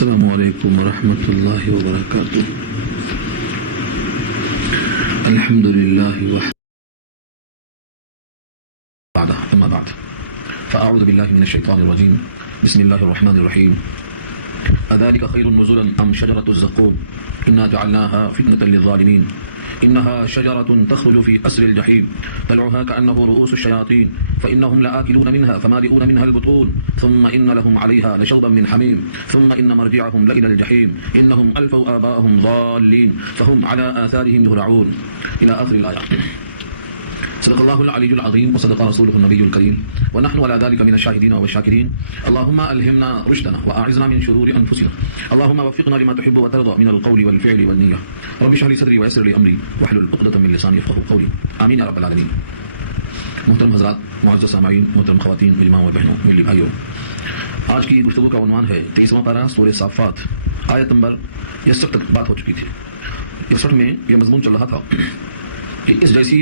السلام علیکم ورحمۃ اللہ وبرکاتہ. الحمد للہ اما بعد فاعوذ باللہ من الشیطان الرجیم. بسم اللہ الرحمن الرحیم. اذلک خیر نزلا ام شجرۃ الزقوم انا جعلناها فتنة للظالمین إنها شجرة تخرج في أصل الجحيم طلعها كأنه رؤوس الشياطين فإنهم لآكلون منها فمالئون منها البطون ثم إن لهم عليها لشوبا من حميم ثم إن مرجعهم لإلى الجحيم إنهم ألفوا آباءهم ضالين فهم على آثارهم يهرعون إلى آخر الآية. صدق الله العلي العظيم وصدق رسوله النبي الكريم ونحن على ذلك من الشاهدين والشاكرين. اللهم ألهمنا رشدنا وأعذنا من شرور أنفسنا. اللهم وفقنا لما تحب وترضى من القول والفعل والنية. رب اشرح لي صدري ويسر لي أمري واحلل عقدة من لساني يفقهوا قولي. آمين يا رب العالمين. محترم حضرات، معزز سامعین، محترم خواتین، علماء و بہنوں، میرے بھائیوں، آج کی گفتگو کا عنوان ہے 23واں پارہ سورہ صافات، آیت نمبر 61 تک بات ہو چکی تھی. 61 میں یہ مضمون چل رہا تھا کہ اس جیسی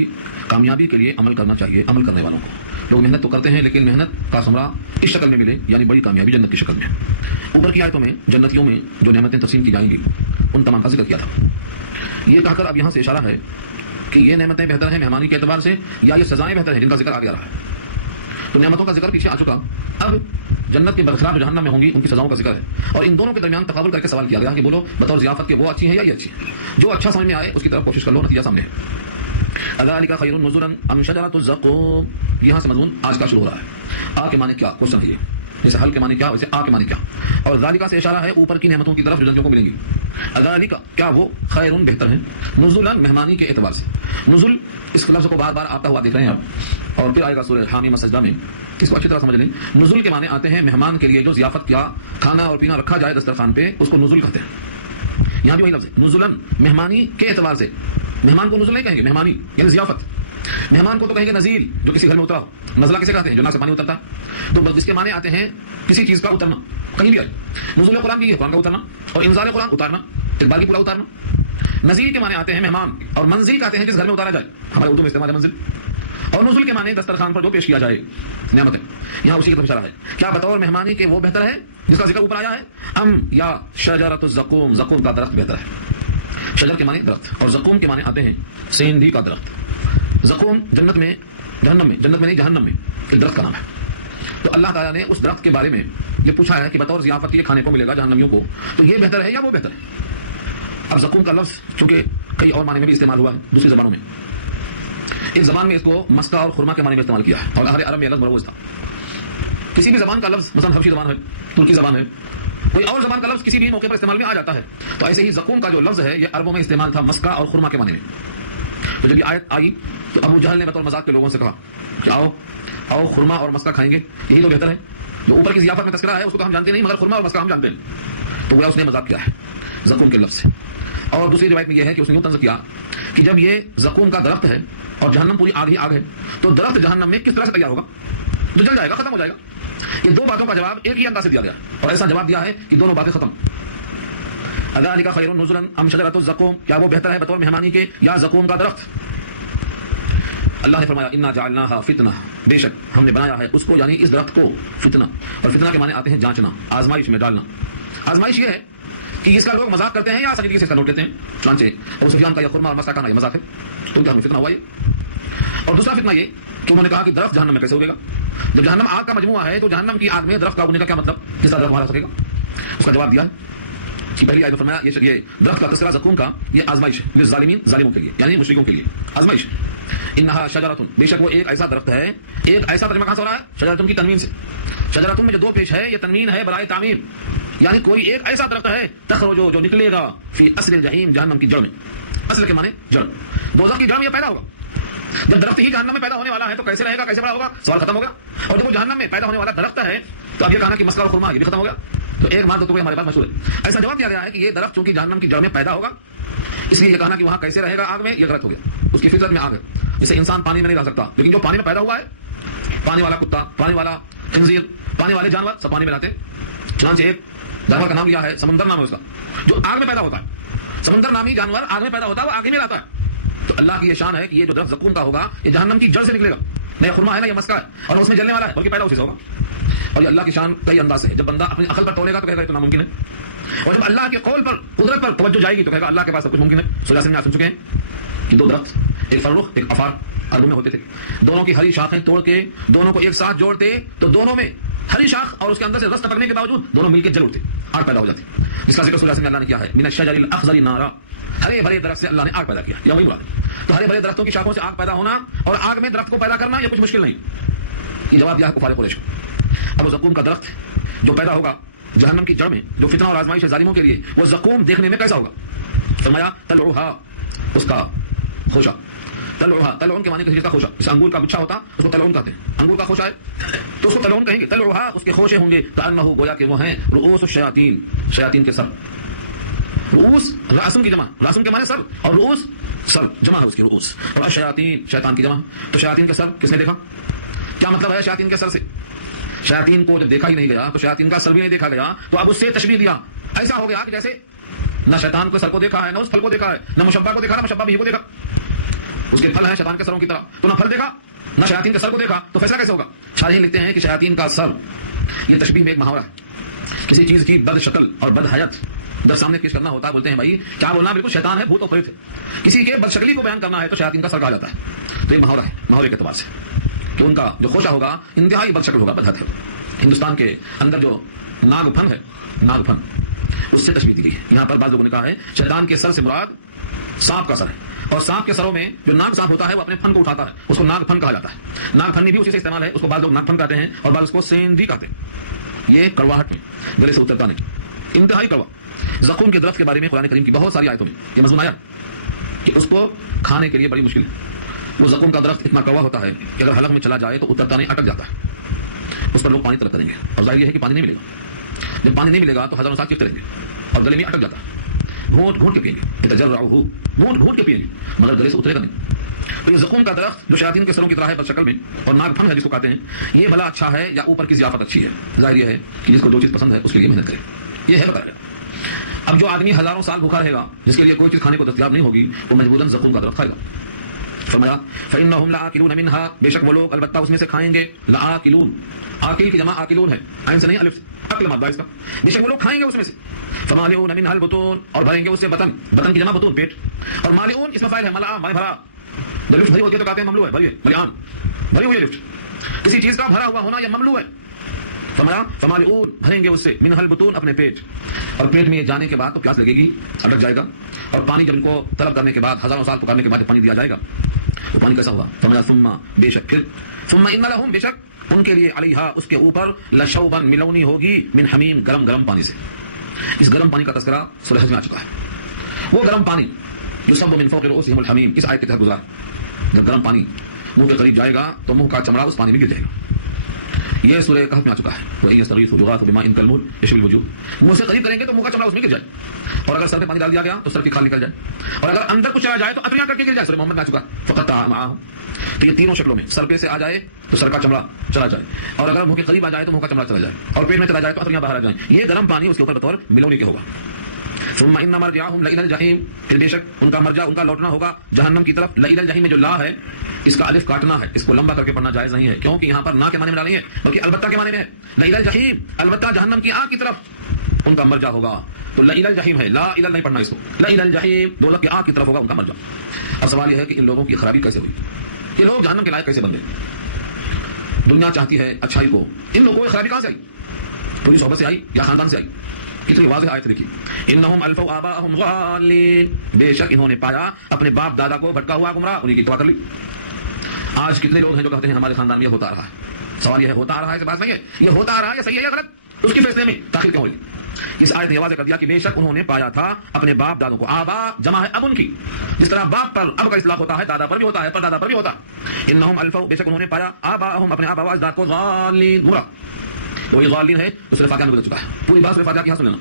کامیابی کے لیے عمل کرنا چاہیے عمل کرنے والوں کو. لوگ محنت تو کرتے ہیں لیکن محنت کا ثمرہ اس شکل میں ملے، یعنی بڑی کامیابی جنت کی شکل میں. اوپر کی آیتوں میں جنتیوں میں جو نعمتیں تقسیم کی جائیں گی ان تمام کا ذکر کیا تھا. یہ کہا کر اب یہاں سے اشارہ ہے کہ یہ نعمتیں بہتر ہیں مہمانی کے اعتبار سے یا یہ سزائیں بہتر ہیں جن کا ذکر آگے آ رہا ہے. تو نعمتوں کا ذکر پیچھے آ چکا، اب جنت کے برخلاف جو جہنم میں ہوں گی ان کی سزاؤں کا ذکر ہے. اور ان دونوں کے درمیان تقابل کر کے سوال کیا گیا کہ بولو بطور ضیافت کے وہ اچھی ہیں یا یہ اچھی ہیں. جو اچھا سمجھ میں آئے اس کی طرف کوشش کر لو، نتیجہ سامنے ہے. اذالک خیر نزلا ام شجرۃ الزقوم، یہاں سے مضمون آج کا شروع ہو رہا ہے. آ کے معنی کیا، کوشچن ہے یہ، جیسے حل کے معنی کیا ویسے آ کے معنی کیا. اور ذالک سے اشارہ ہے اوپر کی نعمتوں کی طرف جو جنتیوں کو ملیں گی. اذالک کیا وہ خیر بہتر ہیں، نزلا مہمانی کے اعتبار سے. نزل اس لفظ کو بار بار آتا ہوا دیکھ رہے ہیں آپ، اور پھر آئے گا سورہ حامیم السجدہ میں. اس کو اچھی طرح سمجھ لیں. نزل کے معنی آتے ہیں مہمان کے لیے جو ضیافت کیا کھانا اور پینا رکھا جائے دسترخوان پہ، اس کو نزل کہتے ہیں. یہاں بھی وہی لفظ ہے نزلا، مہمانی کے اعتبار سے. مہمان کو نزل نہیں کہیں گے، مہمانی یعنی ضیافت. مہمان کو تو کہیں گے نزیل، جو کسی گھر میں اترا ہو. نزلہ کسے کہتے ہیں جو ناک سے پانی اترتا ہے. تو جس کے معنی آتے ہیں کسی چیز کا اترنا، کہیں بھی آئے. نزول قرآن کی ہے قرآن کا اترنا، اور انزال قرآن اتارنا، اقبال کی پورا اتارنا. نزیل کے معنی آتے ہیں مہمان، اور منزل کہتے ہیں جس گھر میں اتارا جائے، ہمارے اردو میں استعمال ہے منزل. اور نزول کے معنی دسترخوان پر جو پیش کیا جائے نعمتیں. یہاں اسی کی طرف اشارہ ہے. کیا بطور مہمانی کے وہ بہتر ہے جس کا ذکر اوپر آیا ہے، ام یا شجرۃ الزقوم، زقوم کا درخت بہتر ہے. شجر کے معنی درخت، اور زقوم کے معنی آتے ہیں سیندی کا درخت. زقوم جنت میں، جہنم میں، جنت میں نہیں جہنم میں ایک درخت کا نام ہے. تو اللہ تعالیٰ نے اس درخت کے بارے میں یہ پوچھا ہے کہ بطور ضیافت یہ کھانے کو ملے گا جہنمیوں کو، تو یہ بہتر ہے یا وہ بہتر ہے. اب زقوم کا لفظ چونکہ کئی اور معنی میں بھی استعمال ہوا ہے دوسری زبانوں میں. ایک زبان میں اس کو مسکہ اور خرما کے معنی میں استعمال کیا ہے، اور اہل عرب میں الگ مروج تھا. کسی بھی زبان کا لفظ، مثلا حبشی زبان ہے، ترکی زبان ہے، کوئی اور زبان کا لفظ کسی بھی موقع پر استعمال میں آ جاتا ہے. تو ایسے ہی زقوم کا جو لفظ ہے یہ عربوں میں استعمال تھا مسکہ اور خرما کے معنی میں. تو جب یہ آیت آئی تو ابو جہل نے بطور مذاق کے لوگوں سے کہا کہ آؤ آؤ خرما اور مسکہ کھائیں گے، یہی تو بہتر ہے. جو اوپر کی ضیافت میں تذکرہ ہے اس کو تو ہم جانتے نہیں، مگر خرما اور مسکہ ہم جانتے ہیں. تو گویا اس نے مذاق کیا ہے زقوم کے لفظ سے. اور دوسری روایت میں یہ ہے کہ اس نے یوں طنز کیا کہ جب یہ زقوم کا درخت ہے اور جہنم پوری آگ ہی آگ ہے، تو درخت جہنم میں کس طرح سے تیار ہوگا؟ تو جل جائے گا، ختم ہو جائے گا. یہ دو باتوں کا جواب ایک ہی انداز سے دیا گیا، اور ایسا جواب دیا ہے کہ دونوں باتیں ختم. اذالک خیر نزلا ام شجرۃ الزقوم، کیا وہ بہتر ہے بطور مہمانی کے یا زقوم کا درخت. اللہ نے فرمایا انا جعلناها فتنہ، بے شک ہم نے بنایا ہے اس کو، یعنی اس درخت کو فتنہ. اور فتنہ کے معنی آتے ہیں جانچنا، آزمائش میں ڈالنا. آزمائش یہ ہے کہ اس کا لوگ مذاق کرتے ہیں یا سنجیدگی سے اس کا نوٹ لیتے ہیں. چنانچہ ابو سفیان کا یہ خرما اور مسکہ کھانا یہ مذاق ہے، تو کیا فتنہ ہوا یہ. اور دوسرا فتنہ یہ کہ انہوں نے کہا کہ درخت جہنم میں کیسے اگے گا. جب جہنم آگ کا مجموعہ ہے تو جہنم کی آگ میں درخت کا اگنے کا کیا مطلب، کس طرح درخت وہاں رہ سکے گا. اس کا جواب دیا ہے کہ پہلی آیت میں فرمایا یہ درخت کا تذکرہ زقوم کا یہ آزمائش ہے للظالمین، ظالموں کے لیے یعنی مشرکوں کے لیے آزمائش. انہا شجرۃ، بے شک وہ ایک ایسا درخت ہے. ایک ایسا ترجمہ کہاں سے ہو رہا ہے؟ شجرۃ کی تنوین سے. شجرۃ میں جو دو پیش ہے یہ تنوین ہے برائے تعمیم، یعنی کوئی ایک ایسا درخت ہے تخرج جو نکلے گا فی اصل الجحیم، جہنم کی جڑ میں. اصل کے معنی جڑ، دوزخ کی جڑ میں یہ پیدا ہوگا. جب درخت ہی جہنم میں پیدا ہونے والا ہے تو کیسے رہے گا، کیسے بڑا ہوگا، سوال ختم ہو گیا. اور جب وہ جہنم میں پیدا ہونے والا درخت ہے تو اب یہ کہنا کہ مسکہ اور خرما یہ بھی ختم ہو گیا. تو ایک مال تو ہمارے پاس مشہور ہے. ایسا جواب دیا گیا ہے کہ یہ درخت چونکہ جہنم کی جڑ میں پیدا ہوگا، اس لیے یہ کہنا کہ وہاں کیسے رہے گا آگ میں، یہ غلط ہو گیا. اس کی فطرت میں آگ ہے، جسے انسان پانی میں نہیں رہ سکتا، لیکن جو پانی میں پیدا ہوا ہے، پانی والا کتا، پانی والا خنزیر، پانی والے جانور سب پانی میں رہتے ہیں. چنانچہ ایک جانور کا نام لیا ہے سمندر، نام ہے اس کا، جو آگ میں پیدا ہوتا ہے. سمندر نامی جانور آگ میں پیدا ہوتا ہے، وہ آگ میں رہتا ہے. تو اللہ کی یہ شان ہے کہ یہ جو درخت زقوم کا ہوگا یہ جہنم کی جڑ سے نکلے گا. نہ یہ خرما ہے نہ یہ مسکہ ہے، اور نہ اس میں جلنے والا ہے، بلکہ پیدا اسی سے ہوگا. اور یہ اللہ کی شان کئی انداز سے ہے. جب بندہ اپنی عقل پر تولے گا تو کہے گا یہ تو ناممکن ہے. اور جب اللہ کے قول پر قدرت پر توجہ جائے گی تو کہے گا اللہ کے پاس سب کچھ ممکن ہے. سورہ یاسین میں آپ سن چکے ہیں کہ دو درخت، ایک فرخ ایک افار، عربوں میں ہوتے تھے. دونوں کی ہری شاخیں توڑ کے دونوں کو ایک ساتھ جوڑتے تو دونوں میں ہری شاخ اور اس کے اندر سے رس ٹپکنے کے باوجود دونوں مل کے جل اٹھتے، آگ پیدا ہو جاتی. جس کا ذکر سورہ یاسین میں اللہ نے کیا ہے، من الشجر الاخضر نارا، ہرے بھرے درخت سے اللہ نے آگ پیدا کیا. یا وہی بات ہے. تو ہرے بھرے درختوں کی شاخوں سے آگ پیدا ہونا اور آگ میں درخت کو پیدا کرنا یہ کچھ مشکل نہیں. یہ جواب دیا ہے کفار قریش کو. اب وہ زقوم کا درخت جو پیدا ہوگا جہنم کی جڑ میں، جو فتنہ اور آزمائش ہے ظالموں کے لیے، وہ زقوم دیکھنے میں کیسا ہوگا؟ فرمایا تلعھا، اس کا خوشہ. تلعھا، تلعون کے معنی کسی چیز کا خوشہ. اس انگور کا گچھا ہوتا اس کو تلعون کہتے ہیں. انگور کا خوشہ ہے تو اس کو تلعون کہیں گے. تلعھا، اس کے خوشے ہوں گے کأنہ، گویا کہ وہ ہیں رؤوس الشیاطین، شیاطین کے سر. رؤوس راسم کی جمع، راسم کے معنی سر، اور رؤوس سر جمع ہے اس کی رؤوس. اور الشیاطین شیطان کی جمع. تو شیاطین کے سر کس نے دیکھا؟ کیا مطلب ہے شیاطین کے سر سے؟ شیاطین کو جب دیکھا ہی نہیں گیا تو شیاطین کا سر بھی نہیں دیکھا گیا، تو اب اس سے تشبیہ دیا. ایسا ہو گیا کہ جیسے نہ شیطان کے سر کو دیکھا ہے، نہ اس پھل کو دیکھا ہے، نہ مشبہ کو دیکھا، نہ مشبہ بھی کو دیکھا. اس کے پھل ہیں شیطان کے سروں کی طرح، تو نہ پھل دیکھا نہ شیاطین کے سر کو دیکھا، تو فیصلہ کیسے ہوگا؟ شارحین لکھتے ہیں کہ شیاطین کا سر یہ تشبیہ میں ایک محاورہ ہے. کسی چیز کی بد شکل اور بد حیت در سامنے پیش کرنا ہوتا ہے، بولتے ہیں بھائی کیا بولنا، بالکل شیطان ہے، بھوت و پریت ہے. کسی کے بد شکلی کو بیان کرنا ہے تو شیاطین کا سر کہا جاتا ہے. تو یہ محاورہ ہے، محاورے کے اعتبار سے کہ ان کا جو خوشہ ہوگا انتہائی بد شکل ہوگا، بد حیت ہے. ہندوستان کے اندر جو ناگ پھن ہے، ناگ پھن، اس سے تشبیہ دی گئی ہے. یہاں پر بعض لوگوں نے کہا ہے شیطان کے سر سے مراد سانپ کا سر ہے، اور سانپ کے سروں میں جو ناگ سانپ ہوتا ہے وہ اپنے پھن کو اٹھاتا ہے، اس کو ناگ پھن کہا جاتا ہے. ناگ پھن بھی اسی سے استعمال ہے، اس کو بعض لوگ ناگ پھن کہتے ہیں اور بعض اس کو سیندی کہتے ہیں. یہ کڑواہٹ میں گلے سے اترتا نہیں، انتہائی کڑوا. زقوم کے درخت کے بارے میں قرآن کریم کی بہت ساری آیتوں میں یہ مضمون آیا کہ اس کو کھانے کے لیے بڑی مشکل ہے. وہ زقوم کا درخت اتنا کڑوا ہوتا ہے کہ اگر حلق میں چلا جائے تو اترتا نہیں، اٹک جاتا ہے. اس پر لوگ پانی طلب کریں گے اور ظاہر یہ ہے کہ پانی نہیں ملے گا. جب پانی نہیں ملے گا تو ہزاروں سال چیختے رہیں گے اور گلے میں اٹک جاتا ہے. گھونٹ گھونٹ کے پئیں گے، گھونٹ گھونٹ کے پئیں گے، مگر گلے سے اترے گا نہیں. تو یہ زقوم کا درخت جو شیاطین کے سروں کی طرح ہے بد شکل میں اور ناگ پھن ہے جس کو کہتے ہیں، یہ بھلا اچھا ہے یا اوپر کی ضیافت اچھی ہے؟ ظاہر یہ ہے کہ جس کو جو چیز پسند ہے اس کے لیے محنت کرے. یہ ہے بتایا. اب جو آدمی ہزاروں سال بھوکا رہے گا، جس کے لیے کوئی چیز کھانے کو دستیاب نہیں ہوگی، وہ مجبوراً زقوم کا درخت کھائے گا. فرمایا فإنهم لآكلون منها، بے شک وہ لوگ البتہ اس میں سے کھائیں گے. لآکلون، آکل کی جمع آکلون ہے، عین سے نہیں الف سے، عقل مادہ اس کا. بے شک وہ لوگ کھائیں گے اس میں سے. فمالئون منها البطون، اور بھریں گے اس سے بطن، بطن کی جمع بطون پیٹ. اور مالئون اس میں فاعل ہے، ملأ مائے بھرا. جب لفظ بھری ہوتی ہے تو کہتے ہیں مملو ہے، بھری ہے، ملئان، بھری ہوئی ہے لفظ. کسی چیز کا بھرا ہوا ہونا یہ مملو ہے. فرمایا فمالئون، بھریں گے اس سے، منها البطون، اپنے پیٹ. اور پیٹ میں یہ جانے کے بعد تو پیاس لگے گی، اٹک جائے گا. اور پانی جب ان کو طلب کرنے کے بعد ہزاروں سال پکارنے کے بعد پانی دیا جائے گا تو پانی کیسا ہوگا؟ فرمایا ثم، بے شک پھر، ثم ان لهم، بے شک ان کے لیے علیہا اس کے اوپر لشوبا، ملونی ہوگی، من حمیم، گرم گرم پانی سے. اس گرم پانی کا تذکرہ سورہ حج میں آ چکا ہے. وہ گرم پانی جو سب من فوق رؤوسهم الحمیم، اس آیت کے تحت گزرا. جب گرم پانی منہ کے قریب جائے گا تو منہ کا چمڑا اس پانی میں گر جائے گا. یہ سورہ کہف میں آ چکا ہے. وَإِنْ يَسْتَغِيثُوا يُغَاثُوا بِمَاءٍ كَالْمُهْلِ يَشْوِي الْوُجُوهَ، منہ سے قریب کریں گے تو منہ کا چمڑا اس میں گر جائے. اور اگر سر پہ پانی ڈال دیا گیا تو سر کی کھال نکل جائے. اور اگر اندر کچھ چلا جائے تو اتریاں کر کے گر جائے. سورہ محمد میں آ چکا ہے. فَقَطَعَ مَعَهُ، تو یہ تینوں شکلوں میں، سر پہ سے آ جائے تو سر کا چمڑا چلا جائے، اور اگر منہ کے قریب آ جائے تو منہ کا چمڑا چلا جائے، اور پیٹ میں چلا جائے تو اتریاں باہر آ جائیں. یہ گرم پانی اس کے اوپر بطور ملونی کے ہوگا. ثم ان مرجعهم لإلى الجحیم، پھر بے شک ان کا مرجع، ان کا لوٹنا ہوگا جہنم کی طرف. لإلى الجحیم میں جو لا ہے اس کا الف کاٹنا ہے، اس کو لمبا کر کے پڑھنا جائز نہیں ہے، کیونکہ یہاں پر نا کے معنی میں ڈالی ہے بلکہ البتہ کے معنی میں ہے. لإلى الجحیم، البتہ جہنم کی آگ کی طرف ان کا مرجع ہوگا. تو لإلى الجحیم ہے، لا الى نہیں پڑھنا اس کو، لإلى الجحیم، دوزخ کی آگ کی طرف ہوگا ان کا مرجع. اب سوال یہ ہے کہ ان لوگوں کی خرابی کیسے ہوئی؟ یہ لوگ جہنم کے لائق کیسے بن گئے؟ دنیا چاہتی ہے اچھائی کو، ان لوگوں کی خرابی کہاں سے آئی؟ پوری صحبت سے آئی یا خاندان سے آئی؟ کتنی واضح آیت لکھی. انہم الفوا آباءہم ضالین، بے شک انہوں نے پایا اپنے باپ دادا کو بھٹکا ہوا گمراہ، انہیں کی اتباع کر لی. آج کتنے لوگ ہیں جو کہتے ہیں ہمارے خاندان میں یہ ہوتا آ رہا ہے. سوال یہ ہے ہوتا آ رہا ہے، بات نہیں ہے یہ ہوتا آ رہا ہے یا صحیح ہے یا غلط، اس کے فیصلے میں تاخیر کیوں ہوئی؟ اس آیت نے واضح کر دیا کہ بے شک انہوں نے پایا تھا اپنے باپ دادوں کو. آبا جمع ہے اب ان کی، جس طرح باپ پر اب کا اطلاق ہوتا ہے دادا پر بھی ہوتا ہے، پر دادا پر بھی ہوتا ہے. انہم الفوا، بے شک انہوں نے پایا آباءہم اپنے آبا و اجداد کو ضالین، گمراہ. وہی ضالین ہے تو سورہ فاتحہ میں گزر چکا ہے. پوری بات سورہ فاتحہ کی یہاں سن لینا.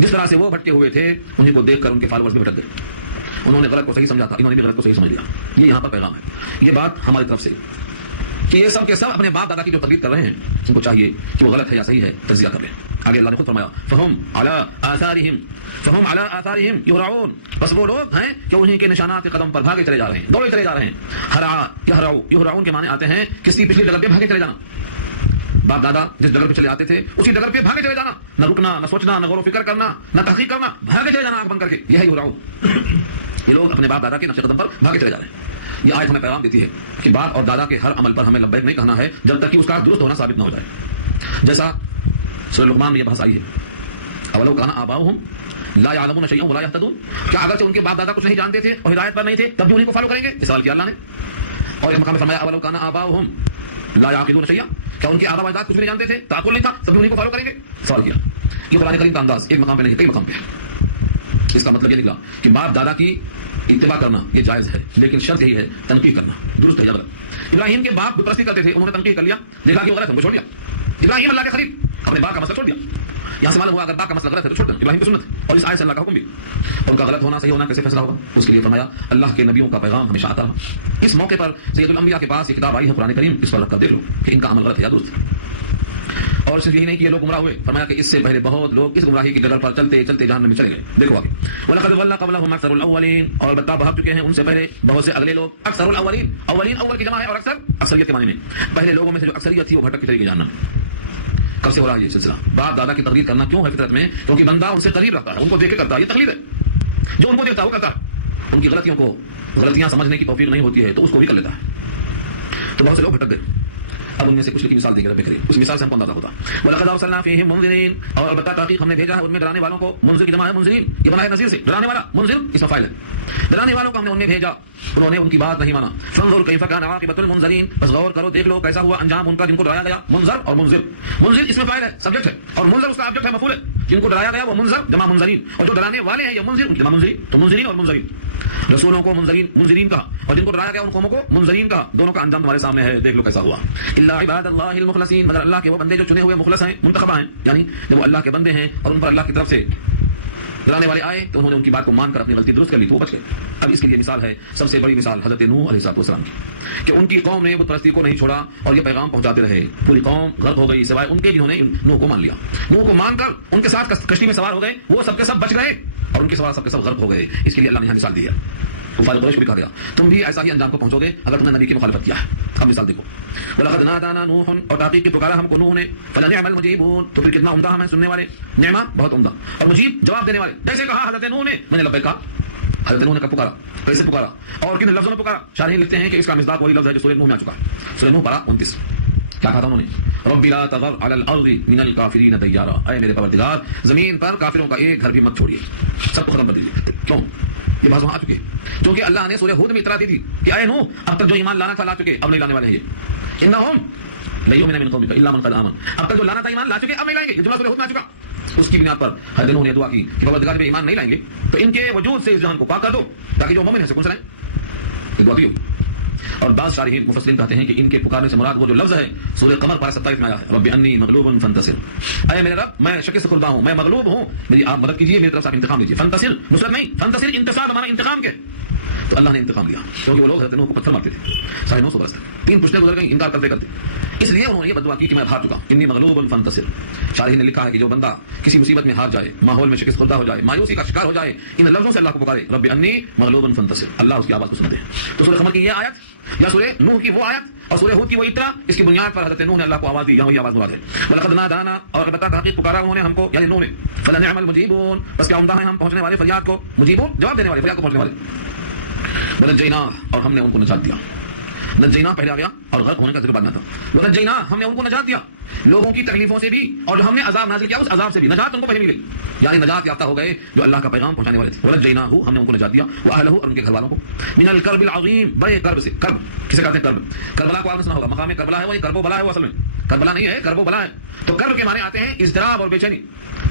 جس طرح سے وہ بھٹکے ہوئے تھے انہیں کو دیکھ کر ان کے فالوورز بھی بھٹک گئے. انہوں نے غلط کو صحیح سمجھا تھا، انہوں نے بھی غلط کو صحیح سمجھ لیا. یہ یہاں پر پیغام ہے، یہ بات ہماری طرف سے کہ یہ سب کے سب اپنے باپ دادا کی جو تقلید کر رہے ہیں ان کو چاہیے کہ وہ غلط ہے یا صحیح ہے تجزیہ کر لیں. آگے اللہ نے خود فرمایا فہم علی آثارہم یہرعون، بس وہ لوگ ہیں کہ انہیں کے نشانات قدم پر بھاگے چلے جا رہے ہیں، دوڑے چلے جا رہے ہیں. ہرع یہرعو، یہرعون کے معنی آتے ہیں کس کی پچھلی ڈگر پہ بھاگے چلے جانا. باپ دادا جس ڈگر پہ چلے آتے تھے اسی ڈگر پہ بھاگے چلے جانا، نہ رکنا، نہ سوچنا، نہ غور و فکر کرنا، نہ تحقیق کرنا، بھاگے چلے جانا آنکھ بند کر کے. یہی ہو رہا ہوں. یہ لوگ اپنے باپ دادا کے نقش قدم پر بھاگے چلے جا رہے ہیں. یہ آیت ہمیں پیغام دیتی ہے کہ باپ اور دادا کے ہر عمل پر ہمیں لبیک نہیں کہنا ہے جب تک کہ اس کا درست ہونا ثابت نہ ہو جائے. جیسا سورہ لقمان میں یہ بحث آئی ہے، اولو کان آباؤہم لا یعلمون شیئا ولا یہتدون، کیا اگرچہ ان کے باپ دادا کچھ نہیں جانتے تھے اور ہدایت پر نہیں تھے تب بھی انہیں کو فالو کریں گے؟ یہ سوال کیا اللہ نے. اور ایک مقام میں فرمایا اولو کان آباؤہم لا یعقلون شیئا، کیا ان کے آبا و اجداد کچھ بھی نہیں جانتے تھے، تعقل نہیں تھا، تب بھی انہیں کو فالو کریں گے؟ سوال کیا. یہ قرآن کریم کا انداز ایک مقام پہ نہیں کئی مقام پہ ہے. اس کا مطلب یہ نکلا کہ باپ دادا کی اتباع کرنا یہ جائز ہے، لیکن شرط یہی ہے تنقید کرنا درست ہے یا غلط. ابراہیم کے باپ بت پرستی کرتے تھے، انہوں نے تنقید کر لیا، دیکھا کہ وہ غلط ہے، ان کو چھوڑ دیا. ابراہیم اللہ کے قریب اپنے باپ کا مسئلہ چھوڑ دیا. یہاں سے معلوم ہوا اگر باپ کا مسئلہ غلط ہے تو چھوڑ دیں، ابراہیم کی سنت ہے. اور اس آیت سے اللہ کا حکم بھی، ان کا غلط ہونا صحیح ہونا کیسے فیصلہ ہوگا؟ اس کے لیے فرمایا اللہ کے نبیوں کا پیغام ہمیشہ آتا رہا. اس موقع پر سید الانبیاء کے پاس یہ کتاب آئی ہے قرآن کریم، اس پر رکھ کر دیکھ لو کہ ان کا عمل غلط ہے یا درست. اور صرف یہی نہیں کہ یہ لوگ گمراہ ہوئے، فرمایا کہ اس سے پہلے بہت لوگ اس گمراہی کی ڈگر پر چلتے چلتے جہنم میں چلے گئے. دیکھو آگے، وَلَقَدْ ضَلَّ قَبْلَهُمْ أَكْثَرُ الْأَوَّلِينَ، اور البتہ بھاگ چکے ہیں ان سے پہلے بہت سے اگلے لوگ. اکثر الاولین، اولین اول کی جمع ہے اور اکثر اکثریت کے معنی میں. پہلے لوگوں میں سے جو اکثریت تھی وہ بھٹک کے چلی گئی جہنم. کب سے ہو رہا ہے یہ سلسلہ؟ باپ دادا کی تقلید کرنا کیوں ہے فطرت میں؟ کیونکہ بندہ ان سے قریب رہتا ہے، ان کو دیکھ کے کرتا ہے. یہ تقلید ہے، جو ان کو دیکھتا ہے وہ کرتا ہے. ان کی غلطیوں کو غلطیاں سمجھنے کی توفیق نہیں ہوتی ہے تو اس کو بھی کر لیتا ہے. تو بہت سے لوگ بھٹک گئے. اب ان میں سے کچھ کی مثال دے کے رب کریم، اس مثال سے ہم کو اندازہ ہوتا. وَلَقَدْ أَرْسَلْنَا فِيهِمْ مُنذِرِينَ، اور البتہ تحقیق ہم نے بھیجا ہے ان میں ڈرانے والوں کو. منذر کی جمع ہے منذرین، یہ بنا ہے نذیر سے، ڈرانے والا. منذر اس میں فاعل ہے. ڈرانے والوں کو ہم نے ان میں بھیجا، انہوں نے ان کی بات نہیں مانا. فانظر کیف کان عاقبۃ المنذرین، بس غور کرو دیکھ لو کیسا ہوا انجام ان کا جن کو ڈرایا گیا. منذر اور منذر، منذر اس میں فاعل ہے، سبجیکٹ ہے، اور منذر اس کا آبجیکٹ ہے، مفعول ہے. جن کو ڈرایا گیا وہ منذر جمع منذرین، اور جو ڈرانے والے ہیں یہ منذر ان کی جمع منذرین. تو منذرین اور منذرین، رسولوں کو منذرین کہا اور جن کو ڈرایا گیا ان قوموں کو منذرین کہا. دونوں کا انجام تمہارے سامنے ہے، دیکھ لو کیسا ہوا. الا عباد اللہ المخلصین، مگر اللہ کے وہ بندے جو چنے ہوئے مخلص ہیں، منتخبہ ہیں، یعنی جب وہ اللہ کے بندے ہیں اور ان پر اللہ کی طرف سے ڈرانے والے آئے تو انہوں نے ان کی بات کو مان کر اپنی غلطی درست کر لی تو وہ بچ گئے. اب اس کے لیے مثال ہے، سب سے بڑی مثال حضرت نوح علیہ السلام کی، کہ ان کی قوم نے بت پرستی کو نہیں چھوڑا اور یہ پیغام پہنچاتے رہے. پوری قوم غرق ہو گئی سوائے ان کے جنہوں نے نوح کو مان لیا. نوح کو مان کر ان کے ساتھ کشتی میں سوار ہو گئے، وہ سب کے سب بچ گئے اور ان کے سوار سب کے سب غرق ہو گئے. اس کے لیے اللہ نے یہاں مثال دی ہے. کفار قریش کو بھی کہا گیا تم بھی ایسا ہی انجام کو پہنچو گے اگر تم نے نبی کی مخالفت کیا ہے. اب مثال دیکھو، وَلَقَدْ نَادَانَا نُوحٌ، اور تحقیق کی پکارا ہم کو نوح نے. فَلَنِعْمَ الْمُجِيبُونَ، تو پھر کتنا عمدہ ہمیں سننے والے. نعمہ بہت عمدہ، اور مجیب جواب دینے والے. جیسے کہا حضرت نوح نے، میں نے لبیک کہا. حضرت نوح نے کب پکارا، کیسے پکارا اور کن لفظوں میں پکارا؟ شارحین لکھتے ہیں کہ اس کا مصداق وہی لفظ ہے جو سورہ نوح میں آ چکا ہے. سورہ نوح پارہ 29. کیا کہا تھا انہوں نے؟ رب لا تذر علی الارض من الکافرین دیارا، اے میرے پروردگار زمین پر کافروں کا ایک گھر بھی مت چھوڑیے، سب کو ختم کر دیجیے. کیوں؟ یہ بات وہاں آ چکی ہے کیونکہ اللہ نے سورہ ہود میں اطلاع دی تھی کہ اے نوح اب تک جو ایمان لانا تھا لا چکے، اب نہیں لانے والے ہیں. یہ انہم لا یؤمنون من قومک الا من قد آمن، اب تک جو لانا تھا ایمان لا چکے، اب نہیں لائیں گے. یہ جملہ سورہ ہود میں آ چکا. اس کی بنیاد پر حضرت نوح نے دعا کی کہ پروردگار جب ایمان نہیں لائیں گے تو ان کے وجود سے اس جہان کو پاک کر دو تاکہ جو مومن ہیں سکون سے رہیں. یہ دعا کی. اور بعض شارحین مفسرین کہتے ہیں کہ ان کے پکارنے سے مراد وہ جو لفظ ہے سورہ قمر پارہ 27 میں آیا ہے، رب انی مغلوب فانتصر، اے میرے رب میں شکست خوردہ ہوں، میں مغلوب ہوں، میری آپ مدد کیجیے، میری طرف سے آپ انتقام لیجیے. فانتصر نصرت نہیں، فانتصر انتصار ہمارا انتقام کے. تو اللہ نے انتقام لیا کیونکہ وہ لوگ حضرت نوح کو پتھر مارتے تھے 950 برس تک. 3 پشتیں گزر گئیں انکار کرتے کرتے، اس لیے انہوں نے یہ بدعا کی کہ میں ہار چکا. انی مغلوب فانتصر. شارحین نے لکھا ہے کہ جو بندہ کسی مصیبت میں ہار جائے، ماحول میں شکست خوردہ ہو جائے، مایوسی کا شکار ہو جائے، ان لفظوں سے اللہ کو پکارے رب انی مغلوب فانتصر، اللہ اس کی آواز کو سنتے ہیں. تو سورہ قمر کی یہ آیت یا سورہ نوح کی وہ آیت اور سورہ ہود کی وہ اطلاع، اس کی بنیاد پر حضرت نوح نے اللہ کو آواز دی. یہاں وہی آواز مراد ہے. وَلَقَدْ نَادَانَا، اور البتہ تحقیق پکارا انہوں نے ہم کو یعنی نوح نے. فَلَنِعْمَ الْمُجِيبُونَ، بس کیا عمدہ ہیں ہم پہنچنے والے فریاد کو. مجیبون جواب دینے والے، فریاد کو پہنچنے والے. وَنَجَّيْنَاهُ، اور ہم نے ان کو نجات دیا. نجینا پہلے آ گیا اور غرق ہونے کا ذکر بعد میں تھا. ونجینا، ہم نے ان کو نجات دیا لوگوں کی تکلیفوں سے بھی، اور جو ہم نے عذاب نازل کیا اس عذاب سے بھی نجات ان کو پہلے مل گئی، یعنی نجات یافتہ ہو گئے جو اللہ کا پیغام پہنچانے والے تھے. ونجیناہ، ہم نے ان کو نجات دیا، واہلہ، اور ان کے گھر والوں کو، من الکرب العظیم، بڑے کرب سے. کرب کسے کہتے ہیں؟ کرب کربلا کو آپ نے سنا ہوگا، مقام کربلا ہے وہ، یہ کرب و بلا ہے وہ، اصل میں کربلا نہیں ہے، کرب و بلا ہے. تو کرب کے معنی آتے ہیں اضطراب اور بے چینی.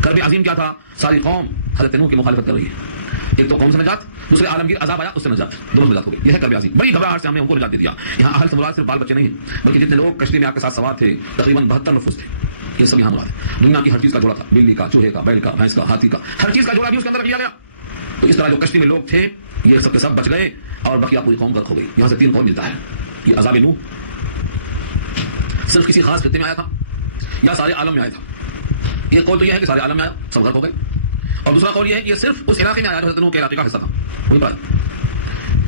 کرب عظیم کیا تھا؟ ساری قوم حضرت نوح کی مخالفت کر رہی ہے. ایک تو قوم سے نجات، دوسرے عالمگیر عذاب آیا اس سے نجات، دونوں نجات ہو گئی. یہ ہے کرب عظیم. بڑی گھبراہٹ سے ہم نے ان کو نجات دے دیا. یہاں اہل سے مراد صرف بال بچے نہیں ہیں بلکہ جتنے لوگ کشتی میں آپ کے ساتھ سوار تھے تقریباً 72 نفوس تھے، یہ سب یہاں مراد ہے. دنیا کی ہر چیز کا جوڑا تھا، بلی کا، چوہے کا، بیل کا، بھینس کا، ہاتھی کا، ہر چیز کا جوڑا بھی اس کے اندر رکھ لیا گیا. تو اس طرح جو کشتی میں لوگ تھے یہ سب کے سب بچ گئے اور بقیہ پوری قوم غرق ہو گئی. یہاں سے 3 قول ملتا ہے. یہ عذاب نوح صرف کسی خاص خطے میں آیا تھا یا سارے عالم میں آیا تھا؟ ایک قول تو یہ ہے کہ سارے عالم میں آیا، سب غرق ہو گئے. اور دوسرا قول یہ ہے کہ یہ صرف اس علاقے میں آیا جو حضرت نوح کے علاقے کا حصہ تھا، وہی پر.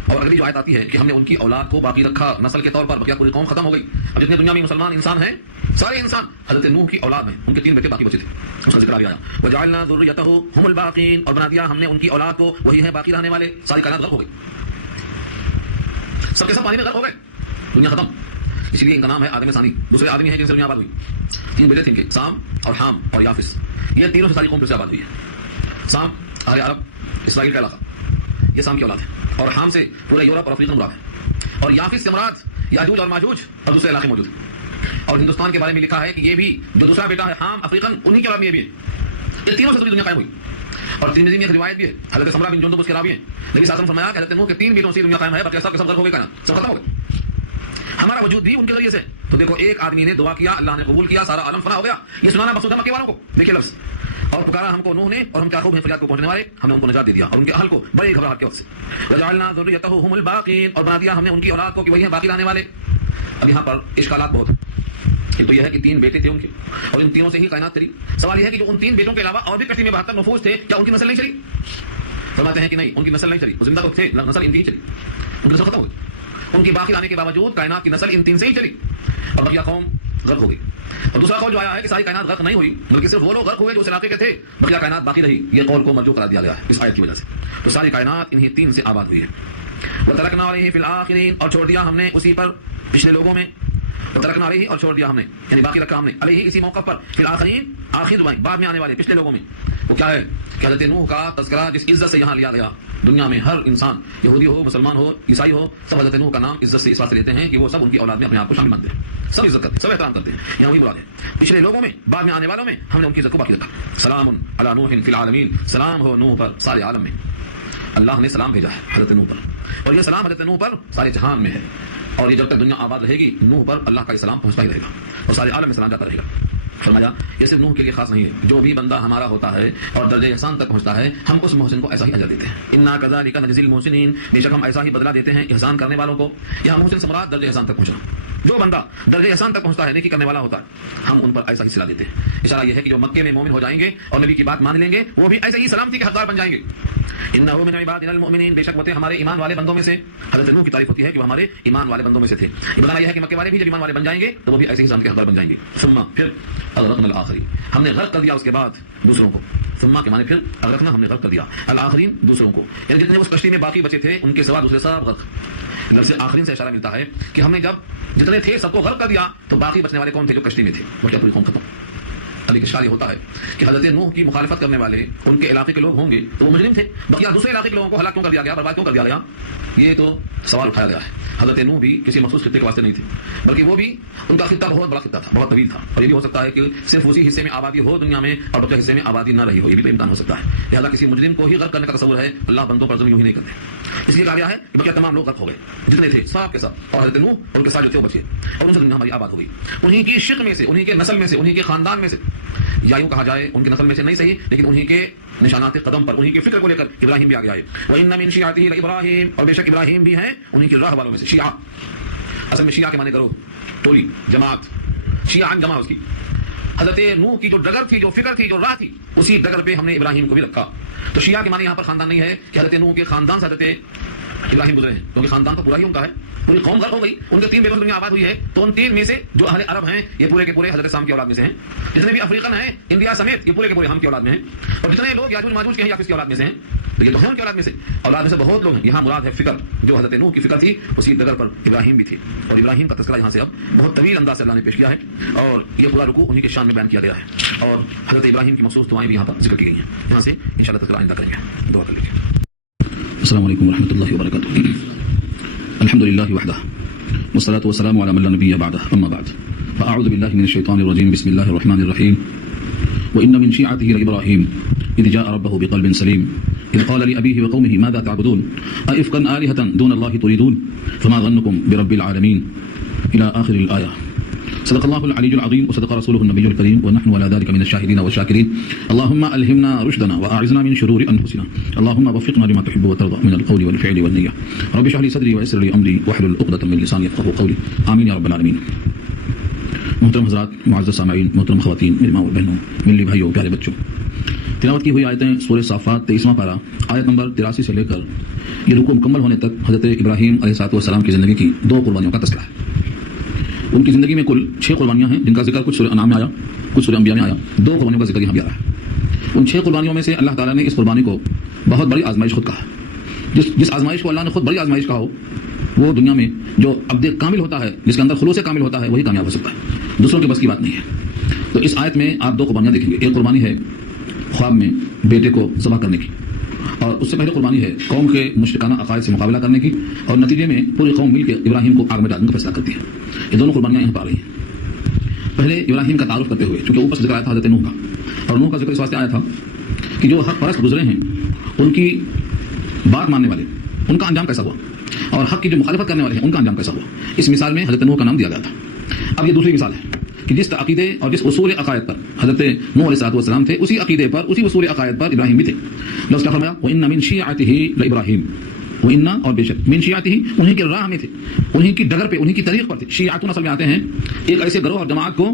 اور اگلی جو آیت آتی ہے کہ ہم نے ان کی اولاد کو باقی رکھا نسل کے طور پر، بقیہ پوری قوم ختم ہو گئی. اب جتنے دنیا میں مسلمان انسان ہیں سارے انسان حضرت نوح کی اولاد ہیں، ان کے 3 بیٹے باقی بچے تھے، اس کا ذکر آیا. وجعلنا ذریته هم الباقین، اور بنا دیا ہم نے ان کی اولاد کو وہی ہیں باقی رہنے والے. ساری کائنات غرق ہو گئی، سب کے سب پانی میں غرق ہو گئے، دنیا ختم. اسی لیے ان کا نام ہے آدم ثانی. دوسرے آدمی ہیں جن سے دنیا آباد ہوئی. 3 بیٹے تھے ان کے، سام اور حام اور یافس. یہ تینوں سے ساری قوم پھر سے آباد ہوئی ہے. سام اہل عرب اسرائیل کا علاقہ، یہ سام کی اولاد ہے. اور حام سے پورے یورپ اور افریقہ مراد ہے. اور یافس سے مراد یاجوج اور ماجوج اور دوسرے علاقے موجود ہیں. اور ہندوستان کے بارے میں لکھا ہے کہ یہ بھی جو دوسرا بیٹا ہے حام افریقن، انہی کے اولاد میں یہ بھی ہے. یہ تینوں سے پوری دنیا قائم ہوئی. اور ترمذی میں ایک روایت بھی ہے، حضرت سمرہ بن جندب اس کے راوی ہیں. نبی صلی اللہ علیہ وسلم فرمایا کہ حضرت نوح کے 3 بیٹوں سے دنیا قائم ہے، باقی سب کے سب غرق ہو گئے، کائنات سب ختم ہو گئے. ہمارا وجود بھی ان کے ذریعے سے. تو دیکھو ایک آدمی نے دعا کیا، اللہ نے قبول کیا، سارا عالم فنا ہو گیا. یہ سنانا مقصود ہے مکے والوں کو. دیکھیے لفظ، اور پکارا ہم کو نوح نے، اور ہم کیا خوب ہیں فریاد کو پہنچنے والے، ہم نے ان کو نجات دے دیا اور ان کے اہل کو بڑے گھبراہٹ کے وقت سے. وجعلنا ذریته هم الباقین، اور بنا دیا ہم نے ان کی اولاد کو کہ وہی ہیں باقی رہنے والے. اب یہاں پر اشکالات بہت ہیں. ایک تو یہ ہے کہ 3 بیٹے تھے ان کے، اور ان تینوں سے ہی کائنات چلی. سوال یہ ہے کہ جو ان 3 بیٹوں کے علاوہ اور بھی کشتی میں 72 نفوس تھے، کیا ان کی نسل نہیں چلی؟ فرماتے ہیں کہ نہیں، ان کی نسل نہیں چلی. وہ زندہ تو تھے، نسل ان کی ہی چلی، ان کی نسل ختم ہو گئی. ان کی باقی رہنے کے باوجود کائنات کی نسل ان 3 سے ہی چلی، اور بقیہ قوم غرق ہو گئی. اور دوسرا قول جو آیا ہے کہ ساری کائنات غرق نہیں ہوئی، بلکہ صرف وہ لوگ غرق ہوئے جو اس علاقے کے تھے، بقیہ کائنات باقی رہی. یہ قول کو مرجوع قرار دیا گیا ہے اس آیت کی وجہ سے. تو ساری کائنات انہی 3 سے آباد ہوئی ہے. وترکنا علیہ فی الآخرین، اور چھوڑ دیا ہم نے اسی پر پچھلے لوگوں میں. وترکنا علیہ، اور چھوڑ دیا ہم نے، یعنی باقی رکھا ہم نے، علیہ اسی موقع پر، فی الآخرین آخر میں، بعد میں آنے والے پچھلے لوگوں میں. وہ کیا ہے کہ حضرت نوح کا تذکرہ جس عزت سے یہاں لیا گیا. دنیا میں ہر انسان، یہودی ہو، مسلمان ہو، عیسائی ہو، سب حضرت نوح کا نام عزت سے اس واسطے لیتے ہیں کہ وہ سب ان کی اولاد میں اپنے آپ کو شامل مانتے ہیں، سب عزت کرتے ہیں، سب احترام کرتے ہیں. یہاں وہی مراد ہے پچھلے لوگوں میں، بعد میں آنے والوں میں ہم نے ان کی عزت کو باقی رکھا. سلام علی نوح فی العالمین، سلام ہو نوح پر سارے عالم میں. اللہ نے سلام بھیجا ہے حضرت نوح پر، اور یہ سلام حضرت نوح پر سارے جہان میں ہے. اور یہ جب تک دنیا آباد رہے گی، نوح پر اللہ کا یہ سلام پہنچتا ہی رہے گا، اور سارے عالم میں سلام جاتا رہے گا. فرمایا یہ صرف نوح کے لیے خاص نہیں ہے، جو بھی بندہ ہمارا ہوتا ہے اور درجہ احسان تک پہنچتا ہے، ہم اس محسن کو ایسا ہی اجر دیتے ہیں. انا کذالک نجزی المحسنین، بے شک ہم ایسا ہی بدلہ دیتے ہیں احسان کرنے والوں کو. یہاں محسن سے مراد درجہ احسان تک پہنچنا. جو بندہ درجہ احسان تک پہنچتا ہے، نیکی کرنے والا ہوتا ہے، ہم ان پر ایسا ہی صلہ دیتے ہیں. اشارہ یہ ہے کہ جو مکے میں مومن ہو جائیں گے اور نبی کی بات مان لیں گے، وہ بھی ایسے ہی سلامتی کے حقدار بن جائیں گے. انہ من عبادنا المؤمنین، بے شک وہ تھے ہمارے ایمان والے بندوں میں سے. حضرت نوح کی تعریف ہوتی ہے کہ وہ ہمارے ایمان والے بندوں میں سے تھے. بتانا یہ ہے کہ مکے والے بھی جب ایمان والے بن جائیں گے تو وہ بھی ایسے ہی سلامتی کے حقدار بن جائیں گے. ثم پھر اغرقنا الآخرین، ہم نے غرق کر دیا اس کے بعد دوسروں کو. ثم کے معنی پھر، اغرقنا ہم نے غرق کر دیا، الآخرین دوسروں کو، یعنی جتنے اس کشتی میں باقی بچے تھے ان کے سوا دوسرے سب غرق. ادھر سے آخرین سے اشارہ ملتا ہے کہ ہم نے جب جتنے تھے سب کو غرق کر دیا تو باقی بچنے والے کون تھے؟ جو کشتی میں تھے، وہ کیا پوری قوم ختم. ابھی اشکال یہ ہوتا ہے کہ حضرت نوح کی مخالفت کرنے والے ان کے علاقے کے لوگ ہوں گے تو وہ مجرم تھے، بقیہ دوسرے علاقے کے لوگوں کو ہلاک کیوں کر دیا گیا، برباد کیوں کر دیا گیا؟ یہ تو سوال اٹھایا گیا ہے. حضرت نوح بھی کسی مخصوص خطے کے واسطے نہیں تھے، بلکہ وہ بھی، ان کا خطہ بہت بڑا خطہ تھا، بہت طویل تھا. اور یہ بھی ہو سکتا ہے کہ صرف اسی حصے میں آبادی ہو دنیا میں اور دوسرے حصے میں آبادی نہ رہی ہو، یہ بھی تو امکان ہو سکتا ہے. لہٰذا کسی مجرم کو ہی غرق کرنے کا تصور ہے، اللہ بندوں پر ظلم یوں ہی نہیں کرتے. اس لیے کہا گیا ہے کہ بقیہ تمام لوگ غرق ہو گئے جتنے تھے، سب کے سب. اور حضرت نوح اور ان کے ساتھ جو تھے وہ بچے، اور ان سے دنیا ہماری آباد ہو گئی. انہی کی شق میں سے، انہی کے نسل میں سے، انہی کے خاندان میں سے، یا یوں کہا جائے ان کی نسل میں سے نہیں صحیح، لیکن انہی کے نشانات قدم پر، انہی کے فکر کو لے کر ابراہیم بھی آگے آئے. وَإِنَّ مِن شِيعَتِهِ لَإِبْرَاهِيمَ، اور بے شک ابراہیم بھی ہیں انہی کی راہ والوں میں سے. شیعہ اصل میں شیعہ کے معنی کرو ٹولی، جماعت. شیعہ جماعت اس کی. حضرت نوح کی جو ڈگر تھی، جو فکر تھی، جو راہ تھی، اسی ڈگر پہ ہم نے ابراہیم کو بھی رکھا. تو شیعہ کے معنی یہاں پر خاندان نہیں ہے کہ حضرت نوح کے خاندان سے حضرت ابراہیم گزرے ہیں، کیونکہ خاندان تو پورا ہی ان کا ہے، پوری قوم غرق ہو گئی. ان کے 3 بیٹوں دنیا آباد ہوئی ہے، تو ان 3 میں سے جو اہل عرب ہیں یہ پورے کے پورے حضرت سام کی اولاد میں سے ہیں. جتنے بھی افریقن ہیں انڈیا سمیت یہ پورے کے پورے ہم کی اولاد میں ہیں. اور جتنے لوگ یاجوج ماجوج کے ہیں یافس کی اولاد میں سے ہیں، تو یہ تو ہیں ان کی اولاد میں سے. اولاد میں سے بہت لوگ ہیں. یہاں مراد ہے فکر، جو حضرت نوح کی فکر تھی اسی ڈگر پر ابراہیم بھی تھی. اور ابراہیم کا تذکرہ یہاں سے اب بہت طویل انداز سے اللہ نے پیش کیا ہے، اور یہ پورا رکوع انہی کے شان میں بیان کیا گیا ہے. اور حضرت ابراہیم کی مخصوص دعائیں بھی یہاں پر ذکر کی گئی ہیں. یہاں سے انشاءاللہ تذکرہ آئندہ کریں گے. دعا کر لیجیے. السلام علیکم ورحمۃ اللہ وبرکاتہ. الحمد لله وحده والصلاة والسلام على من لا نبي بعده، أما بعد، فأعوذ بالله من الشيطان الرجيم. بسم الله الرحمن الرحيم. وإن من شيعته لإبراهيم إذ جاء ربه بقلب سليم إذ قال لأبيه وقومه ماذا تعبدون أئفكا آلهة دون الله تريدون فما ظنكم برب العالمين إلى آخر الآية. صدق الله العلي العظيم وصدق رسوله النبي الكريم ونحن على ذلك من الشاهدين والشاكرين. اللهم ألهمنا رشدنا وأعذنا من شرور أنفسنا. اللهم وفقنا لما تحب وترضى من القول والفعل والنية. رب اشرح لي صدري ويسر لي أمري واحلل عقدة من لساني يفقهوا قولي. آمين يا رب العالمين. محترم حضرات، معزز سامعین، محترم خواتین، میری ماں اور بہنوں، میرے بھائیوں، پیارے بچوں، تلاوت کی ہوئی آیتیں سورہ صافات 23واں پارہ آیت نمبر 83 سے لے کر یہ رکوع مکمل ہونے تک حضرت ابراہیم علیہ السلام کی زندگی کی 2 قربانیوں کا تذکرہ ہے۔ ان کی زندگی میں کل 6 قربانیاں ہیں، جن کا ذکر کچھ سورہ انعام میں آیا، کچھ سورہ انبیاء میں آیا۔ 2 قربانیوں کا ذکر یہاں بھی آ رہا ہے۔ ان 6 قربانیوں میں سے اللہ تعالیٰ نے اس قربانی کو بہت بڑی آزمائش خود کہا۔ جس آزمائش کو اللہ نے خود بڑی آزمائش کہا ہو، وہ دنیا میں جو عبد کامل ہوتا ہے، جس کے اندر خلوص کامل ہوتا ہے، وہی کامیاب ہو سکتا ہے، دوسروں کے بس کی بات نہیں ہے۔ تو اس آیت میں آپ 2 قربانیاں دیکھیں گے۔ ایک قربانی ہے خواب میں بیٹے کو ذبح کرنے کی، اور اس سے پہلے قربانی ہے قوم کے مشرکانہ عقائد سے مقابلہ کرنے کی، اور نتیجے میں پوری قوم مل کے ابراہیم کو آگ میں ڈالنے کا فیصلہ کرتی ہے۔ یہ دونوں قربانیاں یہاں پر آ رہی ہیں۔ پہلے ابراہیم کا تعارف کرتے ہوئے، چونکہ اوپر سے ذکر آیا تھا حضرت نوح کا، اور نوح کا ذکر اس واسطے آیا تھا کہ جو حق پرست گزرے ہیں ان کی بات ماننے والے، ان کا انجام کیسا ہوا، اور حق کی جو مخالفت کرنے والے ہیں ان کا انجام کیسا ہوا۔ اس مثال میں حضرت نوح کا نام دیا گیا تھا۔ اب یہ دوسری مثال ہے کہ جس عقیدے اور جس اصول عقائد پر حضرت نوح علیہ السلام تھے، اسی عقیدے پر، اسی اصول عقائد پر ابراہیم بھی تھے۔ لفظ کیا فرمایا؟ وَإِنَّ مِن شِيعَتِهِ لَإِبْرَاهِيمَ، وَإِنَّ اور بے شک من شیعتہ، انہیں کی راہ میں تھے، انہیں کی ڈگر پہ، انہیں کی طریق پر تھے۔ شیعتون اصل میں آتے ہیں ایک ایسے گروہ اور جماعت کو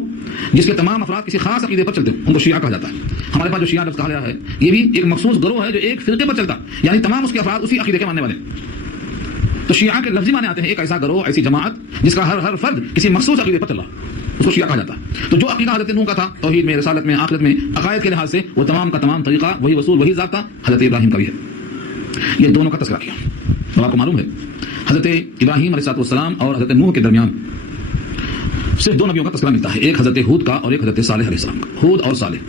جس کے تمام افراد کسی خاص عقیدے پر چلتے ہیں، ان کو شیعہ کہا جاتا ہے۔ ہمارے پاس جو شیعہ لفظ کہا گیا ہے، یہ بھی ایک مخصوص گروہ ہے جو ایک فرقے پر چلتا ہے، یعنی تمام اس کے افراد اسی عقیدے کے ماننے والے ہیں۔ تو شیعہ کے لفظی معنی آتے ہیں ایک ایسا گروہ، ایسی جماعت جس کا ہر فرد کسی مخصوص عقیدے پر چل رہا ہے، اس کو شیعہ کہا جاتا ہے۔ تو جو عقیدہ حضرت نوح کا تھا، توحید میں، رسالت میں، آخرت میں، عقائد کے لحاظ سے، وہ تمام کا تمام طریقہ وہی اصول، وہی ذات تھا، حضرت ابراہیم کا بھی ہے۔ یہ دونوں کا تذکرہ کیا۔ تو آپ کو معلوم ہے حضرت ابراہیم علیہ السلام اور حضرت نوح کے درمیان صرف 2 نبیوں کا تذکرہ ملتا ہے، ایک حضرت ہود کا اور ایک حضرت صالح علیہ السلام کا۔ ہود اور صالح،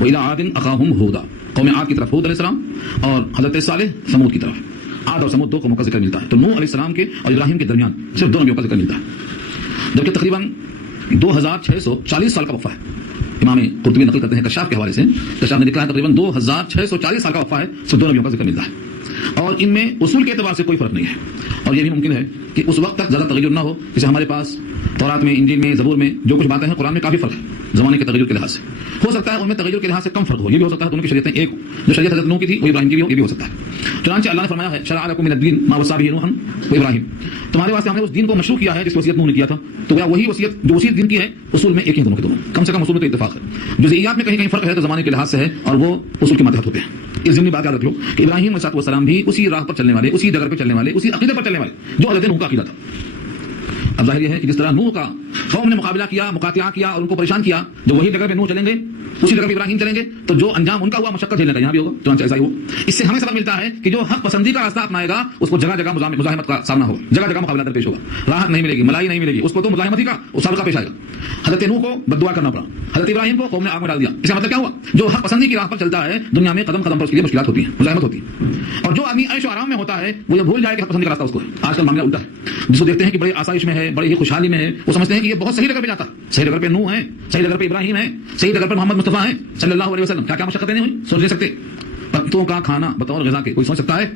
وَإِلَىٰ عَادٍ أَخَاهُمْ هُودًا، قوم عاد کی طرف ہود علیہ السلام، اور حضرت صالح ثمود کی طرف۔ عاد اور ثمود 2 قوموں کا ذکر ملتا ہے۔ تو نوح علیہ السلام کے اور ابراہیم کے درمیان صرف 2 نبیوں کا ذکر ملتا ہے، جبکہ تقریباً 2640 سال کا وقفہ ہے۔ امام قرطبی نقل کرتے ہیں کشاف کے حوالے سے، کشاف نے لکھا ہے تقریباً 2640 سال کا وقفہ ہے، صرف 2 نبیوں کا ذکر ملتا ہے، اور ان میں اصول کے اعتبار سے کوئی فرق نہیں ہے۔ اور یہ بھی ممکن ہے کہ اس وقت تک زیادہ تغیر نہ ہو، جیسے ہمارے پاس تورات میں، انجیل میں، زبور میں جو کچھ باتیں ہیں، قرآن میں کافی فرق ہے زمانے کے تغیر کے لحاظ سے۔ ہو سکتا ہے ان میں تغیر کے لحاظ سے کم فرق ہو، یہ بھی ہو سکتا ہے دونوں کی شریعتیں ایک، جو شریعت حضرت نوح کی تھی وہ ابراہیم کی بھی ہو، یہ بھی ہو سکتا ہے۔ چنانچہ اللہ نے فرمایا ہے شرع لکم من الدین ما وصی به نوحا وابراہیم، تمہارے واسطے ہم نے اس دین کو مشروع کیا ہے جس کی وصیت نوح نے کیا تھا۔ تو وہی وصیت جو وصیت دین کی ہے، اصول میں ایک ہی دونوں کے دونوں، کم سے کم اصول میں تو اتفاق ہے۔ جزئیات میں کہیں کہیں فرق ہے تو زمانے کے لحاظ سے ہے، اور وہ اصول کے ماتحت ہوتے ہیں۔ اس ضمنی بات یاد رکھ لو کہ ابراہیم علیہ السلام بھی اسی راہ پر چلنے والے، اسی ڈگر پہ چلنے والے، اسی عقیدے پر چلنے والے جو حضرت نوح کا عقیدہ تھا۔ اب ظاہر یہ ہے کہ جس طرح نوح کا قوم نے مقابلہ کیا، مقاطعہ کیا اور ان کو پریشان کیا، جو وہی جگہ پہ نوح چلیں گے، اسی جگہ پہ ابراہیم چلیں گے، تو جو انجام ان کا ہوا مشقت جھیلنے کا یہاں بھی ہوگا، چنانچہ ایسا ہی ہو۔ اس سے ہمیں سبق ملتا ہے کہ جو حق پسندی کا راستہ اپنائے گا، اس کو جگہ جگہ مزاحمت کا سامنا ہوگا، جگہ جگہ مقابلہ درپیش ہوگا، راحت نہیں ملے گی، ملائی نہیں ملے گی، اس کو تو مزاحمت ہی کا سابقہ پیش آئے گا۔ حضرت نوح کو بددعا کرنا پڑا، حضرت ابراہیم کو قوم نے آگ میں ڈال دیا۔ اس کا مطلب کیا ہوا؟ جو حق پسندی کی راہ پر چلتا ہے، دنیا میں قدم قدم پر اس کے لیے مشکلات ہوتی ہیں، مزاحمت ہوتی ہے، اور جو آدمی عیش و آرام میں ہوتا ہے وہ یہ بھول جائے کہ حق پسندی کا راستہ اس کو ہے۔ آج کل معاملہ الٹا ہے، جس کو دیکھتے ہیں کہ بڑے آسائش میں ہے، بڑی ہی خوشحالی میں ہے، وہ سمجھتے ہیں کہ یہ بہت صحیح جگہ پہ جاتا ہے، صحیح جگہ پہ نوح ہے، صحیح جگہ پہ ابراہیم ہے، صحیح جگہ پہ محمد مصطفیٰ ہیں صلی اللہ علیہ وسلم۔ کیا مشقتیں نہیں ہوئی، سوچ نہیں سکتے۔ پتوں کا کھانا بطور غذا کے کوئی سوچ سکتا ہے؟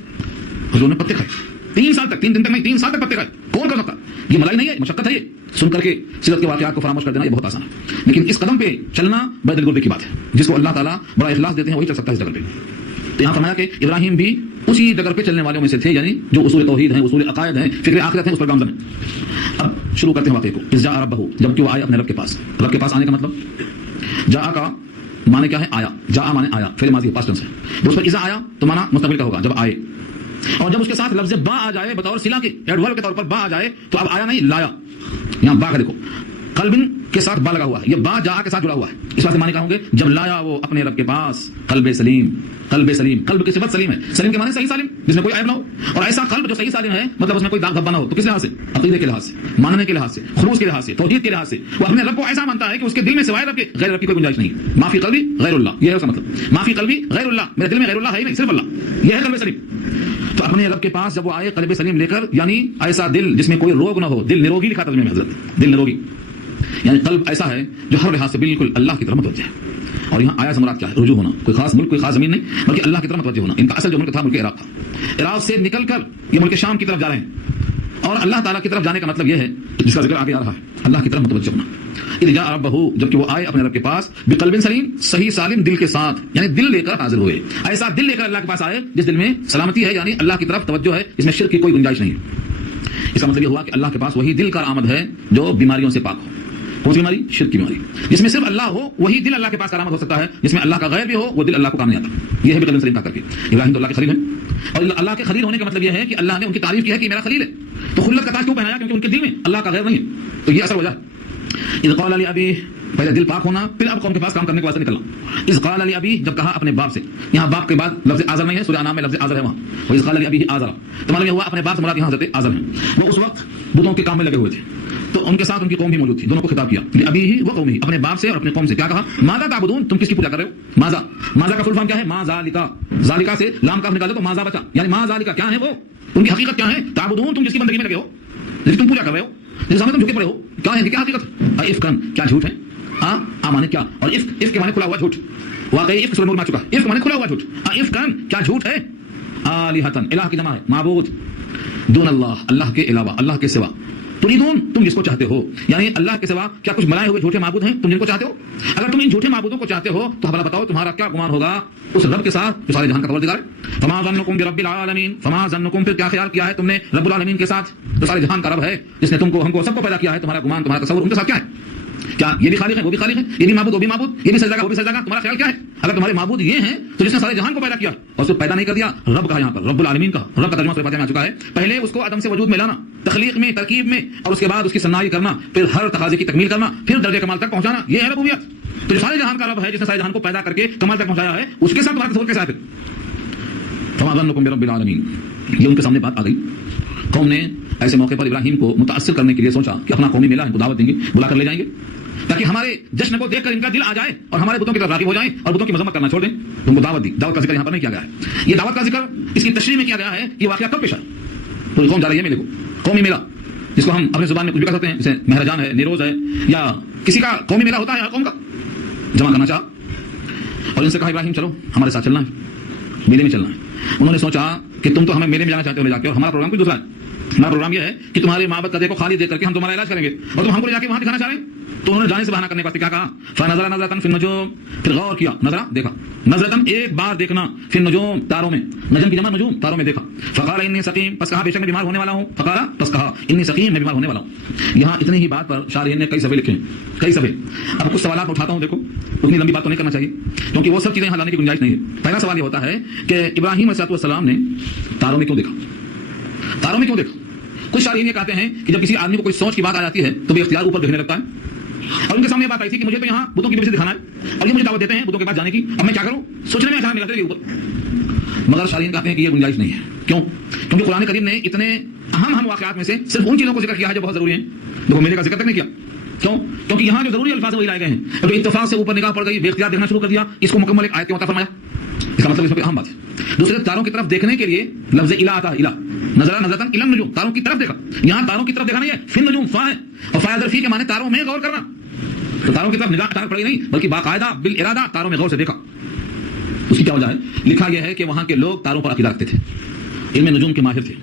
حضور نے پتے کھائے 3 سال تک، 3 دن تک نہیں، 3 سال تک پتے کھائے، کون کر سکتا؟ یہ ملائی نہیں ہے، مشقت ہے۔ یہ سن کر کے سیرت کے واقعات کو فراموش کر دینا یہ بہت آسان ہے، لیکن اس قدم پہ چلنا بڑے دل گردے کی بات ہے۔ جس کو اللہ تعالیٰ بڑا اخلاص دیتے ہیں وہی چل سکتا ہے اس جگہ پہ۔ تو یہاں فرمایا کہ ابراہیم بھی اسی جگہ پہ چلنے والوں میں سے تھے، یعنی جو اصول توحید ہیں، اصول عقائد ہیں، فکر آخرت ہیں، اس پر گامزن ہیں۔ اب شروع کرتے ہیں واقعے کو۔ اذ جاء ربہ، جب کہ وہ آئے اپنے رب کے پاس۔ رب کے پاس آنے کا مطلب، جاء کا معنی کیا ہے؟ آیا۔ جاء معنی آیا، فعل ماضی پاسٹ ٹینس ہے۔ اس پر اذا آیا تو معنی مستقبل کا ہوگا، جب آئے، اور جب اس کے ساتھ لفظ با آ جائے بطور صلہ کے، ایڈورب کے طور پر با آ جائے، تو اب آیا نہیں، لایا۔ یہاں با کا دیکھو، قلبن کے ساتھ با لگا ہوا ہے، یہ با جا کے ساتھ جڑا ہوا ہے۔ اس بات سے معنی کیا ہوں گے؟ جب لایا وہ اپنے رب کے پاس قلب سلیم، قلب سلیم، قلب کی صفت سلیم ہے، سلیم کے معنی صحیح سالم، جس میں کوئی عیب نہ ہو، اور ایسا قلب جو صحیح سالم ہے، مطلب اس میں کوئی داغ دھبا نہ ہو۔ تو کس لحاظ سے؟ عقیدے کے لحاظ سے، ماننے کے لحاظ سے، خلوص کے لحاظ سے، توحید کے لحاظ سے، وہ اپنے رب کو ایسا مانتا ہے کہ اس کے دل میں سوائے رب کے غیر رب کی کوئی گنجائش نہیں۔ ما فی قلبی غیر اللہ، یہ ہے اس کا مطلب، ما فی قلبی غیر اللہ، میرے دل میں غیر اللہ ہے ہی نہیں، صرف اللہ، یہ ہے قلب سلیم۔ تو اپنے رب کے پاس جب وہ آئے قلب سلیم لے کر، یعنی ایسا دل جس میں کوئی روگ نہ ہو، دل نروگی لکھا ترجمے میں حضرت، دل نروگی، یعنی قلب ایسا ہے جو ہر لحاظ سے بالکل اللہ کی طرف متوجہ ہے۔ اور یہاں آیا سے مراد کیا ہے؟ رجوع ہونا، کوئی خاص ملک، کوئی خاص زمین نہیں، بلکہ اللہ کی طرف متوجہ ہونا۔ ان کا اصل جو ملک تھا ملک عراق تھا، عراق سے نکل کر یہ ملک شام کی طرف جا رہے ہیں، اور اللہ تعالیٰ کی طرف جانے کا مطلب یہ ہے جس کا ذکر آگے آ رہا ہے، اللہ کی طرف متوجہ ہونا۔ اذ جاء ربہ، جبکہ وہ آئے اپنے رب کے پاس، بقلب سلیم، صحیح سالم دل کے ساتھ، یعنی دل لے کر حاضر ہوئے، ایسا دل لے کر اللہ کے پاس آئے جس دل میں سلامتی ہے، یعنی اللہ کی طرف توجہ ہے، اس میں شرک کی کوئی گنجائش نہیں۔ اس کا مطلب یہ ہوا کہ اللہ کے پاس وہی دل کا آمد ہے جو بیماریوں سے پاک ہو، کون سی بیماری؟ شرک کی بیماری. جس میں صرف اللہ ہو وہی دل اللہ کے پاس کارآمد ہو سکتا ہے. جس میں اللہ کا غیر بھی ہو وہ دل اللہ کو کام نہیں آتا. یہ ہے بقلب سلیم کا کر کے. ابراہیم تو اللہ کے خلیل ہیں, اور اللہ کے خلیل ہونے کا مطلب یہ ہے کہ اللہ نے ان کی تعریف کی ہے کہ میرا خلیل ہے. تو خلت کا تاج کیوں پہنایا؟ کیونکہ ان کے دل میں اللہ کا غیر نہیں ہے. تو یہ اثر ہو جائے. اذ قال لابیہ, پہلے دل پاک ہونا, پھر اب قوم کے پاس کام کرنے کے واسطے نکلنا. اذ قال لابیہ, جب کہا اپنے باپ سے. یہاں باپ کے بعد لفظ آزر نہیں ہے, سورہ انعام میں لفظ آزر ہے وہاں. اذ قال لابیہ آزر, تو معلوم ہوا اپنے باپ سے مراد یہاں حضرت آزر ہیں. وہ اس وقت بتوں کے کام میں لگے ہوئے تھے, تو ان کے ساتھ ان کی قوم بھی موجود تھی. دونوں کو خطاب کیا ابیہ و قومہ, اپنے باپ سے اور اپنے قوم سے. کیا کہا؟ ماذا تعبدون, تم کس کی پوجا کر رہے ہو؟ ماذا, ماذا کا فل فارم کیا ہے؟ ما ذالکا, ذالکا سے لام کاف نکال دو تو ماذا بچا, یعنی ما ذالکا کیا ہے وہ, ان کی حقیقت کیا ہے؟ تعبدون, تم جس کی بندگی میں لگے ہو, جس کی تم پوجا کر رہے ہو, جس سامنے تم جھکے پڑے ہو, کیا ہے, کیا حقیقت؟ افکن, کیا جھوٹ ہے. مانے کیا, اور عفق کے معنی کھلا ہوا جھوٹ. واقعی عفق سورہ نور میں آ چکا ہے. عفق معنی کھلا ہوا جھوٹ. عفقن, کیا جھوٹ ہے. آلہتن, الہ کی جمع ہے, معبود. دون اللہ, اللہ کے علاوہ, اللہ کے سوا. تریدون, تم جس کو چاہتے ہو, یعنی اللہ کے سوا کیا کچھ بنائے ہوئے جھوٹے معبود ہیں تم جن کو چاہتے ہو؟ اگر تم ان جھوٹے معبودوں کو چاہتے ہو تو بھلا بتاؤ تمہارا کیا گمان ہوگا اس رب کے ساتھ جو سارے جہان کا پروردگار ہے. فما ظنکم برب العالمین, فما ظنکم, پھر کیا خیال کیا ہے تم نے رب العالمین کے ساتھ جو سارے جہان کا رب ہے, جس نے تم کو ہم کو سب کو پیدا کیا ہے. تمہارا گمان, تمہارا تصور ان کے ساتھ کیا ہے؟ کیا یہ بھی خالق ہے وہ بھی خالق ہے, یہ بھی معبود وہ بھی معبود, یہ بھی سجدہ وہ بھی سجدہ. تمہارا خیال کیا ہے؟ اگر تمہارے معبود یہ ہیں تو جس نے سارے جہان کو پیدا کیا اور اس کو پیدا نہیں کر دیا, رب کہا یہاں پر, رب العالمین کا, رب کا ترجمہ سورہ فاتحہ میں آ چکا ہے. پہلے اس کو عدم سے وجود میں لانا, تخلیق میں, ترکیب میں, اور اس کے بعد اس کی صناعی کرنا, پھر ہر تقاضے کی تکمیل کرنا, پھر درجے کمال تک پہنچانا, یہ ہے ربوبیت. تو جو سارے جہان کا رب ہے, جس نے سارے جہان کو پیدا کر کے کمال تک پہنچایا ہے, اس کے ساتھ تمہارا تصور کیسا ہے؟ فما ظنکم برب العالمین, یہ ان کے سامنے بات آ گئی. قوم نے ایسے موقع پر ابراہیم کو متاثر کرنے کے لیے سوچا کہ اپنا قومی میلہ ان کو دعوت دیں گے, بلا کر لے جائیں گے, تاکہ ہمارے جشن کو دیکھ کر ان کا دل آ جائے اور ہمارے بتوں کی طرف راغب ہو جائیں اور بتوں کی مذمت کرنا چھوڑ دیں. تم کو دعوت دی. دعوت کا ذکر یہاں پر نہیں کیا گیا ہے. یہ دعوت کا ذکر اس کی تشریح میں کیا گیا ہے. یہ واقعہ کب پیش ہے؟ پوری قوم جا رہی ہے میلے کو, قومی میلہ, جس کو ہم اپنے زبان میں کچھ بھی کر سکتے ہیں, جیسے مہرجان ہے, نیروز ہے, یا کسی کا قومی میلہ ہوتا ہے ہر قوم کا, جمع کرنا چاہا. اور ان سے کہا ابراہیم چلو ہمارے ساتھ چلنا ہے, میلے میں چلنا ہے. انہوں نے سوچا کہ تم تو ہمیں میلے میں جانا چاہتے ہو لے جا کے, اور ہمارا پروگرام کچھ دوسرا ہے. ہمارا پروگرام یہ ہے کہ تمہارے معبد کا دیکھو خالی دیکھ کر کے ہم تمہارا علاج کریں گے, اور تم ہم کو لے جا کے وہاں دکھانا چاہ رہے ہیں. تو انہوں نے جانے سے بہانہ کرنے کے واسطے کیا کہا؟ فنظر نظرۃ فی النجوم, پھر غور کیا, نظرہ دیکھا, نظرۃ ایک بار دیکھنا, فی النجوم تاروں میں, نجم کی جمع نجوم, تاروں میں دیکھا. فقال انی سقیم, پس کہا بے شک میں بیمار ہونے والا ہوں. فقال, پس کہا انی سقیم, میں بیمار ہونے والا ہوں. یہاں اتنی ہی بات پر شارحین نے کئی صفحے لکھے ہیں, کئی صفحے. اب کچھ سوالات اٹھاتا ہوں, دیکھو اتنی لمبی بات تو نہیں کرنا چاہیے کیونکہ وہ سب چیزیں یہاں لانے کی گنجائش نہیں ہے. پہلا سوال یہ ہوتا ہے کہ ابراہیم علیہ السلام نے تاروں میں کیوں دیکھا, تاروں میں کیوں دیکھا. کچھ شارحین یہ کہتے ہیں کہ جب کسی آدمی کو کوئی سوچ کی بات آ جاتی ہے تو وہ اختیار اوپر دیکھنے لگتا ہے, اور ان کے سامنے بات آئی تھی کہ مجھے تو یہاں بتوں کی وجہ سے دکھانا ہے, اور یہ مجھے دعوت دیتے ہیں بتوں کے پاس جانے کی, اب میں کیا کروں؟ سوچنے میں آسان نکلتے ہیں اوپر. مگر شارحین کہتے ہیں کہ یہ گنجائش نہیں ہے. کیوں؟ کیونکہ قرآن کریم نے اتنے اہم واقعات میں سے صرف ان چیزوں کو ذکر کیا ہے جو بہت ضروری ہیں. دیکھو میلے کا ذکر تک نہیں کیا. کیوں؟ کیونکہ یہاں جو ضروری الفاظ وہی لائے گئے ہیں, تو اتفاق سے اوپر نگاہ پڑ گئی, بے اختیار دیکھنا شروع کر دیا, اس کو مکمل ایک آیت کے مطابق فرمایا. اس کا مطلب اس میں اہم بات ہے. دوسرے تاروں کی طرف دیکھنے کے لیے لفظ الہ آتا ہے, الہ, نظرہ نظرتن الی النجوم, تاروں کی طرف دیکھا. یہاں تاروں کی طرف دیکھا نہیں ہے, فی النجوم, فا ہے, اور فا ظرفی کے معنی تاروں میں غور کرنا. تو تاروں کی طرف نگاہ اٹھانا پڑی نہیں, بلکہ باقاعدہ بالارادہ تاروں میں غور سے دیکھا. اس کی کیا وجہ ہے؟ لکھا گیا ہے کہ وہاں کے لوگ تاروں پر عقیدہ رکھتے تھے, علم نجوم کے ماہر تھے.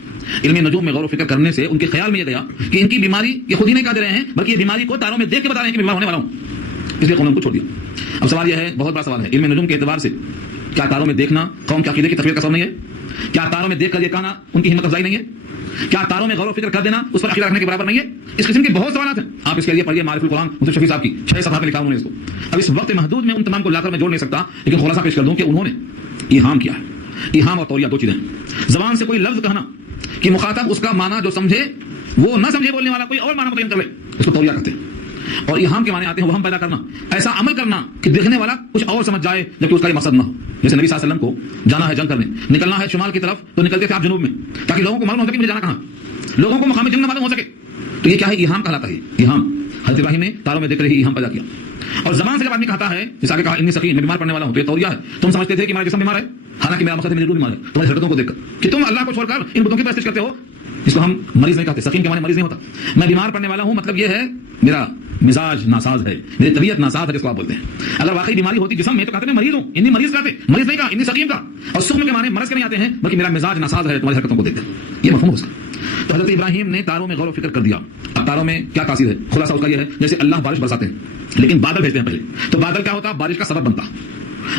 علم نجوم میں غور و فکر کرنے سے ان کے خیال میں یہ گیا کہ ان کی بیماری یہ خود ہی نہیں کہہ دے رہے ہیں, بلکہ یہ بیماری کو تاروں میں دیکھ کے بتا رہے ہیں کہ بیمار ہونے والا ہوں, اس لیے قوم نے ان کو چھوڑ دیا. اب سوال یہ ہے, بہت بڑا سوال ہے, علم نجوم کے اعتبار سے کیا تاروں میں دیکھنا قوم کے عقیدے کی تقویت کا سبب نہیں ہے؟ کیا تاروں میں دیکھ کر یہ کہنا ان کی ہمت افزائی نہیں ہے؟ کیا تاروں میں غور و فکر کر دینا اس پر عقیدہ رکھنے کے برابر نہیں ہے؟ اس قسم کے بہت سوالات ہیں. آپ اس کے لیے پڑھیے معارف القرآن مفتی شفیع صاحب کی 6 صفحات میں لکھا انہوں نے اس کو. اب اس وقت محدود میں ان تمام کو لا کر میں جوڑ نہیں سکتا, لیکن خلاصہ پیش کر دوں کہ انہوں نے ایہام کیا ہے. ایہام اور توریہ دو چیزیں ہیں. زبان سے کوئی لفظ کہنا کہ مخاطب اس کا معنی جو سمجھے وہ نہ سمجھے بولنے والا کوئی اور معنی متعین کر لے, اس کو توریہ کہتے ہیں. اور ایہام کے معنی آتے ہیں وہم پیدا کرنا, ایسا عمل کرنا کہ دیکھنے والا کچھ اور سمجھ جائے جبکہ اس کا یہ مقصد نہ ہو. جیسے نبی صلی اللہ علیہ وسلم کو جانا ہے جنگ کرنے, نکلنا ہے شمال کی طرف تو نکلتے تھے آپ جنوب میں, تاکہ لوگوں کو معلوم ہو سکے مجھے جانا کہاں, لوگوں کو مقام جنگ نہ معلوم ہو سکے. تو یہ کیا ہے؟ ایہام کہلاتا ہے. ایہام حضرت ابراہیم نے تاروں میں دیکھ رہے ایہام پیدا کیا. اور زبان سے جب آدمی کہتا ہے, جیسے آگے کہا انی سقیم, میں بیمار پڑنے والا ہوں, تو یہ توریہ ہے. تم سمجھتے تھے کہ میرا جسم بیمار ہے, حالانکہ میرا مقصد ہے میری روح بیمار ہے. تمہاری حرکتوں کو دیکھ کر کہ تم اللہ کو چھوڑ کر ان بتوں کی پرستش کرتے ہو, اس کو ہم مریض نہیں کہتے. سقیم کے معنی مریض نہیں ہوتا. میں بیمار پڑنے والا ہوں مطلب یہ ہے میرا مزاج ناساز ہے, میری طبیعت ناساز ہے, جس کو آپ بولتے ہیں. اگر واقعی بیماری ہوتی جسم میں تو کہتے ہیں میں مریض ہوں, انی مریض کہتے, مریض نہیں کہا, انی سقیم کا. اور سقم کے معنی مرض کے نہیں آتے ہیں, بلکہ میرا مزاج ناساز ہے تمہاری حرکتوں کو دیکھ کر. یہ مفہوم ہے اس کا. تو حضرت ابراہیم نے تاروں میں غور و فکر کر دیا. اب تاروں میں کیا تاثیر ہے؟ خلاصہ اس کا یہ ہے, جیسے اللہ بارش برساتے ہیں لیکن بادل بھیجتے ہیں پہلے, تو بادل کیا ہوتا؟ بارش کا سبب بنتا.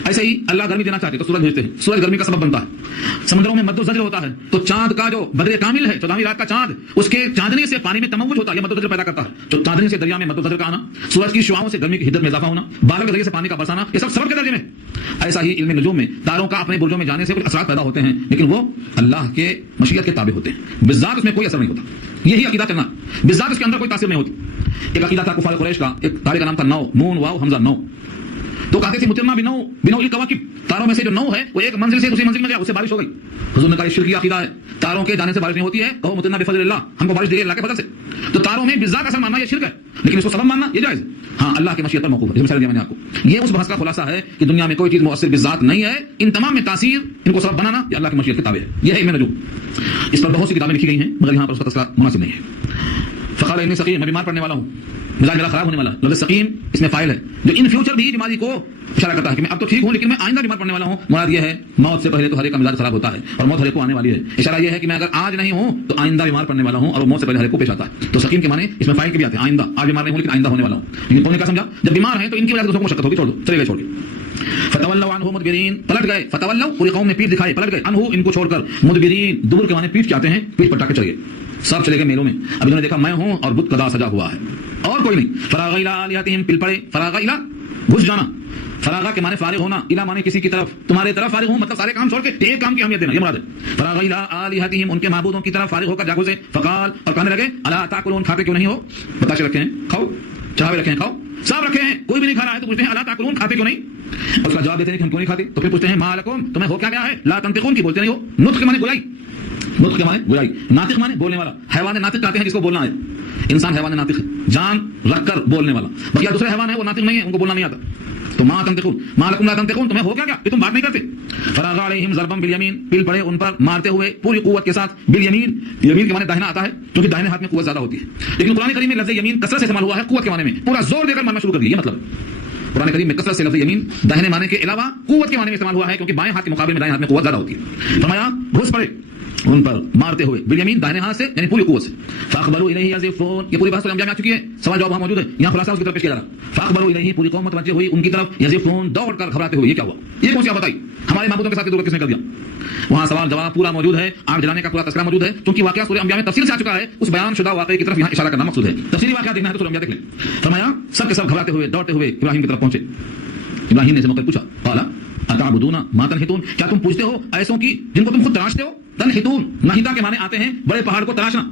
ایسے ہی اللہ گرمی دینا چاہتے تو سورج بھیجتے ہیں، سورج گرمی کا سبب بنتا ہے۔ سمندروں میں مد و زجر ہوتا ہے تو چاند کا جو بدر کامل ہے 14ویں رات کا چاند، اس کے چاندنی سے پانی میں تموج ہوتا ہے، یہ مد و زجر پیدا کرتا ہے۔ تو چاندنی سے دریا میں مد و زجر کا آنا، سورج کی شعاؤں سے گرمی کی حدت میں اضافہ ہونا، بادل کے ذریعے سے پانی کا برسانا، یہ سب سبب کے درجے میں۔ ایسا ہی علم نجوم میں تاروں کا اپنے برجوں میں جانے سے کچھ اثرات پیدا ہوتے ہیں، لیکن وہ اللہ کے مشیت کے تابع ہوتے ہیں، بالذات اس میں کوئی اثر نہیں ہوتا۔ یہی عقیدہ چلنا، بالذات اس کے اندر کوئی تاثیر نہیں ہوتی۔ ایک عقیدہ تھا کفار قریش کا، ایک تارے کا نام تھا نو، نون واو حمزہ نو، تو کہتے تھے مترنا بنو الکواکب، تاروں میں سے جو نو ہے وہ ایک منزل سے دوسری منزل میں گیا، اس سے بارش ہو گئی۔ حضور نے کہا یہ شرک کی عقیدہ ہے، تاروں کے جانے سے بارش نہیں ہوتی ہے، کہو مترنا بفضل اللہ، ہم کو بارش دے اللہ کے فضل سے۔ تو تاروں میں بالذات اثر ماننا یہ شرک ہے، لیکن اس کو سبب ماننا یہ جائز ہے، ہاں اللہ کی مشیت پر موقوف ہے۔ مثال دیا میں نے آپ کو، یہ اس بحث کا خلاصہ ہے کہ دنیا میں کوئی چیز مؤثر بالذات نہیں ہے، ان تمام میں تاثیر، ان کو سبب بنانا یہ اللہ کی مشیت کے تابع ہے۔ یہ ہے علم نجوم، اس پر بہت سی کتابیں لکھی گئی ہیں، مگر یہاں پر اس کا تذکرہ مناسب نہیں ہے۔ فقال انی سقیم، میں بیمار پڑنے والا ہوں، مزاج میرا خراب ہونے والا۔ لفظ سقیم اس میں فاعل ہے جو ان فیوچر بھی بیماری کو اشارہ کرتا ہے کہ میں اب تو ٹھیک ہوں لیکن میں آئندہ بیمار پڑنے والا ہوں۔ مراد یہ ہے موت سے پہلے تو ہر ایک کا مزاج خراب ہوتا ہے اور موت ہر ایک کو آنے والی ہے۔ اشارہ یہ ہے کہ میں اگر آج نہیں ہوں تو آئندہ بیمار پڑنے والا ہوں، اور وہ موت سے پہلے ہر ایک کو پیش آتا ہے۔ تو سقیم کے معنی اس میں فاعل کے بھی آتے ہیں، آئندہ، آج بیمار نہیں ہوں لیکن آئندہ ہونے والا ہوں۔ لیکن تو نے کیا سمجھا، جب بیمار ہیں تو ان کی وجہ سے دوسروں کو مشقت ہوگی، چھوڑ دو، چلے گئے چھوڑ کے۔ فتولوا عنہ مدبرین، پلٹ گئے، فتولوا پوری قوم نے پیٹ دکھائے، پلٹ گئے، عنہ ان کو چھوڑ کر، مدبرین دبر کے معنی پیٹ کے آتے ہیں، پیٹ پٹا کے چلے گئے، سب چلے گئے میلوں میں۔ اب انہوں نے دیکھا میں ہوں اور بت قدا سجا ہوا ہے اور کوئی نہیں۔ فراغ الی آلیہتہم، پل پڑے، فراغ الی گھس جانا، فراغ کے معنی فارغ ہونا، الی معنی کسی کی طرف، تمہارے طرف فارغ ہوں مطلب سارے کام چھوڑ کے ایک کام کی اہمیت دینا، یہ مراد ہے۔ فراغ الی آلیہتہم، ان کے معبودوں کی طرف فارغ ہو کر جا گھسے، فقال، اور کہنے لگے، الا تاکلون، کھاتے کیوں نہیں ہو؟ بتاشے رکھے ہیں کھاؤ، چڑھاوے رکھے ہیں کھاؤ، سب رکھے ہیں، کوئی بھی نہیں کھا رہا ہے تو پوچھتے ہیں الا تاکلون، کھاتے کیوں نہیں؟ اور اس کا جواب دیتے ہیں کہ ہم کیوں نہیں کھاتے، تو پھر پوچھتے ہیں ما لکم، تمہیں ہو کیا گیا ہے، لا تنطقون، کی بولتے نہیں ہو؟ نطق کے معنی گویائی، نطق کے معنی گویائی، ناطق معنی بولنے والا، حیوان ناطق کہتے ہیں جس کو بولنا ہے، انسان حیوان ناطق ہے، جان رکھ کر بولنے والا، بقیہ دوسرے حیوان ہے وہ ناطق نہیں ہے، ان کو بولنا نہیں آتا۔ تو ما تنطقون، ما لکم لا تنطقون، تمہیں ہو کیا کہ تم بات نہیں کرتے۔ فراغ علیہم ضربا بالیمین، پل پڑے ان پر مارتے ہوئے پوری قوت کے ساتھ، بالیمین، یمین کے معنی داہنا آتا ہے کیونکہ داہنے ہاتھ میں قوت زیادہ ہوتی ہے، لیکن قرآن کریم میں لفظ یمین کثرت سے استعمال ہوا ہے قوت کے معنی میں، پورا زور دے کر ماننا شروع کر دیا، یہ مطلب قرآن کریم میں کثرت سے لفظ یمین داہنے معنی کے علاوہ قوت کے معنی میں استعمال ہوا ہے کیونکہ بائیں ہاتھ کے مقابلے میں دائیں ہاتھ میں قوت زیادہ ہوتی ہے۔ فرمایا گھس پڑے ان پر مارتے ہوئے، بالیمین داہنے ہاتھ سے یعنی پوری قوت سے۔ فاقبلوا الیہ یزفون، یہ پوری بحث سورہ انبیاء میں آ چکی ہے، سوال جواب وہاں موجود ہے، یہاں خلاصہ اس کی طرف پیش کیا جا رہا ہے۔ فاقبلوا الیہ، پوری قوم متوجہ ہوئی ان کی طرف، یزفون، دوڑ کر گھبراتے ہوئے، یہ کیا ہوا، یہ کون سی بات بتائی، ہمارے معبودوں کے ساتھ دو کس نے کر دیا؟ وہاں سوال جواب پورا موجود ہے، آگ جلانے کا پورا تذکرہ موجود ہے، کیونکہ واقعہ سورہ انبیاء میں تفصیل سے آ چکا ہے، اس بیان شدہ واقعے کی طرف یہاں اشارہ کرنا مقصود ہے۔ تفصیلی واقعہ دیکھنا ہے تو سورہ انبیاء دیکھ لیں۔ فرمایا سب کے سب گھبراتے ہوئے دوڑتے ہوئے ابراہیم کی طرف پہنچے۔ ابراہیم نے اس موقع پوچھا، قال اتعبدون ما تنحتون، کیا تم پوچھتے ہو ایسوں کی جن کو تم خود تراشتے ہو؟ تنحتون، نحیتا کے معنی آتے ہیں بڑے پہاڑ کو تراشنا،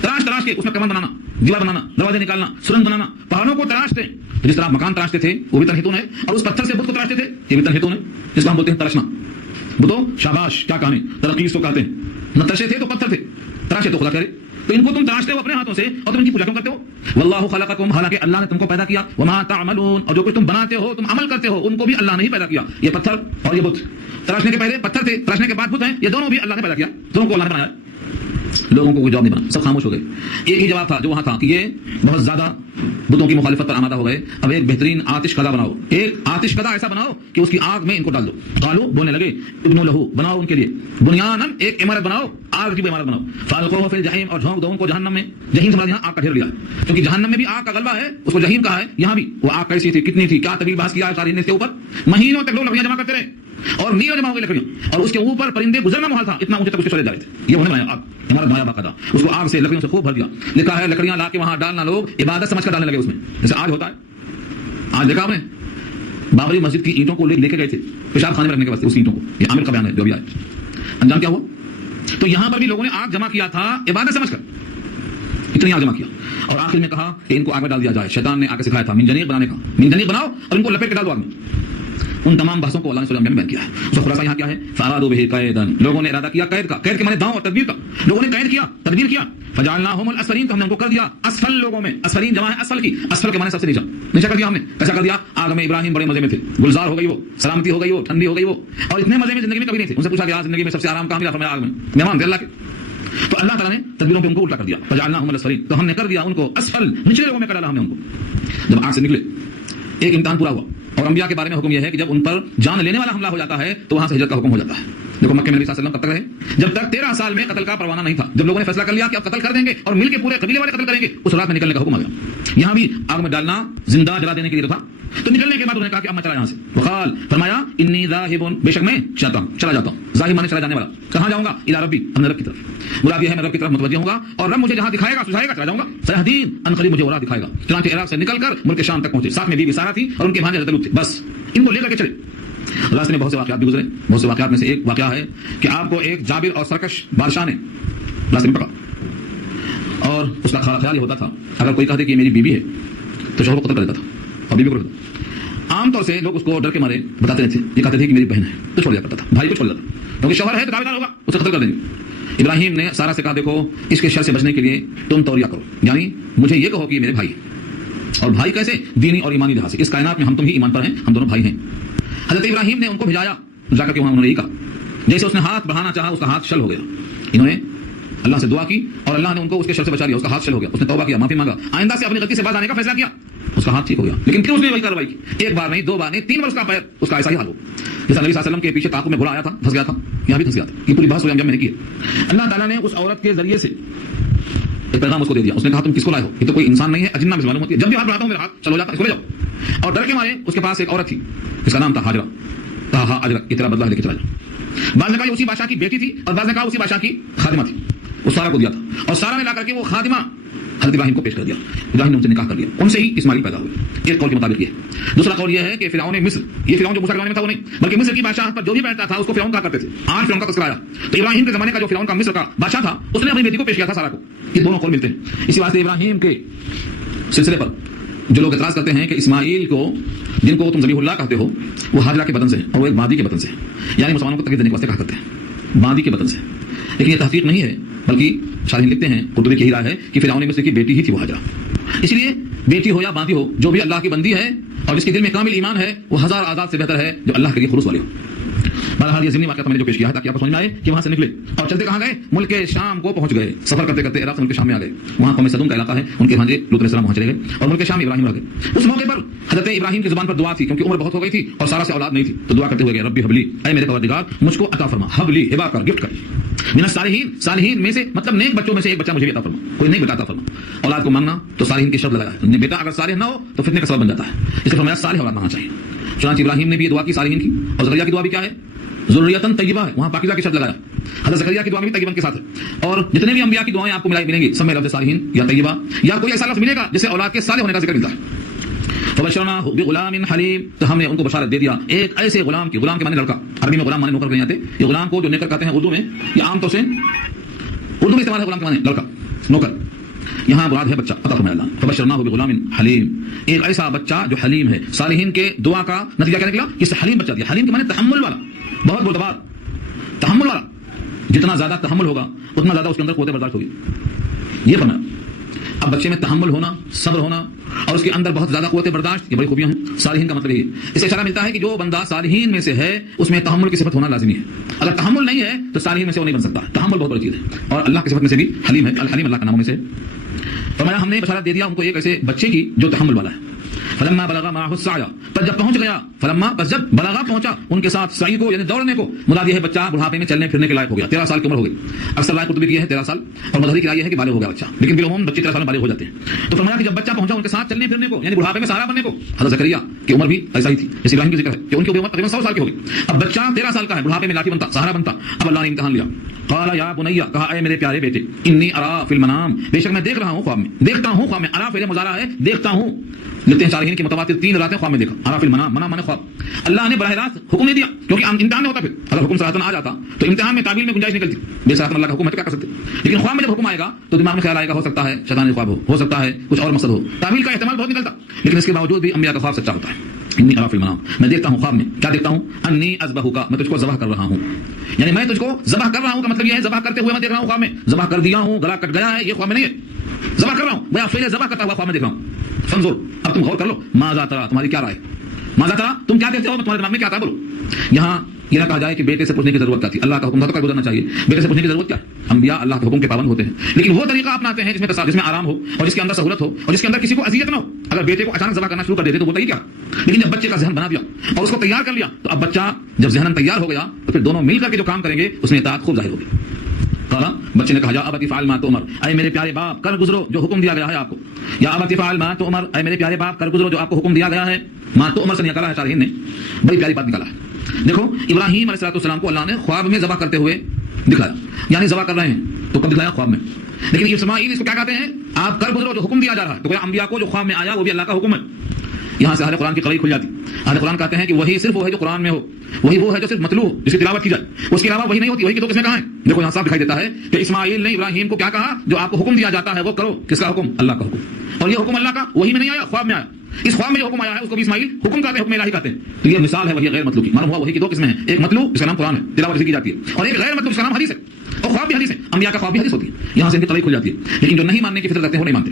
تراش کے اس میں کمند بنانا، دیوار بنانا، دروازے نکالنا، سرنگ بنانا، پہاڑوں کو تراشتے، جس طرح مکان تراشتے تھے وہ بھی تنحتون ہے، اور اس پتھر سے بت کو تراشتے تھے یہ بھی تنحتون ہے، جس کو ہم بولتے ہیں تراشنا۔ بتو شاباش، کیا کہانی، ترقی کو کہتے ہیں، نہ ترشے تھے تو پتھر تھے، تراشے تو خدا کرے، تو ان کو تم تراشتے ہو اپنے ہاتھوں سے اور تم ان کی پوجا کیوں کرتے ہو؟ واللہ خلقکم، حالانکہ اللہ نے تم کو پیدا کیا، وما تعملون، اور جو کچھ تم بناتے ہو، تم عمل کرتے ہو، ان کو بھی اللہ نے ہی پیدا کیا۔ یہ پتھر اور یہ بت، تراشنے کے پہلے پتھر تھے، تراشنے کے بعد بت ہیں، یہ دونوں بھی اللہ نے پیدا کیا، دونوں کو اللہ نے بنایا۔ لوگوں کو کوئی جواب نہیں بنا، سب خاموش ہو گئے۔ ایک ہی جواب تھا جو وہاں تھا کہ یہ بہت زیادہ بتوں کی مخالفت پر آمادہ ہو گئے، اب ایک بہترین آتش قدا بناؤ، ایک آتش قدا ایسا بناؤ کہ اس کی آگ میں ان کو ڈال دو۔ قالو، بولنے لگے، ابنوا لہو، بناؤ ان کے لیے، بنیانن، ایک عمارت بناؤ، آگ کی عمارت بناؤ، فالقوہ فی الجحیم، اور جھونک دو ان کو جہنم میں۔ جحیم سے مراد یہاں آگ کا ڈھیر لیا، کیونکہ جہنم میں بھی آگ کا غلبہ ہے، اس کو جحیم کہا ہے، یہاں بھی وہ آگ کیسی تھی، کتنی تھی، کیا طویل بحث کیا ہے تاریخ نے اس کے اوپر، مہینوں تک لوگ لکڑیاں جمع کرتے رہے اور میلوں جمع ہو گئی لکڑیاں، اور اس کے اوپر پرندے گزرنا محال تھا، اتنا اونچے تک اس کے چلے جا رہے تھے، یہ انہوں نے بنایا آگ، عمارت بنایا باقاعدہ، اس کو آگ سے لکڑیوں سے خوب بھر دیا، لکھا ہے لکڑیاں لا کے وہاں ڈالنا، لوگ عبادت سمجھ کر ڈالنے لگے اس میں، جیسے آج ہوتا ہے۔ آج دیکھا آپ نے بابری مسجد کی اینٹوں کو لے کے گئے تھے پیشاب خانے میں رکھنے کے واسطے، اس اینٹوں کو، یہ عامر کا بیان ہے جو بھی آئے، انجام کیا ہوا؟ تو یہاں پر بھی لوگوں نے آگ جمع کیا تھا عبادت سمجھ کر، اتنی آگ جمع کیا، اور آخر میں کہا کہ ان کو آگ میں ڈال دیا جائے، شیطان نے آگ سکھایا تھا منجنیق بنانے کا، منجنیق بناؤ اور ان کو لپیٹ کے ڈال دو آگ میں۔ ان تمام بحثوں کو اللہ نے سورہ انبیاء میں بیان کیا ہے، اس کا خلاصہ یہاں کیا ہے، فارادوا به قیدا، لوگوں نے ارادہ کیا قید کا، قید کے معنی داؤں اور تدبیر کا، لوگوں نے قید کیا، تدبیر کیا، فجعلناهم الاسفلین، تو ہم نے ان کو کر دیا اسفل لوگوں میں، اسفلین جمع ہے اسفل کی، اسفل کے معنی سب سے نیچا، نیچا کر دیا ہم نے، کیسا کر دیا؟ آگ میں ابراہیم بڑے مزے میں تھے، گلزار ہو گئی وہ، سلامتی ہو گئی وہ، ٹھنڈی ہو گئی وہ، اور اتنے مزے میں زندگی میں کبھی نہیں تھے، ان سے پوچھا گیا زندگی میں سب سے آرام کہاں ملا؟ فرمایا آگ میں، مہمان تھے اللہ کے، تو اللہ تعالیٰ نے تدبیروں پہ ان کو الٹا کر دیا، فجعلناهم الاسفلین، تو ہم نے کر دیا ان کو اسفل، نچلے لوگوں میں کر ڈالا ہم نے ان کو۔ جب آگ سے نکلے ایک امتحان پورا ہوا، اور انبیاء کے بارے میں حکم یہ ہے کہ جب ان پر جان لینے والا حملہ ہو جاتا ہے تو وہاں سے ہجرت کا حکم ہو جاتا ہے۔ دیکھو مکے میں نبی صلی اللہ علیہ وسلم کب تک رہے؟ جب تک 13 سال میں قتل کا پروانہ نہیں تھا، جب لوگوں نے فیصلہ کر لیا کہ اب قتل کر دیں گے اور مل کے پورے قبیلے والے قتل کریں گے، اس رات میں نکلنے کا حکم آ گیا۔ یہاں بھی آگ میں ڈالنا زندہ جلا دینے کے لیے تھا، تو نکلنے کے بعد انہوں نے کہا کہ اب میں چلا یہاں سے، وقال فرمایا انی ذاہب، بے شک میں چلا جاتا ہوں، ذاہب مانے چلا جانے والا، کہاں جاؤں گا؟ الی ربی، اپنے رب کی طرف، مراد یہ ہے میں رب کی طرف متوجہ ہوں گا اور رب مجھے جہاں دکھائے گا سجھائے گا چلا جاؤں گا، سیہدین، ان قریب مجھے وہ راہ دکھائے گا۔ چنانچہ عراق سے نکل کر ملک شام تک پہنچے، ساتھ میں بیوی سارہ تھی اور ان کے بھانجے حضرت لوط تھے، بس ان کو لے کر کے چلے۔ راستے میں بہت سے واقعات بھی گزرے، بہت سے واقعات میں سے ایک واقعہ ہے کہ آپ کو ایک جابر اور سرکش بادشاہ نے راستے میں پکڑا اور اس کا خیال یہ ہوتا تھا اگر کوئی کہتے کہ یہ میری بیوی ہے تو شوہر کو قتل کر دیتا تھا اور بیوی کو رکھتا۔ عام طور سے لوگ اس کو ڈر کے مارے بتاتے نہیں تھے، یہ کہتے تھے کہ میری بہن ہے تو چھوڑ دیا کرتا تھا، بھائی کو چھوڑ دیتا تھا، کیونکہ شوہر ہے تو دعویٰ دار ہوگا، اسے قتل کر دیں گے۔ ابراہیم نے سارہ سے کہا دیکھو اس کے شر سے بچنے کے لیے تم توریہ کرو، یعنی مجھے یہ کہو کہ یہ میرے بھائی ہیں، اور بھائی کیسے؟ دینی اور ایمانی لحاظ سے، اس کائنات میں ہم تم ہی ایمان پر ہیں، ہم دونوں بھائی ہیں۔ حضرت ابراہیم نے ان کو بھیجایا، جا کر کے وہاں انہوں نے یہ کہا، جیسے اس نے ہاتھ بڑھانا چاہا اس کا ہاتھ شل ہو گیا، انہوں نے اللہ سے دعا کی اور اللہ نے ان کو اس کے شر سے بچا لیا، اس کا ہاتھ شل ہو گیا، اس نے توبہ کیا، معافی مانگا، آئندہ سے اپنی غلطی سے باز آنے کا فیصلہ کیا، اس کا ہاتھ ٹھیک ہو گیا، لیکن پھر اس نے وہی کارروائی کی، ایک بار نہیں، دو بار نہیں، 3 بار اس کا پیر اس کا ایسا ہی حال ہو، جیسا نبی صلی اللہ علیہ وسلم کے پیچھے تعاقب میں گھوڑا آیا تھا، پھنس گیا تھا، یہاں بھی پھنس گیا تھا، یہ پوری بحث جب میں نے کی ہے۔ اللہ تعالیٰ نے اس عورت کے ذریعے سے ایک پیغام اس کو دے دیا، اس نے کہا تم کس کو لائے ہو؟ یہ تو کوئی انسان نہیں ہے، اجنہ میں معلوم ہوتی ہے، جب بھی ہاتھ بڑھاتا ہوں میرا ہاتھ چلو جاتا ہے، اس کو لے جاؤ۔ اور ڈر کے مارے اس کے پاس ایک عورت تھی، اس کا نام تھا ہاجرہ، کہا ہاں ہاجرہ یہ تیرا بدلہ لے کے چلا جا۔ بعض نے کہا یہ اسی بادشاہ کی بیٹی تھی اور بعض نے کہا اسی بادشاہ کی خادمہ تھی، اس سارہ کو دیا تھا اور سارہ نے لا کر کے وہ خادمہ حضرت ابراہیم کو پیش کر دیا، ابراہیم نے ان سے نکاح کر لیا، ان سے ہی اسماعیل پیدا ہوئے، ایک قول کے مطابق یہ ہے۔ دوسرا قول یہ ہے کہ فرعون مصر، یہ فرعون جو موسیٰ کے زمانے میں تھا وہ نہیں، بلکہ مصر کی بادشاہ پر جو بھی بیٹھتا تھا اس کو فرعون کہا کرتے تھے، آج فرعون کا تذکرہ آیا، تو ابراہیم کے زمانے کا جو فرعون کا مصر کا بادشاہ تھا اس نے اپنی بیٹی کو پیش کیا تھا سارہ کو، یہ دونوں قول ملتے ہیں۔ اسی واسطے ابراہیم کے سلسلے پر جو لوگ اعتراض کرتے ہیں کہ اسماعیل کو جن کو تم ذبیح اللہ کہتے ہو وہ ہاجرہ کے بدن سے اور وہ ایک بادی کے بدن سے، یعنی مسلمانوں کو تکلیف دینے کے واسطے کہا کرتے ہیں بادی کے بدن سے، لیکن یہ تحقیق نہیں ہے، بلکہ شارحین لکھتے ہیں، قرطبی کی ہی رائے ہے کہ فرعون مصر کی بیٹی ہی تھی وہ ہاجرہ، اس لیے بیٹی ہو یا باندی ہو جو بھی اللہ کی بندی ہے اور جس کے دل میں کامل ایمان ہے وہ 1000 آزاد سے بہتر ہے جو اللہ کے لیے خلوص والے ہو۔ بہرحال یہ ضمنی واقعہ میں نے جو پیش کیا ہے تاکہ آپ کو سمجھ میں آئے کہ وہاں سے نکلے اور چلتے کہاں گئے؟ ملک شام کو پہنچ گئے، سفر کرتے کرتے عراق سے ملک شام میں آ گئے، وہاں قوم صدوم کا علاقہ ہے، ان کے بھانجے لوط علیہ السلام وہاں چلے گئے اور ملک شام ابراہیم رہ گئے۔ اس موقع پر حضرت ابراہیم کی زبان پر دعا تھی کیونکہ عمر بہت ہو گئی تھی اور سارا سے اولاد نہیں تھی، تو دعا کرتے ہوئے گئے ربی حبلی، اے میرے پروردگار مجھ کو عطا فرما، حبلی ہبا کر، گفٹ کر، من الصالحین، صالحین میں سے مطلب نیک بچوں میں سے ایک بچہ مجھے بھی عطا فرما، کوئی نیک بیٹا عطا فرما۔ اولاد کو مانگنا تو صالحین کی شرط لگایا ہے، بیٹا اگر صالح نہ ہو تو فتنے کا سبب بن جاتا ہے، اس لیے فرمایا صالح اولاد مانگنا چاہیے۔ چنانچہ ابراہیم نے بھی یہ دعا کی صالحین کی، اور زکریا کی دعا بھی کیا ہے؟ ذریۃ طیبہ ہے، وہاں پاکیزہ کی شرط لگایا، حضرت زکریا کی دعا بھی طیبہ کے ساتھ ہے، اور جتنے بھی انبیاء کی دعائیں آپ کو ملیں گی سب میں لفظ صالحین یا طیبہ یا کوئی ایسا لفظ ملے گا جسے اولاد کے صالح ہونے کا ذکر ملتا ہے۔ فبشرناہ بغلام حلیم، تو ہم نے ان کو بشارت دے دیا ایک ایسے غلام کی، غلام کے معنی لڑکا، عربی میں غلام معنی نوکر نہیں آتے، یہ غلام کو جو نیکر کہتے ہیں اردو میں، یہ عام طور سے اردو میں استعمال ہے غلام کے معنی لڑکا نوکر، یہاں مراد ہے بچہ، عطا فرمایا اللہ۔ فبشرناہ بغلام حلیم، ایک ایسا بچہ جو حلیم ہے، صالحین کے دعا کا نتیجہ کیا نکلا؟ اس سے حلیم بچہ دیا، حلیم کے معنی تحمل والا، بہت بردبار، تحمل والا، جتنا زیادہ تحمل ہوگا اتنا زیادہ اس کے اندر قوت برداشت ہوگی، یہ فرمایا۔ اب بچے میں تحمل ہونا، صبر ہونا اور اس کے اندر بہت زیادہ قوت برداشت، یہ بڑی خوبیاں ہیں صالحین کا مطلب یہ ہے۔ اس سے اشارہ ملتا ہے کہ جو بندہ صالحین میں سے ہے اس میں تحمل کی صفت ہونا لازمی ہے، اگر تحمل نہیں ہے تو صالحین میں سے وہ نہیں بن سکتا، تحمل بہت بڑی چیز ہے، اور اللہ کی صفت میں سے بھی حلیم ہے، الحلیم اللہ کا ناموں میں سے۔ فرمایا ہم نے بشارت دے دیا ان کو ایک ایسے بچے کی جو تحمل والا ہے۔ فلما بلغ معه السعي، پر جب پہنچ گیا، فلما بس جب بلغا پہنچا ان کے ساتھ سعی کو یعنی دوڑنے کو، مراد یہ ہے بچہ بڑھاپے میں چلنے پھرنے کے لائق ہو گیا، 13 سال کی عمر ہو گئی، اکثر رائے قرطبی کی ہے 13 سال اور مظہری کی رائے ہے کہ بالغ ہو گیا بچہ، لیکن بالعموم بچے 13 سال میں بالغ ہو جاتے ہیں۔ تو فرمایا کہ جب بچہ پہنچا ان کے ساتھ چلنے پھرنے کو یعنی بڑھاپے میں سہارا بننے کو، حضرت زکریا کی عمر بھی ایسا ہی تھی جیسے ابراہیم کی ذکر ہے کہ ان کی عمر تقریباً 100 سال کی ہو گئی، اب بچہ 13 سال کا ہے، بڑھاپے میں لاٹھی بنتا، سہارا بنتا، اب اللہ نے امتحان لیا، قال یا بنیا، کہا اے میرے پیارے بیٹے، انی ارا فی المنام، بے شک میں دیکھ رہا ہوں خواب میں، دیکھتا ہوں خواب میں، ارا فعل مضارع ہے، دیکھتا ہوں، لکھتے ہیں صالحین کی متواتر 3 راتیں خواب میں دیکھا، ارا فی المنام، منام مانے خواب، اللہ نے براہ راست حکم نہیں دیا کیونکہ امتحان میں ہوتا، پھر اگر حکم صراحتاً آ جاتا تو امتحان میں تعبیر میں گنجائش نکلتی، بے صراحتاً اللہ کا حکم ہے تو کیا کر سکتے، لیکن خواب میں جب حکم آئے گا تو دماغ میں خیال آئے گا ہو سکتا ہے شیطانی خواب ہو سکتا ہے کچھ اور مقصد ہو، تعبیر کا احتمال بہت نکلتا، لیکن اس کے باوجود بھی انبیاء کا خواب سچا ہوتا ہے۔ انی ارا فی المنام، میں دیکھتا ہوں خواب میں، کیا دیکھتا ہوں؟ انی اذبحک، میں تجھ کو ذبح کر رہا ہوں، یعنی میں تجھ کو ذبح کر رہا ہوں کا مطلب یہ ہے ذبح کرتے ہوئے میں دیکھ رہا ہوں خواب میں، ذبح کر دیا ہوں، گلا کٹ گیا ہے، یہ خواب میں نہیں ہے، ذبح کر رہا ہوں، میں فعل ذبح کرتا ہوا خواب میں دیکھ رہا ہوں۔ فانظر، اب تم غور کر لو، ماذا ترى، تمہاری کیا رائے، ماذا ترى، تم کیا دیکھتے ہو، تمہارے دماغ میں کیا آتا ہے بولو۔ یہاں یہ نہ کہا جائے کہ بیٹے سے پوچھنے کی ضرورت کیا تھی، اللہ کا حکم تھا تو گزرنا چاہیے، بیٹے سے پوچھنے کی ضرورت کیا ہے، انبیاء اللہ کے حکم کے پابند ہوتے ہیں، لیکن وہ طریقہ اپناتے ہیں جس میں آرام ہو اور جس کے اندر سہولت ہو اور جس کے اندر کسی کو اذیت نہ ہو۔ اگر بیٹے کو اچانک ذبح کرنا شروع کر دیتے تو وہ طریقہ، لیکن جب بچے کا ذہن بنا دیا اور اس کو تیار کر لیا تو اب بچہ جب ذہن تیار ہو گیا تو پھر دونوں مل کر کے جو کام کریں گے اس میں اطاعت خوب ظاہر ہوگی۔ قال بچے نے کہا یا ابت افعل ما تؤمر، اے میرے پیارے باپ کر گزرو جو حکم دیا گیا ہے آپ کو. یا ابت افعل ما تؤمر، اے میرے پیارے باپ کر گزرو جو آپ کو حکم دیا گیا ہے. ما تؤمر سے نکالا ہے شارحین نے، بڑی پیاری بات نکالا ہے. دیکھو ابراہیم علیہ السلام کو اللہ نے خواب میں ذبح کرتے ہوئے دکھایا، یعنی ذبح کر رہے ہیں تو کب دکھایا؟ خواب میں. لیکن اسماعیل اس کو کیا کہتے ہیں؟ آپ کر گزرو جو حکم دیا جا رہا ہے. تو انبیاء کو جو خواب میں آیا وہ بھی اللہ کا حکم ہے. یہاں سے اہل قرآن کی قلعی کھل جاتی. اہل قرآن کہتے ہیں کہ وہی صرف وہ ہے جو قرآن میں ہو، وہی وہ ہے جو صرف مطلوع جس کی تلاوت کی جائے، اس کے علاوہ وہی نہیں ہوتی. وہی کی دو قسمیں کہاں ہیں؟ دیکھو یہاں صاف دکھائی دیتا ہے کہ اسماعیل نے ابراہیم کو کیا کہا؟ جو آپ کو حکم دیا جاتا ہے وہ کرو. کس کا حکم؟ اللہ کا حکم. اور یہ حکم اللہ کا وہی میں نہیں آیا، خواب میں آیا. اس خواب میں جو حکم آیا ہے اس کو بھی اسماعیل حکم کہتے ہیں، حکم الہی کہتے ہیں. تو یہ مثال ہے وہی غیر مطلوع کی. معلوم ہوا وہی کی دو قسمیں ہیں، ایک مطلوع جس کا نام قرآن ہے، تلاوت کی جاتی ہے، اور ایک غیر مطلوع جس کا نام حدیث ہے. اور خواب بھی حدیث ہے، انبیاء کا خواب بھی حدیث ہوتی ہے. یہاں سے ان کی قلعی کھل جاتی ہے. لیکن جو نہیں ماننے کی فطرت رکھتے ہیں وہ نہیں مانتے.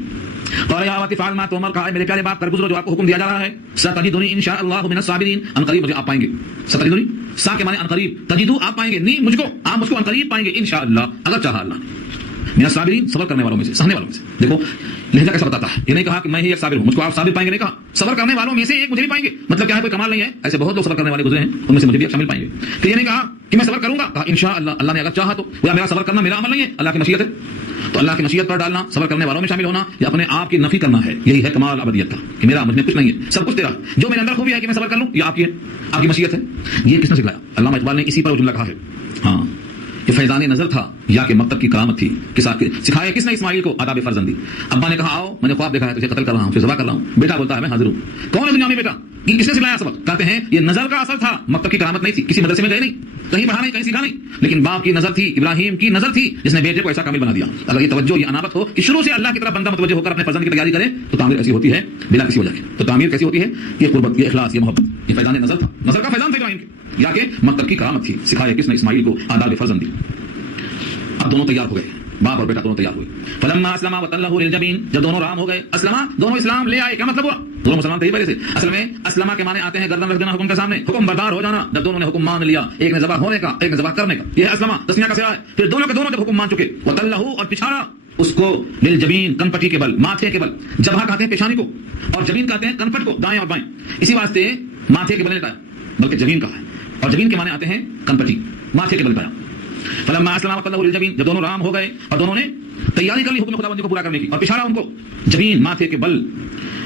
قال یا ابت افعل ما تؤمر، کہا میرے پیارے باپ کر گزرو جو آپ کو حکم دیا جا رہا ہے. ستجدنی ان شاء اللہ من الصابرین، ان قریب مجھے آپ پائیں گے. ستجدنی سا کے معنی ان قریب، تجدو آپ پائیں گے، نہیں مجھ کو، آپ مجھ کو ان قریب پائیں گے ان شاء اللہ، اگر چاہا اللہ نے. من الصابرین صبر کرنے والوں میں سے، سہنے والوں میں سے. دیکھو لہجہ کیسا بتاتا ہے. یہ نہیں کہا کہ میں ہی ایک صابر ہوں، مجھ کو آپ صابر پائیں گے، نہیں کہا صبر کرنے والوں میں سے ایک مجھے بھی پائیں گے. مطلب کیا ہے؟ کوئی کمال نہیں ہے، ایسے بہت لوگ صبر کرنے والے گزرے ہیں، ان میں سے مجھے بھی شامل پائیں گے. کہ یہ نہیں کہا کہ میں صبر کروں گا، کہا انشاءاللہ، اللہ نے اگر چاہا تو. یا میرا صبر کرنا میرا عمل نہیں ہے، اللہ کی مشیت ہے. تو اللہ کی مشیت پر ڈالنا، صبر کرنے والوں میں شامل ہونا، یا اپنے آپ کی نفی کرنا ہے. یہی ہے کمال ابدیت کا کہ میرا مجھ میں کچھ نہیں ہے، سب کچھ تیرا. جو میرے اندر خوبی ہے کہ میں صبر کر لوں، یہ آپ کی ہے، آپ کی مشیت ہے. یہ کس نے سکھلایا؟ علامہ اقبال نے اسی پر جملہ کہا ہے. ہاں کہ فیضان نظر تھا یا کہ مکتب کی کرامت تھی. سکھایا کس نے اسماعیل کو آداب فرزندی. ابا نے کہا آؤ میں نے خواب دیکھا ہے، تجھے قتل کر رہا ہوں، پھر ذبح کر رہا ہوں. بیٹا بولتا ہے میں حاضر ہوں. کون ہے دنیا میں بیٹا؟ کس نے سکھلایا سبق؟ کہتے ہیں یہ نظر کا اثر تھا، مکتب کی کرامت نہیں تھی. کسی مدرسے میں گئے نہیں، کہیں پڑھا نہیں، کہیں سیکھا نہیں، لیکن باپ کی نظر تھی، ابراہیم کی نظر تھی، جس نے بیٹے کو ایسا کامل بنا دیا. اگر یہ توجہ، یہ انابت ہو کہ شروع سے اللہ کی طرف بندہ متوجہ ہو کر اپنے فرزند کی تیاری کرے تو تعمیر ایسی ہوتی ہے بلا کسی وجہ کے. تو تعمیر کیسی ہوتی ہے؟ یہ قربت، یہ اخلاص، یہ محبت. یہ فیضان نظر تھا، نظر کا فیضان تھا ابراہیم کے، یا کہ مکتب کی کرامت تھی. سکھایا کس نے؟ اسماعیل کو آداب فرزندی. اب دونوں تیار ہو گئے، باپ اور بیٹا دونوں تیار ہوئے. فلما اسلما وتلہ للجبین، جب دونوں رام ہو گئے، اسلما دونوں اسلام لے آئے. کیا مطلب ہوا؟ دونوں مسلمان تھے پہلے سے. اصل میں اسلما کے معنی آتے ہیں گردن رکھ دینا حکم کے سامنے، حکم بردار ہو جانا. جب دونوں نے حکم مان لیا، ایک نے ذبح ہونے کا، ایک نے ذبح کرنے کا، یہ اسلما تسنیہ کا صیغہ ہے. پھر دونوں کے دونوں جب حکم مان چکے، وتلہ اور پچھاڑا اس کو للجبین، کن پٹی کے بل، ماتھے کے بل. جبہہ کہتے ہیں پیشانی کو، اور جبین کہتے ہیں کن پٹ کو، دائیں اور بائیں. اسی واسطے ماتھے کے بل لٹایا، بلکہ جبین کہا ہے. اور جبین کے معنی آتے ہیں کن پٹی، ماتھے کے بل پایا. فلما اسلم وتلہ للجبین، جب دونوں رام ہو گئے اور دونوں نے تیاری کر لی حکم خداوندی کو پورا کرنے کی، اور پچھاڑا ان کو جبین، ماتھے کے بل.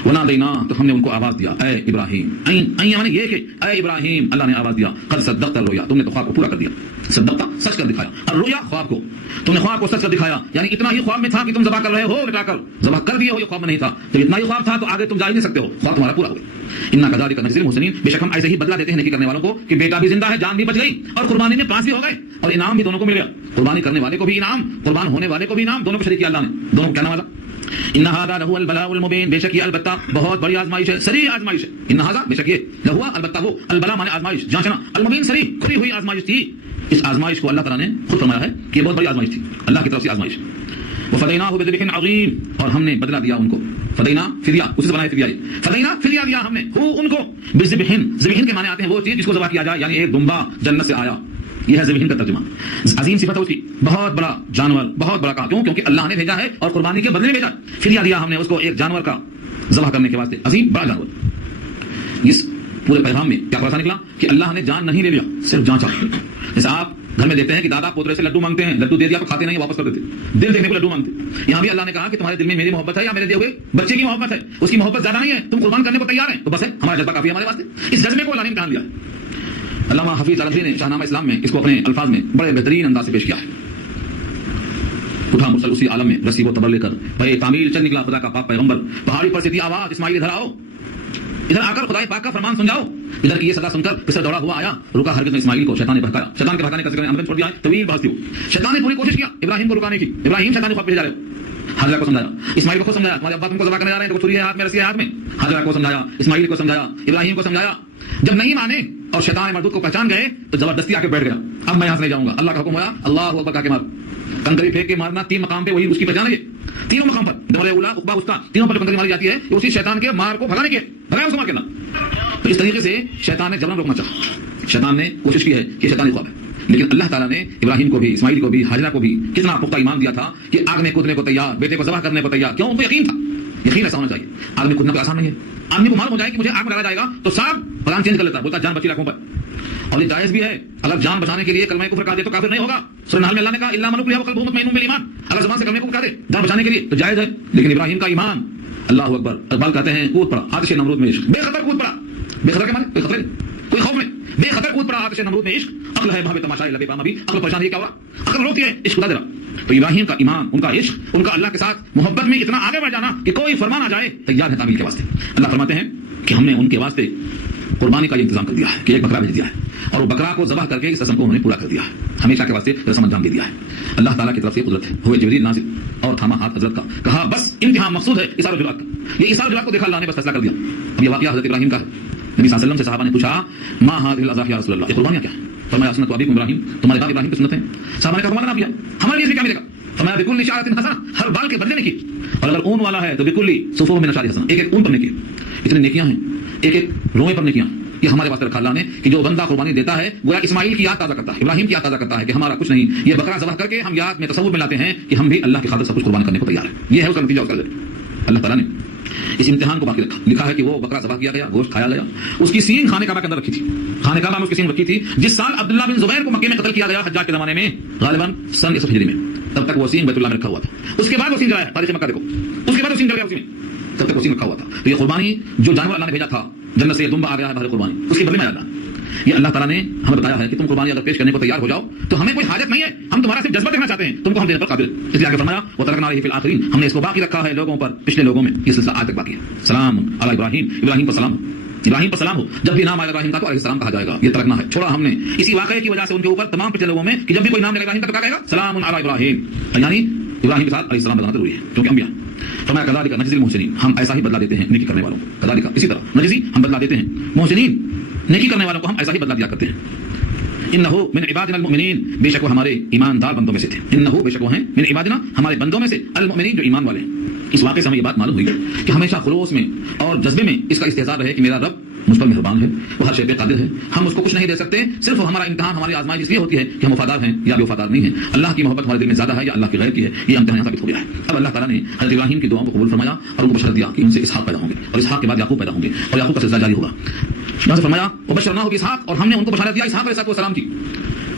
ونادینا، تو ہم نے ان کو آواز دیا، اے ابراہیم. این یعنی یہ کہ اے ابراہیم، اللہ نے آواز دیا، قد صدقت الرؤیا، تم نے تو خواب کو پورا کر دیا. صدقت سچ کر دکھایا، الرؤیا خواب کو، تم نے خواب کو سچ کر دکھایا. یعنی اتنا ہی خواب میں تھا کہ تم ذبح کر رہے ہو، لٹا کر ذبح کر دیے ہو، یہ خواب میں نہیں تھا. جب اتنا ہی خواب تھا تو آگے تم جا ہی نہیں سکتے ہو، خواب تمہارا پورا ہو گیا. انا کذالک نجزی المحسنین، بے شک ہم ایسے ہی بدلہ دیتے ہیں نیکی کرنے والوں کو کہ بیٹا بھی زندہ ہے، جان بھی بچ گئی، اور قربانی میں پاس بھی ہو گئے، اور انعام بھی دونوں کو مل گیا. قربانی کرنے والے کو بھی انعام، قربان ہونے والے کو بھی انعام، دونوں کو شریک کیا اللہ نے، دونوں کو کہنے والا. ان ھذا لہو البلاء المبین، بے شک یہ البتہ بہت بڑی آزمائش ہے، صریح آزمائش ہے. ان ھذا بے شک یہ، لہو البتہ وہ، البلاء مانے آزمائش، جانچنا، المبین صریح کھلی ہوئی آزمائش تھی. اس آزمائش کو اللہ تعالیٰ نے خود فرمایا ہے کہ یہ بہت بڑی آزمائش تھی، اللہ کی طرف سے آزمائش. وفدیناہ بذبح عظیم، اور ہم نے بدلہ دیا ان کو. فدینا فدیہ، اسی سے بنایا فدیہ. فدینا فدیہ دیا ہم نے ہو ان کو بذبح، ذبح کے معنی آتے ہیں وہ چیز جس کو ذبح کیا جائے، یعنی ایک دمبا جنت سے آیا، یہ ہے ذبح کا ترجمہ. عظیم صفت ہے اس کی، بہت بڑا جانور، بہت بڑا. کیوں؟ کیونکہ اللہ نے بھیجا ہے اور قربانی کے بدلے میں بھیجا. فدیہ دیا ہم نے اس کو ایک جانور کا ذبح کرنے کے واسطے، عظیم بڑا جانور. اس پورے پیغام میں کیا خلاصہ نکلا کہ اللہ نے جان نہیں لے لیا، صرف جانچا. جیسے آپ گھر میں دیکھتے ہیں کہ دادا پوترے سے لڈو مانگتے ہیں، لڈو دے دیا تو کھاتے نہیں، واپس کر دیتے، دل دینے کو لڈو مانگتے. یہاں بھی اللہ نے کہا کہ تمہارے دل میں میری محبت ہے یا میرے دیے ہوئے بچے کی محبت ہے. اس کی محبت زیادہ نہیں ہے، تم قربان کرنے کو تیار ہیں تو بس ہے، ہمارا جذبہ کافی ہے ہمارے واسطے. اس جذبے کو اللہ نے امتحان لیا. علامہ حفیظ عربی نے شاہنامہ اسلام میں اس کو اپنے الفاظ میں بڑے بہترین انداز سے پیش کیا ہے. اٹھا مرسل اسی عالم میں رسی و تبر لے کر، بھائی تعمیل چل نکلا خدا کا پاک پیغمبر. پہاڑی پر سے تھی آواز، اسماعیل ادھر آؤ، ادھر آ کر خدا پاک کا فرمان سمجھاؤ. ادھر کی یہ صدا سن کر پھر دوڑا ہوا آیا، رکا ہرگز نے اسماعیل کو. شیطان نے بھڑکایا، شیطان کے بھڑکانے کا ذکر ہم نے چھوڑ دیا ہے، طویل بحث تھی. شیطان نے پوری کوشش کیا ابراہیم کو رکانے کی. ابراہیم شیطان کو بھیجا رہے ہو. حاجرہ کو سمجھایا، اسماعیل کو خود سمجھایا، تمہارے ابا تم کو ذبح کرنے جا رہے ہیں تو چھری ہے ہاتھ میں، رسی ہے ہاتھ میں. حاجرہ کو سمجھایا، اسماعیل کو سمجھایا، ابراہیم کو سمجھایا. جب نہیں مانے اور شیطان مردود کو پہچان گئے تو زبردستی آ کے بیٹھ گیا. اب میں یہاں سے نہیں جاؤں گا. اللہ کا حکم ہوا، اللہ اکبر کہا کے مار، کنکری پھینک کے مارنا. 3 مقام پہ وہی اس کی پہچان ہے، تینوں مقام پر، دمرے اولا اقبا وسطیٰ، تینوں پر کنکری ماری جاتی ہے. اسی شیطان کے مار کو بھگانے کے، بھگایا اس کو مار کے اندر. تو اس طریقے سے شیطان نے جبرن روکنا چاہا. شیطان نے کوشش کی ہے کہ شیطانی خواب ہے، لیکن اللہ تعالیٰ نے ابراہیم کو بھی، اسماعیل کو بھی، حاجرہ کو بھی کتنا پختہ ایمان دیا تھا کہ آگ میں کودنے کو تیار، بیٹے کو ذبح کرنے کو تیار. کیوں؟ ان کو یقین تھا. یقین ایسا ہونا چاہیے. آگ میں کودنا کوئی آسان نہیں ہے. آدمی کو معلوم ہو جائے کہ مجھے آگ میں ڈالا جائے گا تو صاحب پلان چینج کر لیتا، بولتا جان بچی لاکھوں پر. اور یہ جائز بھی ہے. اگر جان بچانے کے لیے کلمہ کفر کہا دے تو کافر نہیں ہوگا. سورہ نحل میں اللہ نے کہا الا من اکرہ وقلبہ مطمئن بالایمان. اگر زبان سے کلمہ کفر کہا دے جان بچانے کے لیے تو جائز ہے. لیکن ابراہیم کا ایمان، اللہ اکبر، اقبال کہتے ہیں کود پڑا آتش نمرود میں عشق. بے خطر کود پڑا. بے خطر کے معنی کوئی خطر نہیں، کوئی خوف نہیں. بے خطر کود پڑا آتش نمرود میں عشق. عقل ہے بھاوے تماشائی لبے پام ابھی. عقل پریشان ہے کیا ہوا؟ عقل روتی ہے عشق خدا دے رہا. تو ابراہیم کا ایمان، ان کا عشق، ان کا اللہ کے ساتھ محبت میں اتنا آگے بڑھ جانا کہ کوئی فرمان آ جائے تیار ہے تعمیل کے واسطے. اللہ فرماتے ہیں کہ ہم نے ان کے واسطے قربانی کا یہ انتظام کر دیا ہے کہ ایک بکرا بھیج دیا ہے اور وہ بکرا کو ذبح کر کے اس رسم کو انہوں نے پورا کر دیا ہے. ہمیشہ کے واسطے رسم انجام دے دیا ہے. اللہ تعالیٰ کی طرف سے قدرت ہے. ہوئے جبریل نازل اور تھاما ہاتھ حضرت کا، کہا بس انتہا مقصود ہے اثار الجلات کا. یہ اثار الجلات کو دیکھا اللہ نے بس فیصلہ کر دیا. اب یہ واقعہ حضرت ابراہیم کا ہے. نبی صلی اللہ علیہ وسلم سے صحابہ نے پوچھا ما هذه الاضاحی یا رسول اللہ، یہ قربانیاں کیا ہیں؟ فرمایا سنت ابیکم ابراہیم، تمہارے باپ ابراہیم کی سنت ہے. صحابہ نے کہا تمہارا نام کیا؟ ہمارے لیے کیا ملے گا؟ فرمایا بکل شعرۃ حسنہ، ہر بال کے بدلے نیکی. اور اگر اون والا ہے تو بکل صفوف من الشعر حسنہ، ایک ایک اون پر نیکی. اتنی نیکیاں ہیں، ایک ایک روئے پر نیکیاں. یہ ہمارے واسطے رکھا اللہ نے کہ جو بندہ قربانی دیتا ہے گویا اسماعیل کی یاد تازہ کرتا ہے، ابراہیم کی یاد تازہ کرتا ہے کہ ہمارا کچھ نہیں، یہ بکرا ذبح کر کے ہم یاد میں تصور میں لاتے ہیں کہ ہم بھی اللہ کی خاطر سب کچھ قربان کرنے کو تیار ہیں. یہ ہے اس کا نتیجہ. اس کا اللہ تعالیٰ نے اس امتحان کو باقی رکھا. لکھا ہے کہ وہ بکرا ذبح کیا گیا، گوشت کھایا گیا. اس کی سینگ خانے کعبہ کے اندر رکھی تھی. خانے کعبہ میں اس کی سینگ رکھی تھی. جس سال عبداللہ بن زبیر کو مکے میں قتل کیا گیا حجاج کے زمانے میں، غالباً سن 61 ہجری میں، تب تک وہ سینگ بیت اللہ میں رکھا ہوا تھا. اس کے بعد وہ سینگ جلایا. تاریخ مکہ دیکھو، اس کے بعد وہ سینگ جل گیا اسی میں، تب تک وہ سینگ رکھا ہوا تھا. تو یہ قربانی جو جانور اللہ نے بھیجا تھا جنت سے، یہ دمبا آ گیا ہے بہر قربانی، اس کے بدلے میں آیا تھا. یہ اللہ تعالیٰ نے ہمیں بتایا ہے کہ تم قربانی اگر پیش کرنے کو تیار ہو جاؤ تو ہمیں کوئی حاجت نہیں ہے، ہم تمہارا صرف جذبہ دیکھنا چاہتے ہیں، تم کو ہم دینے پر قادر ہیں. اس لیے آگے فرمایا وترکنا علیہ فی الآخرین، ہم نے اس کو باقی رکھا ہے لوگوں پر، پچھلے لوگوں میں. یہ سلسلہ آج تک باقی ہے. سلام علی ابراہیم، ابراہیم پر سلام. ابراہیم پر سلام ہو. جب بھی نام آئے ابراہیم کا تو علیہ السلام کہا جائے گا. یہ ترکنا ہے، چھوڑا ہم نے اسی واقعے کی وجہ سے ان کے اوپر تمام پچھلے لوگوں میں کہ جب بھی کوئی نام لے ابراہیم کا تو کہا جائے گا سلام علی ابراہیم، یعنی ابراہیم کے ساتھ علیہ السلام بتانا ضروری ہے کیونکہ انبیاء. فرمایا کذالک نجزی المحسنین، ہم ایسا ہی بدلہ دیتے ہیں نیکی کرنے والوں کو. کذالک اسی طرح نجزی، ہم بدلہ دیتے ہیں محسنین، نیکی کرنے والوں کو ہم ایسا ہی بدلہ دیا کرتے ہیں. انہ من عبادنا المؤمنین، بے شک وہ ہمارے ایماندار بندوں میں سے تھے. انہ بے شک وہ ہیں من عبادنا، ہمارے بندوں میں سے، المؤمنین جو ایمان والے ہیں. اس واقعے سے ہمیں یہ بات معلوم ہوئی کہ ہمیشہ خلوص میں اور جذبے میں اس کا استحضار رہے کہ میرا رب مجھ پر مہربان ہے، وہ ہر شے پہ قادر ہے. ہم اس کو کچھ نہیں دے سکتے، صرف ہمارا امتحان، ہماری آزمائش اس لیے ہوتی ہے کہ ہم وفادار ہیں یا بے وفادار نہیں ہیں. اللہ کی محبت ہمارے دل میں زیادہ ہے یا اللہ کی غیر کی ہے، یہ امتحان ثابت ہو گیا ہے. اب اللہ تعالیٰ نے حضرت ابراہیم کی دعاؤں کو قبول فرمایا اور ان کو بشارت دیا کہ ان سے اسحاق پیدا ہوں گے اور اسحاق کے بعد یعقوب پیدا ہوں گے اور یعقوب کا سلسلہ جاری ہوگا. یہاں سے فرمایا وبشرناہ باسحاق، اور ہم نے ان کو بشارت دیا اسحاق علیہ السلام کی،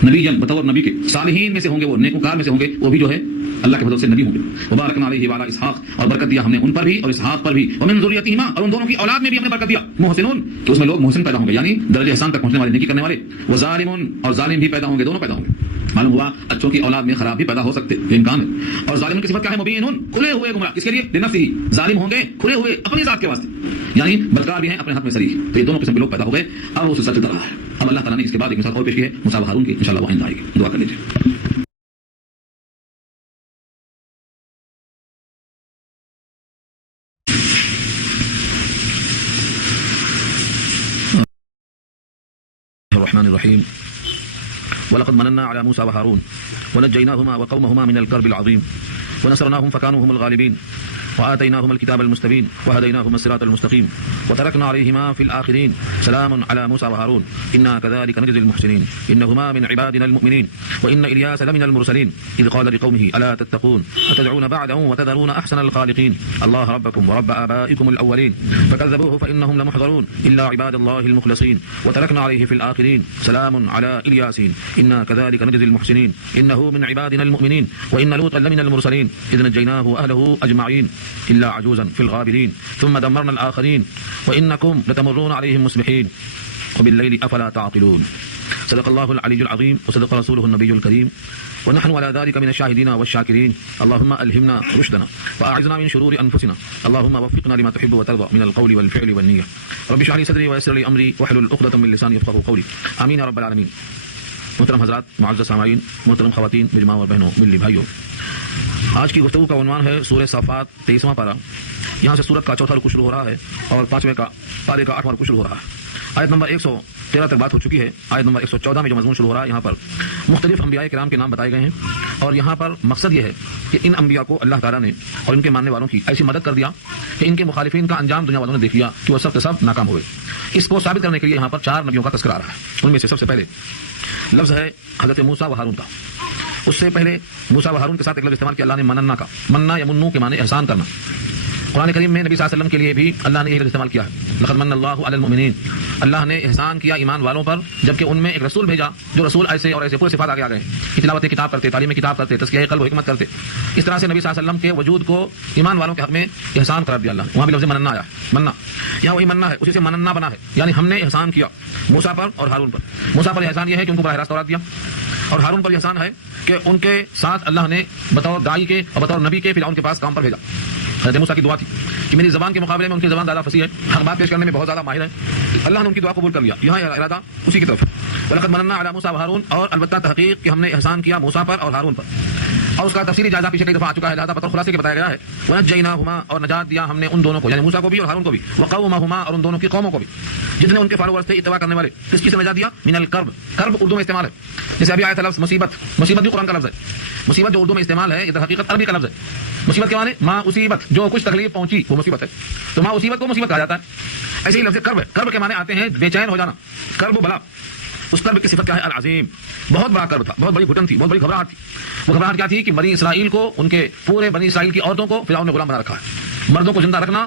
نبی بطور نبی کے، صالحین میں سے ہوں گے، وہ نیکوکار میں سے ہوں گے، وہ بھی جو ہے اللہ کے فضل سے نبی ہوں گے. وبارکنا علیہ وعلی اسحاق، اور برکت دیا ہم نے ان پر بھی اور اسحاق پر بھی. ومن ذریتہما، اور ان دونوں کی اولاد میں بھی ہم نے برکت دیا. محسنون، کہ اس میں لوگ محسن پیدا ہوں گے، یعنی درجہ احسان تک پہنچنے والے، نیکی کرنے والے. وظالمون، اور ظالم بھی پیدا ہوں گے، دونوں پیدا ہوں گے. معلوم ہوا اچھوں کی اولاد میں خراب بھی پیدا ہو سکتے، یہ امکان ہے. اور ظالم کی صفت کیا ہے؟ مبینون، کھلے ہوئے گمراہ. اس کے لیے لنفسہ، ظالم ہوں گے کھلے ہوئے اپنی ذات کے واسطے، یعنی بدکار بھی ہیں اپنے حق میں صریح. تو یہ دونوں قسم کے لوگ پیدا ہو گئے. اب وہ سلسلہ چلتا رہا ہے. اب اللہ تعالیٰ نے اس کے بعد ایک مثال اور پیش کی ہے موسیٰ و ہارون کی، انشاءاللہ وہ آئندہ آئے گی. دعا کر لیجیے. الرحمن الرحيم ولقد مننا على موسى وهارون ونجيناهما وقومهما من الكرب العظيم ونصرناهم فكانوا هم الغالبين وآتيناهما الكتاب المستبين وهديناهما الصراط المستقيم وتركنا عليهما في الآخرين سلام على موسى وهارون إنا كذلك نجزي المحسنين إنهما من عبادنا المؤمنين وإن إلياس لمن المرسلين إذ قال لقومه ألا تتقون أتدعون بعدا وتذرون أحسن الخالقين الله ربكم ورب آبائكم الأولين فكذبوه فإنهم لمحضرون إلا عباد الله المخلصين وتركنا عليه في الآخرين سلام على إلياسين إنا كذلك نجزي المحسنين إنه من عبادنا المؤمنين وإن لوطا لمن المرسلين إذ نجيناه وأهله أجمعين إلا عجوزا في الغابرين ثم دمرنا الآخرين وإنكم لتمرون عليهم مصبحين وبالليل أفلا تعقلون. صدق الله العلي العظيم وصدق رسوله النبي الكريم ونحن على ذلك من الشاهدين والشاكرين. اللهم ألهمنا رشدنا وأعذنا من شرور أنفسنا اللهم وفقنا لما تحب وترضى من القول والفعل والنية. رب اشرح لي صدري ويسر لي أمري واحلل عقدة من لساني يفقهوا قولي. آمين يا رب العالمين. محترم حضرات، معزز سامعین، محترم خواتین، میری ماں اور بہنوں، ملی بھائیوں، آج کی گفتگو کا عنوان ہے سورہ صافات 23واں پارہ. یہاں سے سورت کا چوتھا رکوع شروع ہو رہا ہے اور 5ویں کا پارے کا 8واں رکوع شروع ہو رہا ہے. آیت نمبر 113 تک بات ہو چکی ہے. آیت نمبر 114 میں جو مضمون شروع ہو رہا ہے، یہاں پر مختلف انبیاء کرام کے نام بتائے گئے ہیں اور یہاں پر مقصد یہ ہے کہ ان انبیاء کو اللہ تعالیٰ نے اور ان کے ماننے والوں کی ایسی مدد کر دیا کہ ان کے مخالفین کا انجام دنیا والوں نے دیکھ لیا کہ وہ سب کے سب ناکام ہوئے. اس کو ثابت کرنے کے لیے یہاں پر 4 نبیوں کا تذکرہ آ رہا ہے. ان میں سے سب سے پہلے لفظ ہے حضرت موسیٰ و ہارون کا. اس سے پہلے موسیٰ و ہارون کے ساتھ ایک لفظ استعمال کیا اللہ نے، مننا کا. مننا یا منو کے معنی احسان کرنا. قرآن کریم میں نبی صلی اللہ علیہ وسلم کے لیے بھی اللہ نے یہ لفظ استعمال کیا ہے، لقد من اللہ علی المؤمنین. اللہ نے احسان کیا ایمان والوں پر جبکہ ان میں ایک رسول بھیجا جو رسول ایسے اور ایسے پورے صفات آگے آ گئے کہ تلاوت کتاب کرتے، تعلیم کتاب کرتے، تزکیہ قلب و حکمت کرتے. اس طرح سے نبی صلی اللہ علیہ وسلم کے وجود کو ایمان والوں کے حق میں احسان قرار دیا اللہ. وہاں بھی لفظ مننا آیا، مننا یہاں وہی مننا ہے، اسی سے مننا بنا ہے، یعنی ہم نے احسان کیا موسیٰ پر اور ہارون پر. موسیٰ پر احسان یہ ہے کہ ان کو براہ راست تورات دیا، اور ہارون پر احسان ہے کہ ان کے ساتھ اللہ نے بطور داعی کے اور بطور نبی کے فرعون کے پاس کام پر بھیجا. حضرت موسیٰ کی دعا تھی کہ میری زبان کے مقابلے میں ان کی زبان زیادہ فصیح ہے، حق بات پیش کرنے میں بہت زیادہ ماہر ہے. اللہ نے ان کی دعا قبول کر لیا. یہاں ارادہ اسی کی طرف. وَلَقَدْ مَنَنَّا عَلَىٰ مُوسَىٰ وَهَارُونَ، اور البتہ تحقیق کہ ہم نے احسان کیا موسیٰ پر اور ہارون پر، اور اس کا تفصیلی جائزہ پیچھے کئی دفعہ آ چکا ہے، لہٰذا پتہ خلاصے کے بتایا گیا ہے. وَنَجَّيْنَاهُمَا، اور نجات دیا ہم نے ان دونوں کو، یعنی موسیٰ کو بھی اور ہارون کو بھی، وَقَوْمَهُمَا، اور ان دونوں کی قوموں کو بھی، جتنے ان کے فالوورز تھے اتباع کرنے والے. کس چیز سے نجات دیا؟ من الکرب. کرب اردو میں استعمال ہے، جیسے ابھی آیا تھا لفظ مصیبت. مصیبت بھی قرآن کا لفظ ہے. مصیبت جو اردو میں استعمال ہے یہ در حقیقت عربی کا لفظ ہے. مصیبت کے معنی ما اصیبت، جو کچھ تکلیف پہنچی وہ مصیبت ہے، تو ما اصیبت کو مصیبت کہا جاتا ہے. ایسے ہی لفظ کرب ہے. کرب کے معنی آتے ہیں بے چین ہو جانا، کرب و بلا. اس کرب کی صفت کیا ہے؟ العظیم. بہت بڑا کرب تھا، بہت بڑی گھٹن تھی، بہت بڑی گھبراہٹ تھی. وہ گھبراہٹ کیا تھی کہ بنی اسرائیل کو، ان کے پورے بنی اسرائیل کی عورتوں کو فرعون نے غلام بنا رکھا ہے. مردوں کو زندہ رکھنا،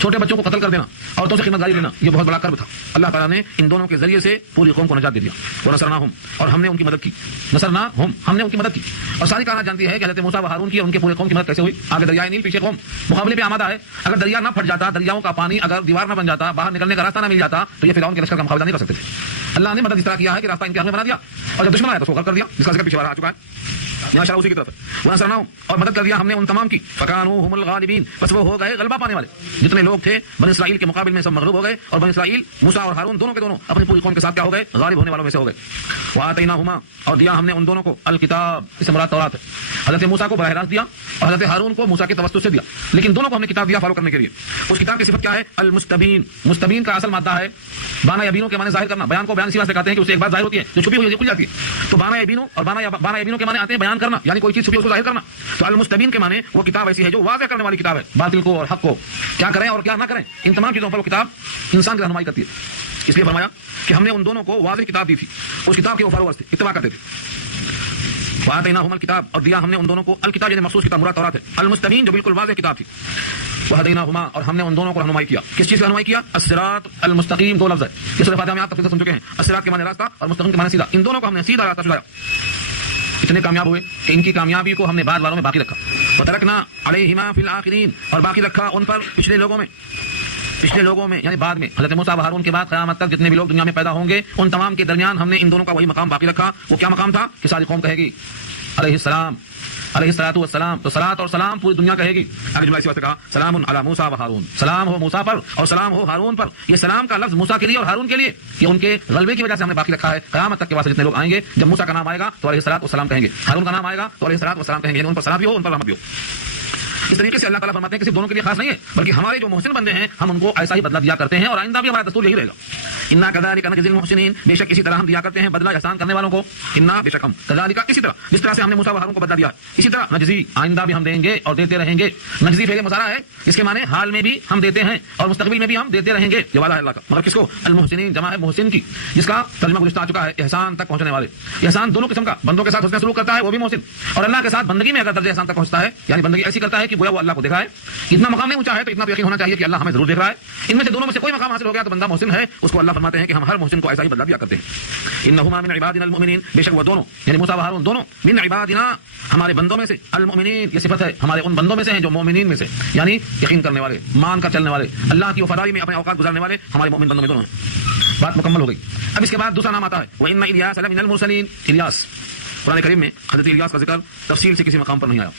چھوٹے بچوں کو قتل کر دینا، عورتوں سے خدمتگاری لینا، یہ بہت بڑا کرب تھا. اللہ تعالیٰ نے ان دونوں کے ذریعے سے پوری قوم کو نجات دے دیا. ونصرناہم، اور ہم نے ان کی مدد کی. نصرناہم، ہم نے ان کی مدد کی. اور ساری کائنات جانتی ہے کہ حضرت موسیٰ و ہارون کی اور ان کے پورے قوم کی مدد کیسے ہوئی. آگے دریائے نیل، پیچھے قوم مقابلے پہ آمادہ ہے. اگر دریا نہ پھٹ جاتا، دریاؤں کا پانی اگر دیوار نہ بن جاتا، باہر نکلنے کا راستہ نہ مل جاتا، تو یہ فرعون کے لشکر کا مقابلہ نہیں کر سکتے تھے. اللہ نے مدد اس طرح کیا ہے کہ راستہ ان کے حق میں بنا دیا، اور جب دشمن آیا تو اس کو غرق کر دیا، جس کا ذکر پیچھے آ چکا ہے. یہاں اشارہ اسی کی طرف ہے. ونصرناہم، اور مدد کر دیا ہم نے ان تمام کی. فکانوا هم الغالبین، بس وہ ہو گئے غلبہ پانے والے. جتنے لوگ تھے بنی اسرائیل کے مقابل میں سب مغلوب ہو گئے، اور بنی اسرائیل موسیٰ اور ہارون دونوں کے دونوں اپنی پوری قوم کے ساتھ کیا ہو گئے؟ غالب ہونے والوں میں سے ہو گئے. وآتیناہما، اور دیا ہم نے ان دونوں کو الکتاب، اس سے مراد تورات ہے. حضرت موسیٰ کو براہ راست دیا اور حضرت ہارون کو موسیٰ کے توسط سے دیا، لیکن دونوں کو ہم نے کتاب دیا فالو کرنے کے لیے. اس کتاب کی صفت کیا ہے؟ المستبین. مستبین کا اصل مادہ ہے بانا یبینو کے معنی ظاہر کرنا. بیان کو بیان اسی واسطے کہتے ہیں کہ اسے ایک بات ظاہر ہوتی ہے جو چھپی ہوئی ہے کھل جاتی ہے. تو بانا یبینو اور بانا یبینو کے معنی آتے ہیں بیان کرنا، یعنی کوئی چیز چھپی اس کو ظاہر کرنا. تو المستبین کے معنی وہ کتاب ایسی ہے جو واضح کرنے والی کتاب ہے، باطل کو اور حق کو، کیا کریں اور کیا نہ کریں، ان تمام چیزوں پر وہ کتاب انسان کی رہنمائی کرتی ہے. اس لیے فرمایا کہ ہم نے ان دونوں کو واضح کتاب دی تھی، اس کتاب کے وہ فالوورز تھے، اتباع کرتے تھے. وآتیناہم الکتاب، اور دیا ہم نے ان دونوں کو الکتاب، یعنی مخصوص کتاب مراد تورات ہے. المستبین جو بالکل واضح کتاب تھی. وہدیناہما، اور ہم نے ان دونوں کو رہنمائی کیا. کس چیز کی رہنمائی کیا؟ الصراط المستقیم. دو لفظ ہے، یہ سورہ فاتحہ میں آپ تفصیل سے سن چکے ہیں. الصراط کے معنی راستہ اور مستقیم کے معنی سیدھا. ان دونوں کو ہم نے سیدھا راستہ سجایا. اتنے کامیاب ہوئے کہ ان کی کامیابی کو ہم نے بعد والوں میں باقی رکھا. وترکنا علیہما فی الآخرین، اور باقی رکھا ان پر پچھلے لوگوں میں یعنی بعد میں حضرت موسیٰ و ہارون کے بعد قیامت تک جتنے بھی لوگ دنیا میں پیدا ہوں گے ان تمام کے درمیان ہم نے ان دونوں کا وہی مقام باقی رکھا. وہ کیا مقام تھا کہ ساری قوم کہے گی علیہ السلام، علیہ الصلوۃ والسلام. تو صلاۃ اور سلام پوری دنیا کہے گی. آگے جملہ اسی وقت کہا سلام علی موسیٰ و ہارون، سلام ہو موسیٰ پر اور سلام ہو ہارون پر. یہ سلام کا لفظ موسیٰ کے لیے اور ہارون کے لیے یہ ان کے غلبے کی وجہ سے ہم نے باقی رکھا ہے. قیامت تک کے واسطے جتنے لوگ آئیں گے، جب موسیٰ کا نام آئے گا تو علیہ الصلوۃ والسلام کہیں گے، ہارون کا نام آئے گا تو علیہ الصلوۃ والسلام کہیں گے. ان پر سلام بھی ہو، ان پر رحمت بھی ہو. اس طریقے سے اللہ تعالیٰ فرماتے ہیں کہ صرف دونوں کے لیے خاص نہیں ہے، بلکہ ہمارے جو محسن بندے ہیں ہم ان کو ایسا ہی بدلہ دیا کرتے ہیں، اور آئندہ بھی ہمارا دستور یہی رہے گا. انا کذالک نجزی المحسنین، بے شک اسی طرح ہم دیا کرتے ہیں بدلہ احسان کرنے والوں کو. انا، بے شک ہم، کذالک، اسی طرح جس طرح سے ہم نے موسیٰ و ہارون کو بدلہ دیا اسی طرح نجزی، آئندہ بھی ہم دیں گے اور دیتے رہیں گے. نجزی فعل مضارع ہے، اس کے معنی حال میں بھی ہم دیتے ہیں اور مستقبل میں بھی ہم دیتے رہیں گے. یہ وعدہ ہے اللہ کا. مگر کس کو؟ المحسنین، جمع ہے محسن کی، جس کا ترجمہ گزشتہ آ چکا ہے احسان تک پہنچنے والے. احسان دونوں قسم کا، بندوں کے ساتھ حسن سلوک کرتا ہے وہ بھی محسن، اور اللہ کے ساتھ بندگی میں اگر درجہ احسان تک پہنچتا ہے یعنی بندگی ایسی کرتا ہے کہ گویا وہ اللہ کو دیکھ رہا ہے. اتنا مقام نہیں اونچا ہے تو اتنا یقین ہونا چاہیے کہ اللہ ہمیں ضرور دیکھ رہا ہے. ان میں سے دونوں میں سے کوئی مقام حاصل ہو گیا تو بندہ محسن ہے. اس کو اللہ فرماتے ہیں کہ ہم ہر محسن کو ایسا ہی بدلہ دیا کرتے ہیں. انہما من عبادنا المؤمنین، بے شک وہ دونوں یعنی موسیٰ و ہارون دونوں من عبادنا، ہمارے بندوں میں سے، المؤمنین یہ صفت ہے ہمارے ان بندوں میں سے ہیں جو مومنین میں سے، یعنی یقین کرنے والے، مان کر چلنے والے، اللہ کی وفاداری میں اپنے اوقات گزارنے والے ہمارے مومن بندوں میں دونوں ہیں. بات مکمل ہو گئی. اب اس کے بعد دوسرا نام آتا ہے وَإِنَّ إِلْيَاسَ لَمِنَ الْمُرْسَلِينَ. الیاس، قرآن کریم میں حضرت الیاس کا ذکر تفصیل سے کسی مقام پر نہیں آیا،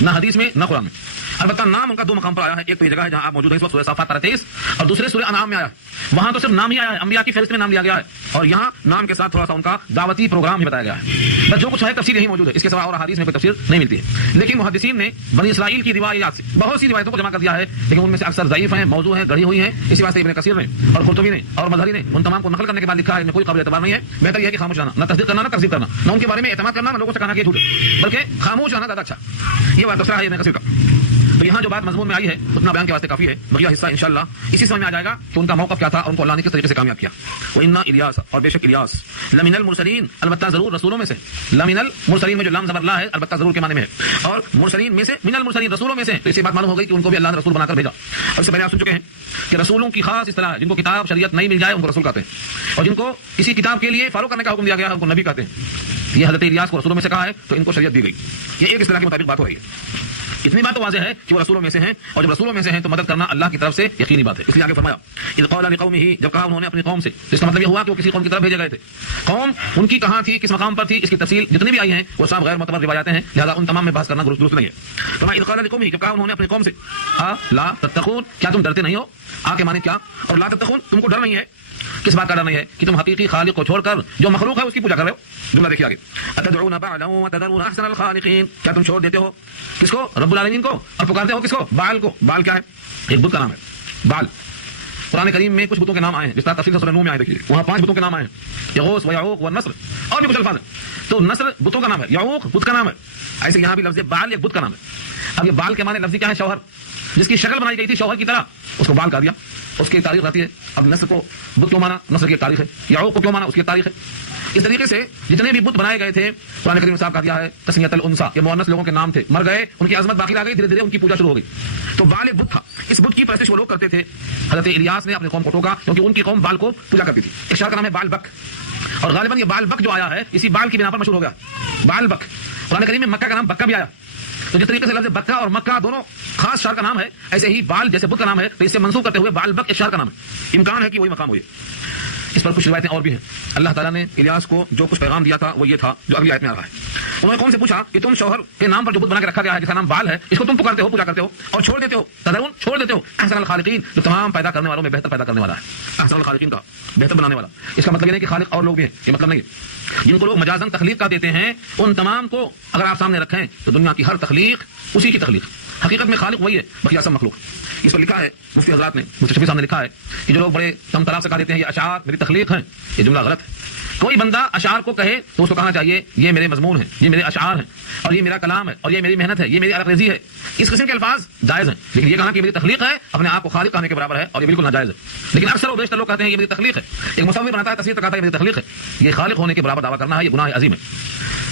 نہ حدیث میں نہ قرآن میں. البتہ نام ان کا دو مقام پر آیا ہے. ایک تو یہ جگہ ہے جہاں آپ موجود ہیں اس وقت، سورہ صافات 23، اور دوسرے سورہ انعام میں آیا ہے. وہاں تو صرف نام ہی آیا ہے، انبیاء کی فہرست میں نام لیا گیا ہے، اور یہاں نام کے ساتھ تھوڑا سا ان کا دعوتی پروگرام ہی بتایا گیا ہے. بس جو کچھ ہے تفسیر یہی موجود ہے، اس کے سوا اور حدیث میں کوئی تفسیر نہیں ملتی ہے. لیکن محدثین نے بنی اسرائیل کی روایات سے بہت سی روایتوں کو جمع کر دیا ہے، لیکن ان میں سے اکثر ضعیف ہیں، موضوع ہیں، گڑھی ہوئی ہیں. اسی واسطے ابن کثیر نے اور قرطبی نے اور مظہری نے ان تمام کو نقل کرنے کے بعد لکھا ہے ان میں کوئی قابل اعتبار نہیں ہے. بہتر یہ ہے کہ خاموش رہنا، نہ تصدیق کرنا نہ تکذیب کرنا، نہ ان کے بارے میں اعتماد کرنا نہ لوگوں سے کہنا کہ جھوٹ ہے، بلکہ خاموش رہنا زیادہ اچھا. یہ بات دوسرا ہے ابن کثیر کا. تو یہاں جو بات مضمون میں آئی ہے اتنا بیان کے واسطے کافی ہے، بقیہ حصہ انشاءاللہ اسی سمجھ میں آ جائے گا کہ ان کا موقف کیا تھا اور ان کو اللہ نے کس طریقے سے کامیاب کیا۔ وَإِنَّ الیاس، اور بے شک الیاس، لمن المرسلین، البتہ ضرور رسولوں میں سے، لمن المرسلین میں جو لام زبر لا ہے البتہ ضرور کے معنی میں ہے، اور مرسلین میں سے، من المرسلین رسولوں میں سے، تو اس سے بات معلوم ہو گئی کہ ان کو بھی اللہ نے رسول بنا کر بھیجا۔ اور اس سے پہلے آپ سن چکے ہیں کہ رسولوں کی خاص اصطلاح ہے، جن کو کتاب شریعت نہیں مل جائے ان کو رسول کہتے ہیں، اور جن کو کسی کتاب کے لیے فالو کرنے کا حکم دیا گیا ہے ان کو نبی کہتے ہیں۔ یہ حضرت الیاس کو رسولوں میں سے کہا ہے تو ان کو شریعت دی گئی، یہ ایک اصطلاح کے مطابق بات ہو رہی ہے۔ اتنی بات تو واضح ہے کہ وہ رسولوں میں سے ہیں، اور جب رسولوں میں سے ہیں تو مدد کرنا اللہ کی طرف سے یقینی بات ہے۔ اس لیے آگے فرمایا اذ قال لقومه، جب کہا انہوں نے اپنی قوم سے، اس کا مطلب یہ ہوا کہ وہ کسی قوم کی طرف بھیجے گئے تھے۔ قوم ان کی کہاں تھی، کس مقام پر تھی، اس کی تفصیل جتنی بھی آئی ہیں وہ سب غیر معتبر روایتیں ہیں، لہذا ان تمام میں بحث کرنا درست نہیں ہے۔ فرمایا اذ قال لقومه، جب کہا انہوں نے اپنی قوم سے، لا تتقون، کیا تم ڈرتے نہیں ہو؟ کے معنی کیا، اور لا تتقون، تم کو ڈر نہیں ہے، کس بات کا ڈر نہیں ہے کہ تم حقیقی خالق کو چھوڑ کر جو مخلوق ہے اس کی پوجا کر رہے ہو۔ جملہ دیکھیے آگے، اتدعون بعلا وتذرون احسن الخالقین، کیا تم چھوڑ دیتے ہو کس کو، رب العالمین کو، اور پکارتے ہو کس کو، بال کو۔ بال کیا ہے، ایک بت کا نام ہے بال۔ قرآن کریم میں کچھ بتوں کے نام آئے ہیں، جس طرح تفصیل سورہ نوح میں آئے، دیکھیے وہاں 5 بتوں کے نام آئے ہیں، یغوث ویعوق والنصر، اور بھی کچھ الفاظ ہیں۔ تو نصر بتوں کا نام ہے، یعوق بت کا نام ہے، ایسے یہاں بھی لفظ بال ایک بت کا نام ہے۔ اب یہ بال کے معنی لفظی کیا ہے، شوہر، جس کی شکل بنائی گئی تھی شوہر کی طرح اس کو بال کر دیا، اس کی تاریخ رہتی ہے۔ اب نصر کو بت کیوں مانا، نصر کی تاریخ ہے، یعوق کو کیوں مانا، اس کی تاریخ ہے۔ اس طریقے سے جتنے بھی بت بنائے گئے تھے قرآن کریم صاحب کا دیا ہے تسمیۃ الانثى، یہ مؤنث لوگوں کے نام تھے، مر گئے ان کی عظمت باقی رہ گئی، دھیرے دھیرے ان کی پوجا شروع ہو گئی۔ تو بال ایک بت تھا، اس بت کی پرستش وہ لوگ کرتے تھے۔ حضرت الیاس نے اپنی قوم کو ٹوکا کیونکہ ان کی قوم بال کو پوجا کرتی تھی۔ ایک شہر کا نام ہے بال بک، اور غالباً یہ بال بک جو آیا ہے اسی بال کی بنا پر مشہور ہو گیا، بال بک۔ قرآن کریم میں مکہ کا نام بکہ بھی آیا، تو جس طریقے سے لفظ بکہ اور مکہ دونوں خاص شہر کا نام ہے، ایسے ہی بال جیسے بت کا نام ہے تو اس سے منسوب کرتے ہوئے بال بک ایک شہر کا نام ہے، امکان ہے کہ وہی مقام ہوئے۔ اس پر کچھ روایتیں اور بھی ہیں۔ اللہ تعالیٰ نے الیاس کو جو کچھ پیغام دیا تھا وہ یہ تھا جو اگلی آیت میں آ رہا ہے۔ انہوں نے قوم سے پوچھا کہ تم شوہر کے نام پر جو بت بنا کے رکھا گیا ہے جس کا نام بال ہے، اس کو تم پکارتے ہو، پوجا کرتے ہو اور چھوڑ دیتے ہو، تذرون چھوڑ دیتے ہو احسن الخالقین، جو تمام پیدا کرنے والوں میں بہتر پیدا کرنے والا ہے۔ احسن الخالقین کا بہتر بنانے والا، اس کا مطلب یہ نہیں کہ خالق اور لوگ بھی ہیں، یہ مطلب نہیں ہے۔ جن کو لوگ مجازن تخلیق کا دیتے ہیں ان تمام کو اگر آپ سامنے رکھیں تو دنیا کی ہر تخلیق اسی کی تخلیق، حقیقت میں خالق وہی ہے، بقیہ سب مخلوق۔ اس پر لکھا ہے مفتی حضرات نے، مفتی شفیع صاحب نے لکھا ہے کہ جو لوگ بڑے کم طرح سے کہا دیتے ہیں یہ اشعار میری تخلیق ہیں، یہ جملہ غلط ہے۔ کوئی بندہ اشعار کو کہے تو اس کو کہنا چاہیے یہ میرے مضمون ہیں، یہ میرے اشعار ہیں، اور یہ میرا کلام ہے، اور یہ میری محنت ہے، یہ میری عرق ریزی ہے۔ اس قسم کے الفاظ جائز ہیں، لیکن یہ کہنا کہ میری تخلیق ہے اپنے آپ کو خالق کہنے کے برابر ہے، اور یہ بالکل ناجائز ہے۔ لیکن اکثر و بیشتر لوگ کہتے ہیں یہ میری تخلیق ہے، ایک مصور بناتا ہے تصویر تک آتا ہے یہ میری تخلیق ہے، یہ خالق ہونے کے برابر دعویٰ کرنا ہے، یہ گناہ عظیم ہے۔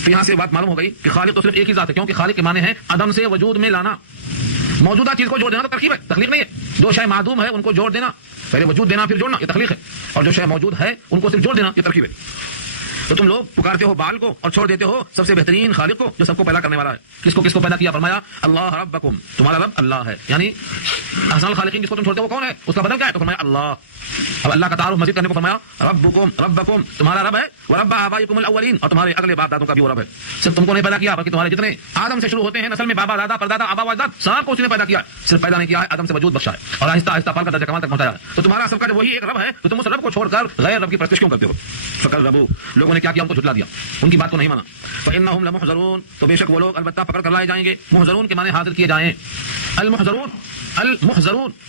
تو یہاں سے بات معلوم ہو گئی کہ خالق تو صرف ایک ہی ذات ہے، کیونکہ خالق کے معنی ہے عدم سے وجود میں لانا، موجودہ چیز کو جوڑ دینا تو ترکیب ہے، تخلیق نہیں ہے۔ جو شے معدوم ہے ان کو جوڑ دینا، پہلے وجود دینا پھر جوڑنا، یہ تخلیق ہے، اور جو شے موجود ہے ان کو صرف جوڑ دینا، یہ ترکیب ہے۔ تو تم لوگ پکارتے ہو بال کو اور چھوڑ دیتے ہو سب سے بہترین خالق کو جو سب کو پیدا کرنے والا ہے۔ کس کو پیدا کیا، فرمایا اللہ ربکم، تمہارا رب اللہ ہے، یعنی احسن الخالقین جس کو تم چھوڑتے ہو وہ کون ہے، اس کا بدل کیا ہے، تو فرمایا اللہ۔ اب اللہ کا تعارف مزید کرنے کو فرمایا ربکم تمہارا رب ہے، ورب آبائکم الاولین، اور تمہارے اگلے باپ دادوں کا بھی وہ رب ہے۔ صرف تم کو نہیں پیدا کیا بلکہ تمہارے جتنے آدم سے شروع ہوتے ہیں نسل میں، بابا دادا پردادا آبا و اجداد، سب کو اس نے پیدا کیا ہے، صرف پیدا نہیں کیا ہے، آدم سے وجود بخشا ہے اور آہستہ آہستہ پال کا درجہ کمال تک پہنچایا ہے۔ تو تمہارا سب کا جو وہی ایک رب ہے تو تم اس رب کو چھوڑ کر غیر رب کی پرستش کیوں کرتے ہو؟ فکر ربو، لوگوں نے کیا کیا، ان کو جھٹلا دیا، ان کی بات کو نہیں مانا۔ فإنهم لمحضرون، تو بے شک وہ لوگ البتہ پکڑ کر لائے جائیں گے۔ محضرون کے معنی حاضر کیے جائیں، المحضرون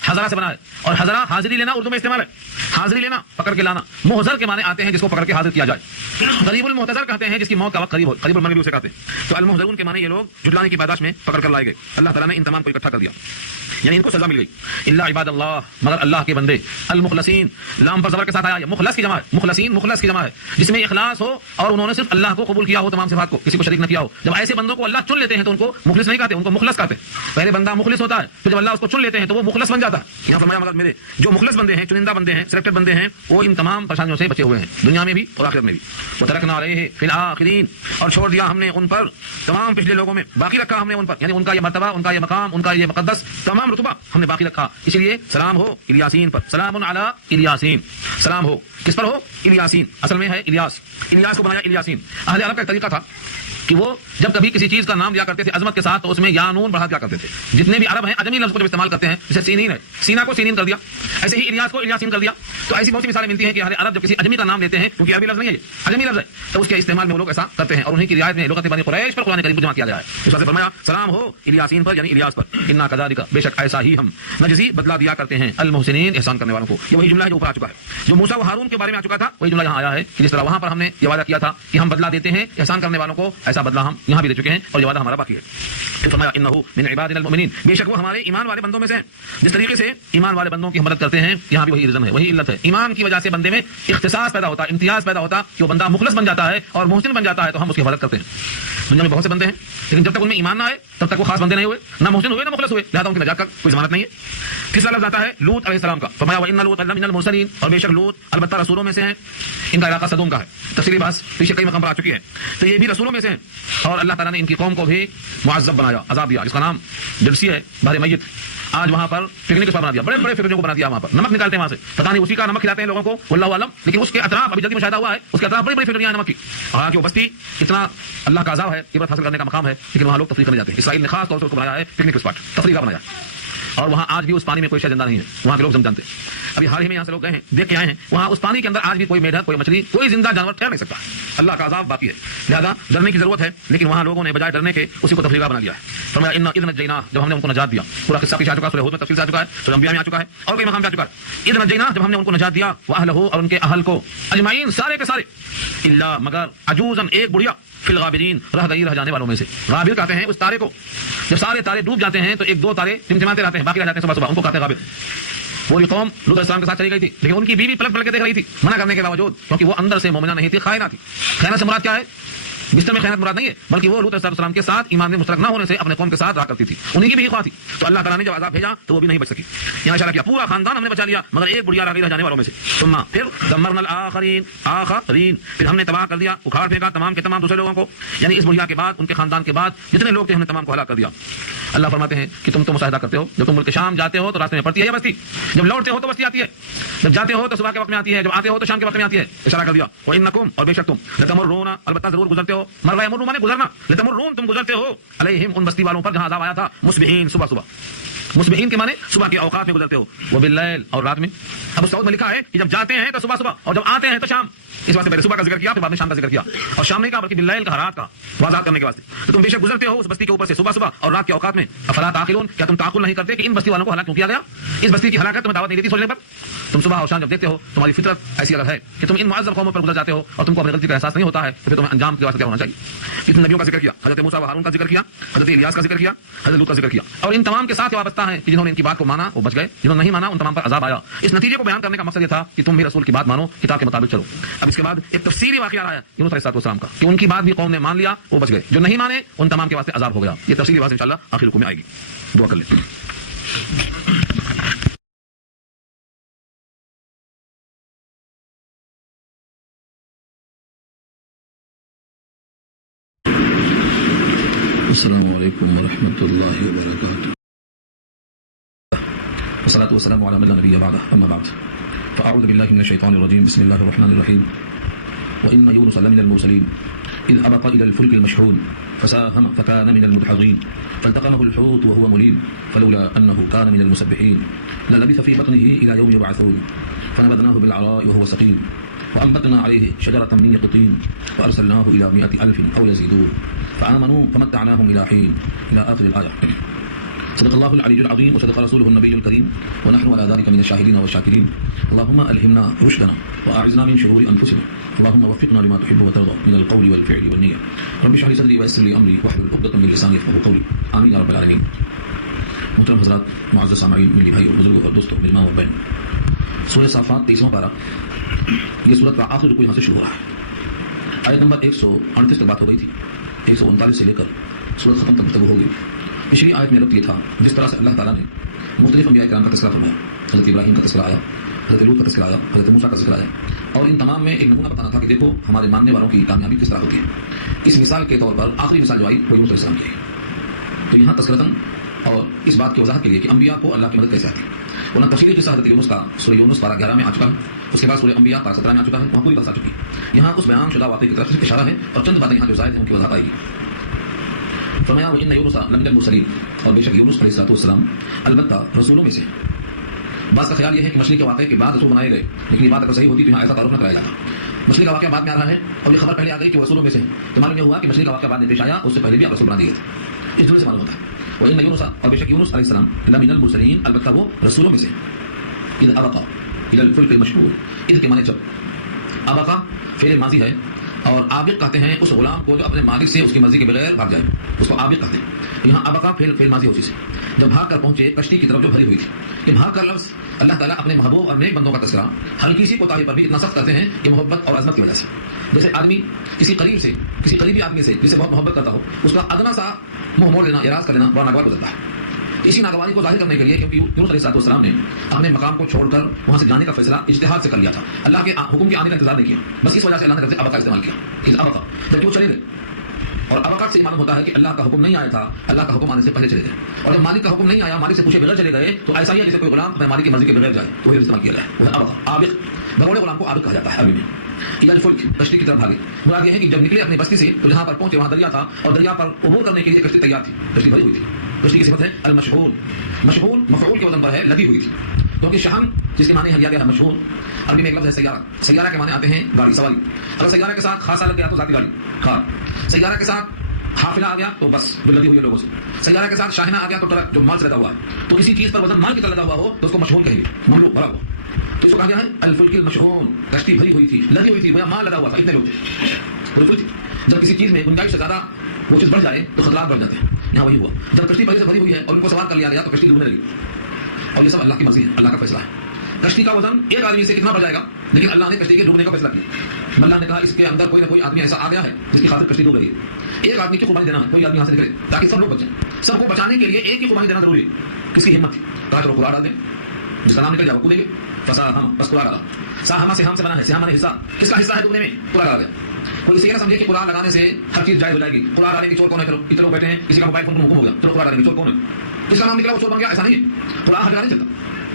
حضرہ سے بنا ہے، اور حضرہ حاضری لینا اردو میں استعمال ہے، حاضری لینا پکڑ کے لانا۔ محضر کے معنی آتے ہیں جس کو پکڑ کے حاضر کیا جائے، قریب المحتضر کہتے ہیں جس کی موت کا وقت قریب ہو، قریب المرگ بھی اسے کہتے ہیں۔ تو المحضرون کے معنی یہ لوگ جھٹلانے کی پاداش میں پکڑ کر لائے گئے، اللہ تعالیٰ نے ان تمام کو اکٹھا کر دیا، یعنی ان کو سزا مل گئی۔ الا عباد اللہ، مگر اللہ کے بندے، المخلصین، لام پر زبر کے ساتھ آیا، یہ مخلص کی جمع ہے، مخلصین مخلص کی جمع ہے، جس میں اخلاص ہو اور انہوں نے صرف اللہ کو قبول کیا ہو، تمام صفات کو، کسی کو شریک نہ کیا ہو۔ جب ایسے بندوں کو اللہ چن لیتے ہیں تو ان کو مخلص نہیں کہتے، ان کو مخلص کہتے ہیں۔ پہلے بندہ مخلص ہوتا ہے، پھر جب اللہ اس کو چن لیتے ہیں تو وہ مخلص بن جاتا ہے۔ یہاں فرمایا مگر میرے جو مخلص بندے ہیں، چنندہ بندے ہیں، سلیکٹڈ بندے ہیں، وہ ان تمام پریشانیوں سے بچے ہوئے ہیں، دنیا میں بھی اور آخرت میں بھی۔ وترکنا علیہ فی الآخرین، اور چھوڑ دیا ہم نے ان پر تمام پچھلے لوگوں میں، باقی رکھا ہم نے ان پر، یعنی ان کا یہ مرتبہ، ان کا یہ مقام، ان کا یہ مقدس تمام رتبہ ہم نے باقی رکھا، اس لیے سلام ہو الیاسین پر، سلام علی الیاسین، سلام ہو کس پر ہو، الیاسین، اصل میں ہے الیاس، الیاس کو بنایا الیاسین۔ اہل عرب کا ایک طریقہ تھا کہ وہ جب کبھی کسی چیز کا نام لیا کرتے تھے عظمت کے ساتھ تو اس میں یا نون بڑھا دیا کرتے تھے۔ جتنے بھی عرب ہیں عجمی لفظ کو جب استعمال کرتے ہیں، جیسے سینین ہے، سینا کو سینین کر دیا، ایسے ہی الیاس کو الیاسین کر دیا۔ تو ایسی بہت سی مثالیں ملتی ہیں کہ اہل عرب جب کسی عجمی کا نام لیتے ہیں، کیونکہ عربی لفظ نہیں ہے یہ عجمی لفظ ہے، تو اس کے استعمال میں وہ لوگ ایسا کرتے ہیں، اور انہیں کی رعایت میں لغت بنی قریش پر قرآن کریم کو جمع کیا گیا ہے۔ اس واسطے فرمایا سلام ہو الیاسین پر، یعنی الیاس پر، انا کذالک، بے شک ایسا ہی ہم نجزی بدلا دیا کرتے ہیں المحسنین، احسان کرنے والوں کو۔ یہ وہی جملہ ہے جو اوپر آ چکا ہے، جو موسیٰ و ہارون کے بارے میں آ چکا تھا، وہی جملہ یہاں آیا ہے کہ جس طرح وہاں پر ہم نے یہ وعدہ کیا تھا کہ ہم بدلا دیتے ہیں احسان کرنے والوں کو، ایسا بدلہ ہم یہاں بھی دے چکے ہیں اور یہ وعدہ ہمارا باقی ہے. پھر فرمایا انه من عبادنا المؤمنین، بے شک وہ ہمارے ایمان والے بندوں میں سے ہیں. جس طریقے سے ایمان والے بندوں کی مدد کرتے ہیں یہاں بھی وہی ریزن ہے، وہی علت ہے. ایمان کی وجہ سے بندے میں اختصاص پیدا ہوتا ہے، امتیاز پیدا ہوتا کہ وہ بندہ مخلص بن جاتا ہے اور محسن بن جاتا ہے تو ہم اس کی مدد کرتے ہیں. دنیا میں بہت سے بندے ہیں لیکن جب تک ان میں ایمان نہ آئے تب تک وہ خاص بندے نہیں ہوئے، نہ محسن ہوئے نہ مخلص ہوئے، لہذا ان کی نجات کا کوئی ضمانت نہیں ہے. تیسرا لفظ آتا ہے لوط علیہ السلام کا. فرمایا وَإِنَّ لُوطًا لَمِنَ الْمُرْسَلِينَ، اور بے شک لوط البتہ رسولوں میں سے ہیں. ان کا علاقہ صدوم کا ہے، تفصیلی بحث پیچھے کئی مقام پر آ چکی ہے. تو یہ بھی رسولوں میں سے ہیں اور اللہ تعالیٰ نے ان کی قوم کو بھی معذب بنایا، عذاب دیا. جس کا نام جرسی ہے، بحر میت. آج وہاں پر پکنک اسپاٹ بنا دیا، بڑے بڑے فکروں کو بنا دیا. وہاں پر نمک نکالتے ہیں وہاں سے، پتہ نہیں اسی کا نمک کھلاتے ہیں لوگوں کو، واللہ عالم. لیکن اس کے اطراف ابھی جلدی مشاہدہ ہوا ہے، اس کے اطراف بڑی بڑی فکریاں ہیں نمک کی. حالانکہ وہ بستی اتنا اللہ کا عذاب ہے، عبرت حاصل کرنے کا مقام ہے، لیکن وہاں لوگ تفریح کرنے جاتے ہیں. اسرائیل نے خاص طور سے اس کو بنایا ہے پکنک اسپاٹ، تفریح کا بنایا. اور وہاں آج بھی اس پانی میں کوئی شے زندہ نہیں ہے، وہاں کے لوگ جانتے ہیں. ابھی حال ہی میں یہاں سے لوگ گئے ہیں، دیکھ کے آئے ہیں، وہاں اس پانی کے اندر آج بھی کوئی میڈک، کوئی مچھلی، کوئی زندہ جانور ٹھہر نہیں سکتا. اللہ کا عذاب باقی ہے، لہذا ڈرنے کی ضرورت ہے. لیکن وہاں لوگوں نے بجائے ڈرنے کے اسی کو تفریح بنا دیا ہے. فرمایا انا اذ نجیناہ، جب ہم نے ان کو نجات دیا. پورا قصہ پیچھے آ چکا ہے، سورہ ہود میں تفصیل سے آ چکا ہے، سورہ انبیاء میں آ چکا ہے اور کئی مقام پہ آ چکا ہے. اذ نجیناہ، جب ہم نے ان کو نجات دیا، واہلہ، اور ان کے اہل کو، اجمعین، سارے کے سارے، الا، مگر، عجوزا، ایک بڑھیا، فی الغابرین، رہ گئی رہ جانے والوں میں سے. غابر کہتے ہیں اس تارے کو، جب سارے تارے ڈوب جاتے ہیں تو ایک دو تارے ٹمٹماتے رہتے ہیں، باقی رہ جاتے ہیں صبح صبح، ان کو کہتے ہیں غابر. پوری قوم لوط علیہ السلام کے ساتھ چلی گئی تھی لیکن ان کی بیوی پلٹ پلٹ کے دیکھ رہی تھی منع کرنے کے باوجود، کیونکہ وہ اندر سے مومنہ نہیں تھی، خائنہ تھی. خیانت سے مراد کیا ہے؟ بستر میں خیانت مراد نہیں ہے، بلکہ وہ لوط علیہ السلام کے ساتھ ایمان میں مشترک نہ ہونے سے اپنے قوم کے ساتھ رہا کرتی تھی، انہیں کی بھی خواہ تھی. تو اللہ تعالیٰ نے جب عذاب بھیجا تو وہ بھی نہیں بچ سکی. یہاں اشارہ کیا پورا خاندان ہم نے بچا لیا مگر ایک بڑھیا رہ گئی رہ جانے والوں میں سے. ثم، پھر دمرنا الآخرین، آخرین، پھر ہم نے تباہ کر دیا، اکھاڑ پھینکا تمام کے تمام دوسرے لوگوں کو. یعنی اس بڑھیا کے بعد، ان کے خاندان کے بعد جتنے لوگ تھے ہم نے تمام کو ہلاک کر دیا. اللہ فرماتے ہیں کہ تم تو مشاہدہ کرتے ہو، جب تم ملک شام جاتے ہو تو راستے میں پڑتی ہے یا بستی، جب لوٹتے ہو تو بستی آتی ہے، جب جاتے ہو تو صبح کے وقت میں آتی ہے، جب آتے ہو تو شام کے وقت میں آتی ہے. اشارہ کر دیا وَإِنَّكُمْ، اور بے شک تم، لَتَمُرُّونَ، البتہ ضرور گزرتے ہو، مر یمر مانے گزرنا، لَتَمُرُّونَ، تم گزرتے ہو، علیہم، ان بستی والوں پر جہاں عذاب آیا تھا، مصبحین، صبح صبح. مصبحین کے معنی صبح کے اوقات میں گزرتے ہو، وباللیل، اور رات میں. اب سعود میں لکھا ہے کہ جب جاتے ہیں تو صبح صبح اور جب آتے ہیں تو شام. اس واسطے پہلے صبح کا ذکر کیا پھر بعد میں شام کا ذکر کیا، اور شام نہیں کہا بلکہ باللیل کا، رات کا، وضاحت کرنے کے واسطے. تو تم بے شک گزرتے ہو اس بستی کے اوپر سے صبح صبح اور رات کے اوقات میں. افلا تعقلون، کیا تم تعقل نہیں کرتے کہ ان بستی والوں کو ہلاک کیوں کیا گیا؟ اس بستی کی ہلاکت تمہیں دعوت نہیں دیتی سوچنے پر. تم صبح اور شام جب دیکھتے ہو تمہاری فطرت ایسی الگ ہے کہ تم ان معذب قوموں پر گزر جاتے ہو اور تم کو اپنی غلطی کا احساس نہیں ہوتا ہے، تو پھر تمہیں انجام کے واسطے کیا ہونا چاہیے. اتنے نبیوں کا ذکر کیا، حضرت موسیٰ و ہارون کا ذکر کیا، حضرت الیاس کا ذکر کیا، حضرت لوط کا ذکر کیا، اور ان تمام کے ساتھ وابستہ ہیں کہ جنہوں نے ان کی بات کو مانا وہ بچ گئے، جنہوں نے نہیں مانا ان تمام پر عذاب آیا. اس نتیجے کو بیان کرنے کا مقصد یہ تھا کہ تم بھی رسول کی بات مانو، کتاب کے مطابق چلو. اب اس کے بعد ایک تفصیلی واقعہ آیا یونس علیہ السلام کا کہ ان کی بات بھی قوم نے مان لیا، وہ بچ گئے، جو نہیں مانے ان تمام کے واسطے عذاب ہو گیا. یہ تفصیلی بات انشاءاللہ آخر رکوع میں آئے گی. دعا کر لیں. السلام علیکم ورحمۃ اللہ وبرکاتہ. والصلاة والسلام على من لا نبي بعده، أما بعد، فأعوذ بالله من الشيطان الرجيم. بسم الله الرحمن الرحيم. وإن يونس لمن المرسلين إذ أبق إلى الفلك المشحون فساهم فكان من المدحضين فالتقمه الحوت وهو مليم فلولا أنه كان من المسبحين للبث في بطنه إلى يوم يبعثون فنبذناه بالعراء وهو سقيم وأنبتنا عليه شجرة من يقطين وأرسلناه إلى 100,000 أو يزيدون فآمنوا فمتعناهم إلى حين، إلى آخر الآية. صدق الله العلي العظيم وصدق رسوله النبي الكريم ونحن على ذلك من الشاهدين والشاكرين. اللهم ألهمنا رشدنا وأعذنا من شرور أنفسنا، اللهم وفقنا لما تحب وترضى من القول والفعل والنية. رب اشرح لي صدري ويسر لي أمري واحلل عقدة من لساني يفقهوا قولي، آمين يا رب العالمين. محترم حضرات، معزز سامعین، میری بھائی اور بزرگوں اور دوستوں، میری ماں اور بہن، سورہ صافات 23واں پارہ، یہ سورت کا آخری رکوع یہاں سے شروع ہو رہا ہے. آیت نمبر 138 تک بات ہو گئی تھی، 139 سے لے کر سورت ختم تک گفتگو ہوگی. پچھلی آیت میں ربط یہ تھا جس طرح سے اللہ تعالیٰ نے مختلف انبیاء کرام کا تذکرہ فرمایا. حضرت ابراہیم کا تذکرہ آیا، حضرت لوط کا تذکرہ آیا، حضرت موسیٰ کا ذکر آیا، اور ان تمام میں ایک نمونہ بتانا تھا کہ دیکھو ہمارے ماننے والوں کی کامیابی کس طرح ہوتی ہے. اس مثال کے طور پر آخری مثال جو آئی وہ یونس علیہ السلام کی ہے. تو یہاں تذکرتاً اور اس بات کی وضاحت کے لیے کہ انبیاء کو اللہ کی مدد کیسے آتی ہے. ورنہ تفصیلی قصہ حضرت یونس کا سورہ یونس پارہ 11 میں آ چکا ہے، اس کے بعد سورہ انبیاء پارہ 17 میں آ چکا ہے، وہاں پوری بات آ چکی ہے. یہاں اس بیان شدہ واقعے کی طرف اشارہ ہے اور چند باتیں یہاں جو زائد ہیں ان کی وضاحت آئے گی. فرمایا وَإِنَّ يُونُسَ لَمِنَ الْمُرْسَلِينَ، اور بے شک یونس علیہ السلام البتہ رسولوں میں سے. بعض کا خیال یہ ہے کہ مچھلی کے واقعے کے بعد رسول بنائے گئے، لیکن یہ بات اگر صحیح ہوتی تو یہاں ایسا تعارف نہ کرایا جاتا. مچھلی کا واقعہ بعد میں آ رہا ہے اور یہ خبر پہلے آ گئی کہ وہ رسولوں میں سے. تو معلوم یہ ہوا کہ مچھلی کا واقعہ بعد میں پیش آیا، اس سے پہلے بھی آپ رسول بنا دیے تھے. اس جملے سے معلوم ہوتا ہے وَإِنَّ يُونُسَ، اور بے شک یونس علیہ السلام لَمِنَ الْمُرْسَلِينَ، البتہ وہ رسولوں میں سے. اذ ابق الى الفلك المشحون، اذ کے معنی جب، ابق فعل ماضی ہے اور عابق کہتے ہیں اس غلام کو جو اپنے مالک سے اس کی مرضی کے بغیر بھاگ جائے، اس کو عابق کہتے ہیں۔ یہاں ابقا فعل ماضی ہو سے جب بھاگ کر پہنچے کشتی کی طرف جو بھری ہوئی تھی، کہ بھاگ کر لفظ اللہ تعالیٰ اپنے محبوب اور نیک بندوں کا تذکرہ ہلکی سی کوتاہی پر بھی اتنا سخت کرتے ہیں کہ محبت اور عظمت کی وجہ سے۔ جیسے آدمی کسی قریبی آدمی سے جسے بہت محبت کرتا ہو، اس کا ادنا سا منہ موڑ لینا، اعراض کر لینا بڑا ناگوار گزرتا ہے۔ اسی ناگواری کو ظاہر کرنے کے لیے کیونکہ یونس علیہ السلام نے اپنے مقام کو چھوڑ کر وہاں سے جانے کا فیصلہ اجتہاد سے کر لیا تھا، اللہ کے حکم کے آنے کا انتظار نہیں کیا، بس اس وجہ سے اللہ نے ابقا استعمال کیا کہ ابقا جب وہ چلے گئے۔ اور ابقا سے معلوم ہوتا ہے کہ اللہ کا حکم نہیں آیا تھا، اللہ کا حکم آنے سے پہلے چلے گئے، اور جب مالک کا حکم نہیں آیا، مالک سے پوچھے بغیر چلے گئے تو ایسا ہی ہے جیسے کوئی غلام اپنے مالک کی مرضی کے بغیر جائے، تو وہ استعمال کیا جائے، وہ ابقا عابق، بروڑے غلام کو عابق کہا جاتا ہے عربی میں۔ یا فلک کشتی کی طرف بھاگے، مراد یہ ہے کہ جب نکلے اپنی بستی سے تو جہاں پر پہنچے وہاں دریا تھا، اور دریا پر عبور کرنے کے لیے کشتی تیار تھی، کشتی بھری ہوئی تھی۔ کشتی کی صفت ہے المشحون، مشحون مفعول کے وزن پر ہے، لدی ہوئی تھی، کیونکہ شحن جس کے معنی دیا گیا ہے مشحون، عربی میں ایک لفظ ہے سیارہ، سیارہ کے معنی آتے ہیں گاڑی سواری، اگر سیارہ کے ساتھ خاصا لگ گیا تو ذاتی گاڑی کار، سیارہ کے ساتھ حافلہ آ گیا تو بس جو لدی ہوئی ہے لوگوں سے، سیارہ کے ساتھ شاہنہ آ گیا تو ٹرک جو مال سے لدا ہوا ہے، تو کسی چیز پر وزن مال کی طرح لدا ہوا ہو تو اس کو مشحون کہیں گے، مملوء بھرا ہوا، تو اس کو کہا گیا ہے الفلک المشحون، کشتی بھری ہوئی تھی، لدی ہوئی تھی، مال لدا ہوا تھا، اتنے لوگ تھے۔ جب کسی چیز میں گنجائش سے زیادہ وہ چیز بڑھ جائے تو خطرات بڑھ جاتے ہیں، یہاں وہی ہوا، جب کشتی پہلے سے بھری ہوئی ہے اور ان کو سوار کر لیا گیا تو کشتی ڈوبنے لگی، اور یہ سب اللہ کی مرضی ہے، اللہ کا فیصلہ ہے۔ کشتی کا وزن ایک آدمی سے کتنا بڑھ جائے گا، لیکن اللہ نے کشتی کے ڈوبنے کا فیصلہ کیا، اللہ نے کہا اس کے اندر کوئی نہ کوئی آدمی ایسا آ گیا ہے جس کی خاطر کشتی ڈوب رہی ہے، ایک آدمی کی قربانی دینا ہے، کوئی آدمی یہاں سے نکلے تاکہ سب لوگ بچیں، سب کو بچانے کے لیے ایک کی قربانی دینا ضروری ہے۔ کس کی ہمت تھی، کہا چلو قرآن ڈال دیں، جس کا نام نکل جائے وہ کودیں گے، فساہم، بس قرآن ڈالا، ساہما سے ہم سے بنا ہے، سہام نے حصہ، کس کا حصہ ہے ڈوبنے میں، قرآن ڈالا گیا۔ کوئی اسے یہ نہ سمجھے کہ قرآن لگانے سے ہر چیز جائز ہو جائے گی، قرآن ڈالنے کی چور کون ہے، چلو اتنے لوگ بیٹھے ہیں، کسی کا موبائل فون حکم ہو گیا، چلو قرآن ڈالنے کی چور کون ہے، جس کا نام نکلا وہ چور بن گیا، ایسا نہیں ہے، قرآن ہر جگہ نہیں چلتا،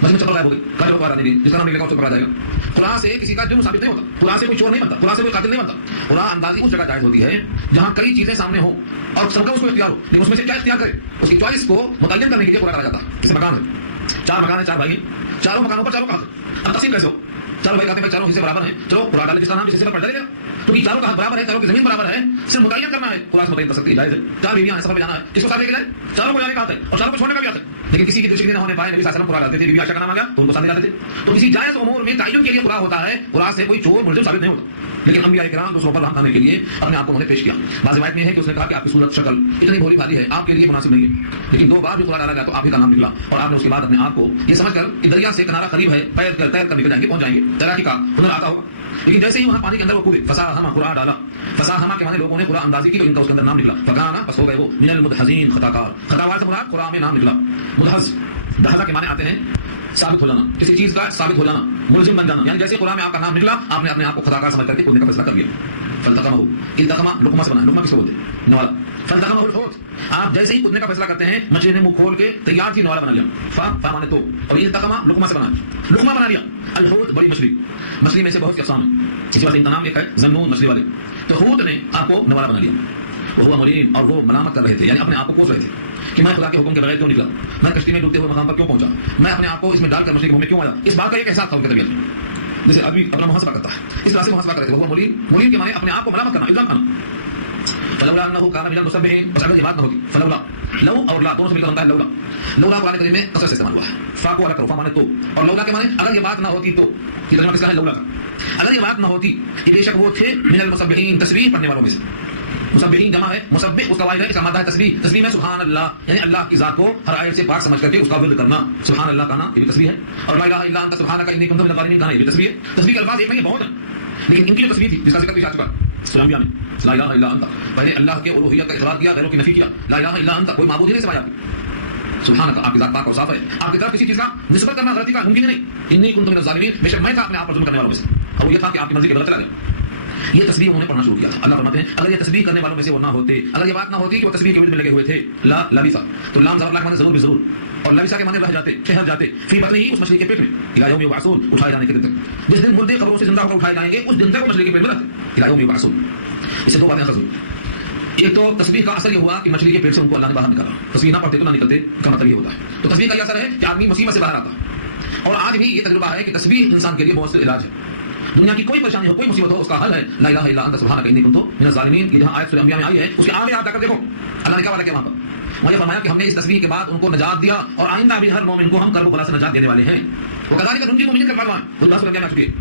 بس میں چپل غائب ہو گئی، کہا چلو قرآن ڈالنے کی، جس کا نام نکلے گا وہ چور پکڑا جائے گا۔ قرآن سے کسی کا جرم ثابت نہیں ہوتا، قرآن سے کوئی چور نہیں بنتا، قرآن سے کوئی قاتل نہیں بنتا، قرآن اندازی اس جگہ جائز ہوتی ہے جہاں کئی چیزیں سامنے ہوں اور سب کا اس کو اختیار ہو، لیکن اس میں سے کیا اختیار کرے، اس کی چوائس کو متعین کرنے کے لیے قرآن ڈالا جاتا ہے۔ جیسے مکان ہے، چار مکان ہے، چار بھائی، چاروں مکانوں پر چاروں کا حق، اب تقسیم کیسے ہو، چاروں بھائی کہتے ہیں چاروں حصے برابر ہیں، چلو قرآن ڈالے جس کا نام جس حصے پر پڑ جائے گا، تو یہ چاروں کا حق برابر ہے، چاروں کی زمین برابر ہے، صرف متعین کرنا ہے، قرآن متعین کر سکتی ہے، جائز ہے۔ چار بیویاں ہیں، سفر پہ جانا ہے، کس کو ساتھ لے کے جائے، چاروں کو جانے کا حق ہے اور چاروں کو چھوڑنے کا بھی حق ہے، لیکن کسی کی دشمنی نہ ہونے پائے، نبی صلی اللہ علیہ وسلم قرآن ڈالتے تھے، بیوی عائشہ کا نام آ گیا تو ان کو ساتھ لے جاتے تھے۔ تو کسی جائز امور میں تعین کے لیے قرآن ہوتا ہے، قرآن سے کوئی چور ملزم ثابت نہیں ہوتا، لیکن انبیاء کرام دوسروں پر رحم کرنے کے لیے اپنے آپ کو انہوں نے پیش کیا۔ بعض روایت میں ہے کہ اس نے کہا کہ آپ کی صورت شکل اتنی بھولی بھالی ہے، آپ کے لیے مناسب نہیں ہے، لیکن دو بار بھی قرآن ڈالا گیا تو آپ ہی کا نام نکلا، اور آپ نے اس کے بعد اپنے آپ کو یہ سمجھ کر کہ دریا سے کنارہ قریب ہے، تیر کر نکل جائیں گے، پہنچ جائیں گے، تیراکی کا ہنر آتا ہوگا، لیکن جیسے ہی وہاں پانی کے اندر وہ کودے، فساہما، قرآن ڈالا، فساہما کے معنی لوگوں نے قرآن اندازی کی تو ان کا اس کے اندر نام نکلا، فکانا، بس ہو گئے وہ من المدحضین، خطاکار، خطاوار سے مراد قرآن میں نام نکلا۔ مدحض، دہذا کے معنی آتے ہیں ثابت ہو جانا، کسی چیز کا ثابت ہو جانا، ملزم بن جانا، یعنی جیسے قرآن میں آپ کا نام نکلا آپ نے اپنے آپ کو خطاکار سمجھ کر کے کودنے کا فیصلہ کر لیا۔ فالتقمہ، التقمہ لقمہ سے بنا، لقمہ کس کو بولتے ہیں، نوالا، فالتقمہ الحوت، آپ جیسے ہی کودنے کا فیصلہ کرتے ہیں مچھلی نے منہ کھول کے تیار تھی، نوالا بنا لیا، فا مانے تو، اور یہ التقمہ لقمہ سے بنا، لقمہ بنا لیا۔ الحوت بڑی مچھلی، مچھلی میں سے بہت سی اقسام ہیں، اسی وجہ سے ان کا نام ایک ہے ذنون، مچھلی والے، تو حوت نے آپ کو نوالا بنا لیا۔ وہ ملیم، اور وہ ملامت کر رہے تھے، یعنی اپنے آپ کو کوس رہے تھے کہ میں خدا کے حکم کے بغیر کیوں نکلا، میں کشتی میں ڈوبتے ہوئے مقام پر کیوں پہنچا، میں اپنے آپ کو اس میں ڈال کر مچھلی کے منہ میں کیوں آیا، اس بات کا ایک احساس تھا ان کے طبیعت میں، جیسے آدمی اپنا محاسبہ کرتا ہے، اس طرح سے محاسبہ کرتے تھے۔ وہ ملیم کے معنی اپنے آپ کو ملامت کرنا، الزام کرنا۔ فلولا انه كان من المسبحين، بس اگر یہ بات نہ ہوتی، فلولا، لو اور لا دونوں سے مل کر بنتا ہے لولا، لولا قرآن کریم میں اکثر سے استعمال ہوا ہے، فا کو الگ کرو، فا مانے تو، اور لولا کے معنی اگر یہ بات نہ ہوتی تو، یہ ترجمہ کس کا ہے، لولا کا، اگر یہ بات نہ ہوتی کہ بے شک وہ تھے من المسبحین، تسبیح پڑھنے والوں میں سے، مسبحین جمع ہے، مسبح اس کا واحد ہے، اس کا مادہ ہے تسبیح، تسبیح میں سبحان اللہ، یعنی اللہ کی ذات کو ہر آیت سے پاک سمجھ کر کے اس کا ورد کرنا، سبحان اللہ کہنا یہ بھی تسبیح ہے، اور لا الہ الا انت سبحانک انی کنت من الظالمین کہنا یہ بھی تسبیح ہے۔ تسبیح کے الفاظ ایک نہیں بہت ہیں، لیکن ان کی جو تسبیح تھی جس کا ذکر بھی آ چکا سلامیا نے، لا الہ الا انت، پہلے اللہ کے الوہیت کا اقرار کیا، غیروں کی نفی کیا، لا الہ الا انت، کوئی معبود ہی نہیں سوائے آپ، سبحانک، آپ کی ذات پاک اور صاف ہے، آپ کی طرف کسی چیز کا نسبت کرنا غلطی کا ممکن ہی نہیں، انی کنت من الظالمین، بے شک میں تھا اپنے آپ پر ظلم کرنے والوں میں سے، اور یہ تھا کہ آپ کی مرضی کے بغیر چلا گیا۔ یہ تسبیح انہوں نے پڑھنا شروع کیا تھا، اللہ فرماتے ہیں اگر یہ تسبیح کرنے والوں میں سے وہ نہ ہوتے، اگر یہ بات نہ ہوتی کہ وہ تسبیح کے ورد میں لگے ہوئے تھے، لا لبث، تو لام زبر لا کے معنی ضرور بھی ضرور، اور لبث کے معنی رہ جاتے، ٹھہر جاتے، فی بطنہ ہی، اس مچھلی کے پیٹ میں، الی یوم یبعثون، اٹھائے جانے کے دن تک، جس دن مردے قبروں سے زندہ ہو کر اٹھائے جائیں گے اس دن تک وہ مچھلی کے پیٹ میں رہتے، الی یوم یبعثون۔ اس سے دو باتیں اخذ ہوئی، ایک تو تسبیح کا اثر یہ ہوا کہ مچھلی کے پیٹ سے ان کو اللہ نے باہر نکالا، تسبیح نہ پڑھتے تو نہ نکلتے کا مطلب یہ ہوتا ہے، تو تسبیح کا یہ اثر ہے کہ آدمی مصیبت سے باہر آتا ہے، اور آج بھی یہ تجربہ ہے کہ تسبیح انسان کے لیے مؤثر علاج ہے، دنیا کی کوئی پریشانی ہو، کوئی مصیبت ہو، اس کا حل ہے لا الہ الا انت سبحانک انی کنت من الظالمین، یہ جہاں آیت سورہ انبیاء میں آئی ہے اس کے آگے آ کر دیکھو اللہ نے کیا وعدہ کیا وہاں پر، وہاں یہ فرمایا کہ ہم نے اس تسبیح کے بعد ان کو نجات دیا اور آئندہ بھی ہر مومن کو ہم کرب و بلا سے نجات دینے والے ہیں، وہ کذالک ننجی المؤمنین کا فرمان خود سورہ انبیاء میں آ چکی ہے،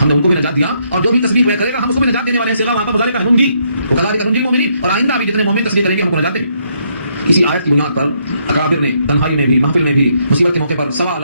ہم نے ان کو بھی نجات دیا اور جو بھی تصویر میں کرے گا ہم اس کو بھی نجات دینے والے ہیں. صیغہ وہاں پر مضارع کا نون گی وہ کذالک ننجی المؤمنین, اور آئندہ بھی جتنے مومن تصویر کریں گے ہم کو نجات دیں گے. اسی آیت کی بنیاد پر اکابر نے تنہائی میں بھی محفل میں بھی مصیبت کے موقع پر 1.25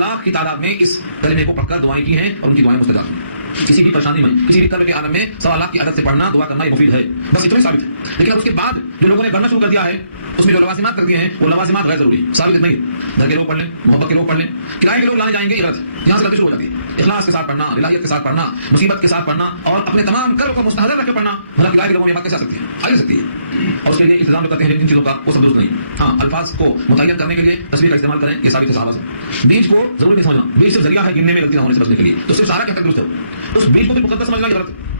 لاکھ کی تعداد میں اس کلمے کو پڑھ کر دعائیں کی ہیں اور ان کی دعائیں مستجاب ہیں. کسی بھی پریشانی میں کسی بھی کرب کے عالم میں 1.25 لاکھ کی عدد سے پڑھنا دعا کرنا یہ مفید ہے, بس اتنا ثابت ہے. لیکن اب اس کے بعد جو لوگوں نے کرنا شروع کر دیا ہے اس میں جو لوازمات کر دیے ہیں وہ لوازمات غیر ضروری ثابت نہیں ہے. گھر کے لوگ پڑھ لیں, محبت کے لوگ پڑھ لیں, کرائے کے لوگ لانے جائیں گے یہ غلط ہے. یہاں سے غلطی شروع ہو جاتی ہے. اخلاص کے ساتھ پڑھنا, الہیت کے ساتھ پڑھنا, مصیبت کے ساتھ پڑھنا اور اپنے تمام کرب کو مستحضر رکھ کے پڑھنا, بھلا کرائے کے لوگوں میں بات کیسے آ سکتی ہے اور اس کے لیے انتظام جو کرتے ہیں ان چیزوں کا وہ سب درست نہیں. ہاں, الفاظ کو متعین کرنے کے لیے تصویر کا استعمال کریں, یہ ثابت ہے صحابہ سے. بیج کو ضرور نہیں سمجھنا, بیج صرف ذریعہ ہے گننے میں غلطی نہ ہونے سے بچنے کے لیے, تو صرف سارا کیا تک درست ہے, اس بیج کو بھی مقدس سمجھنا غلط ہے.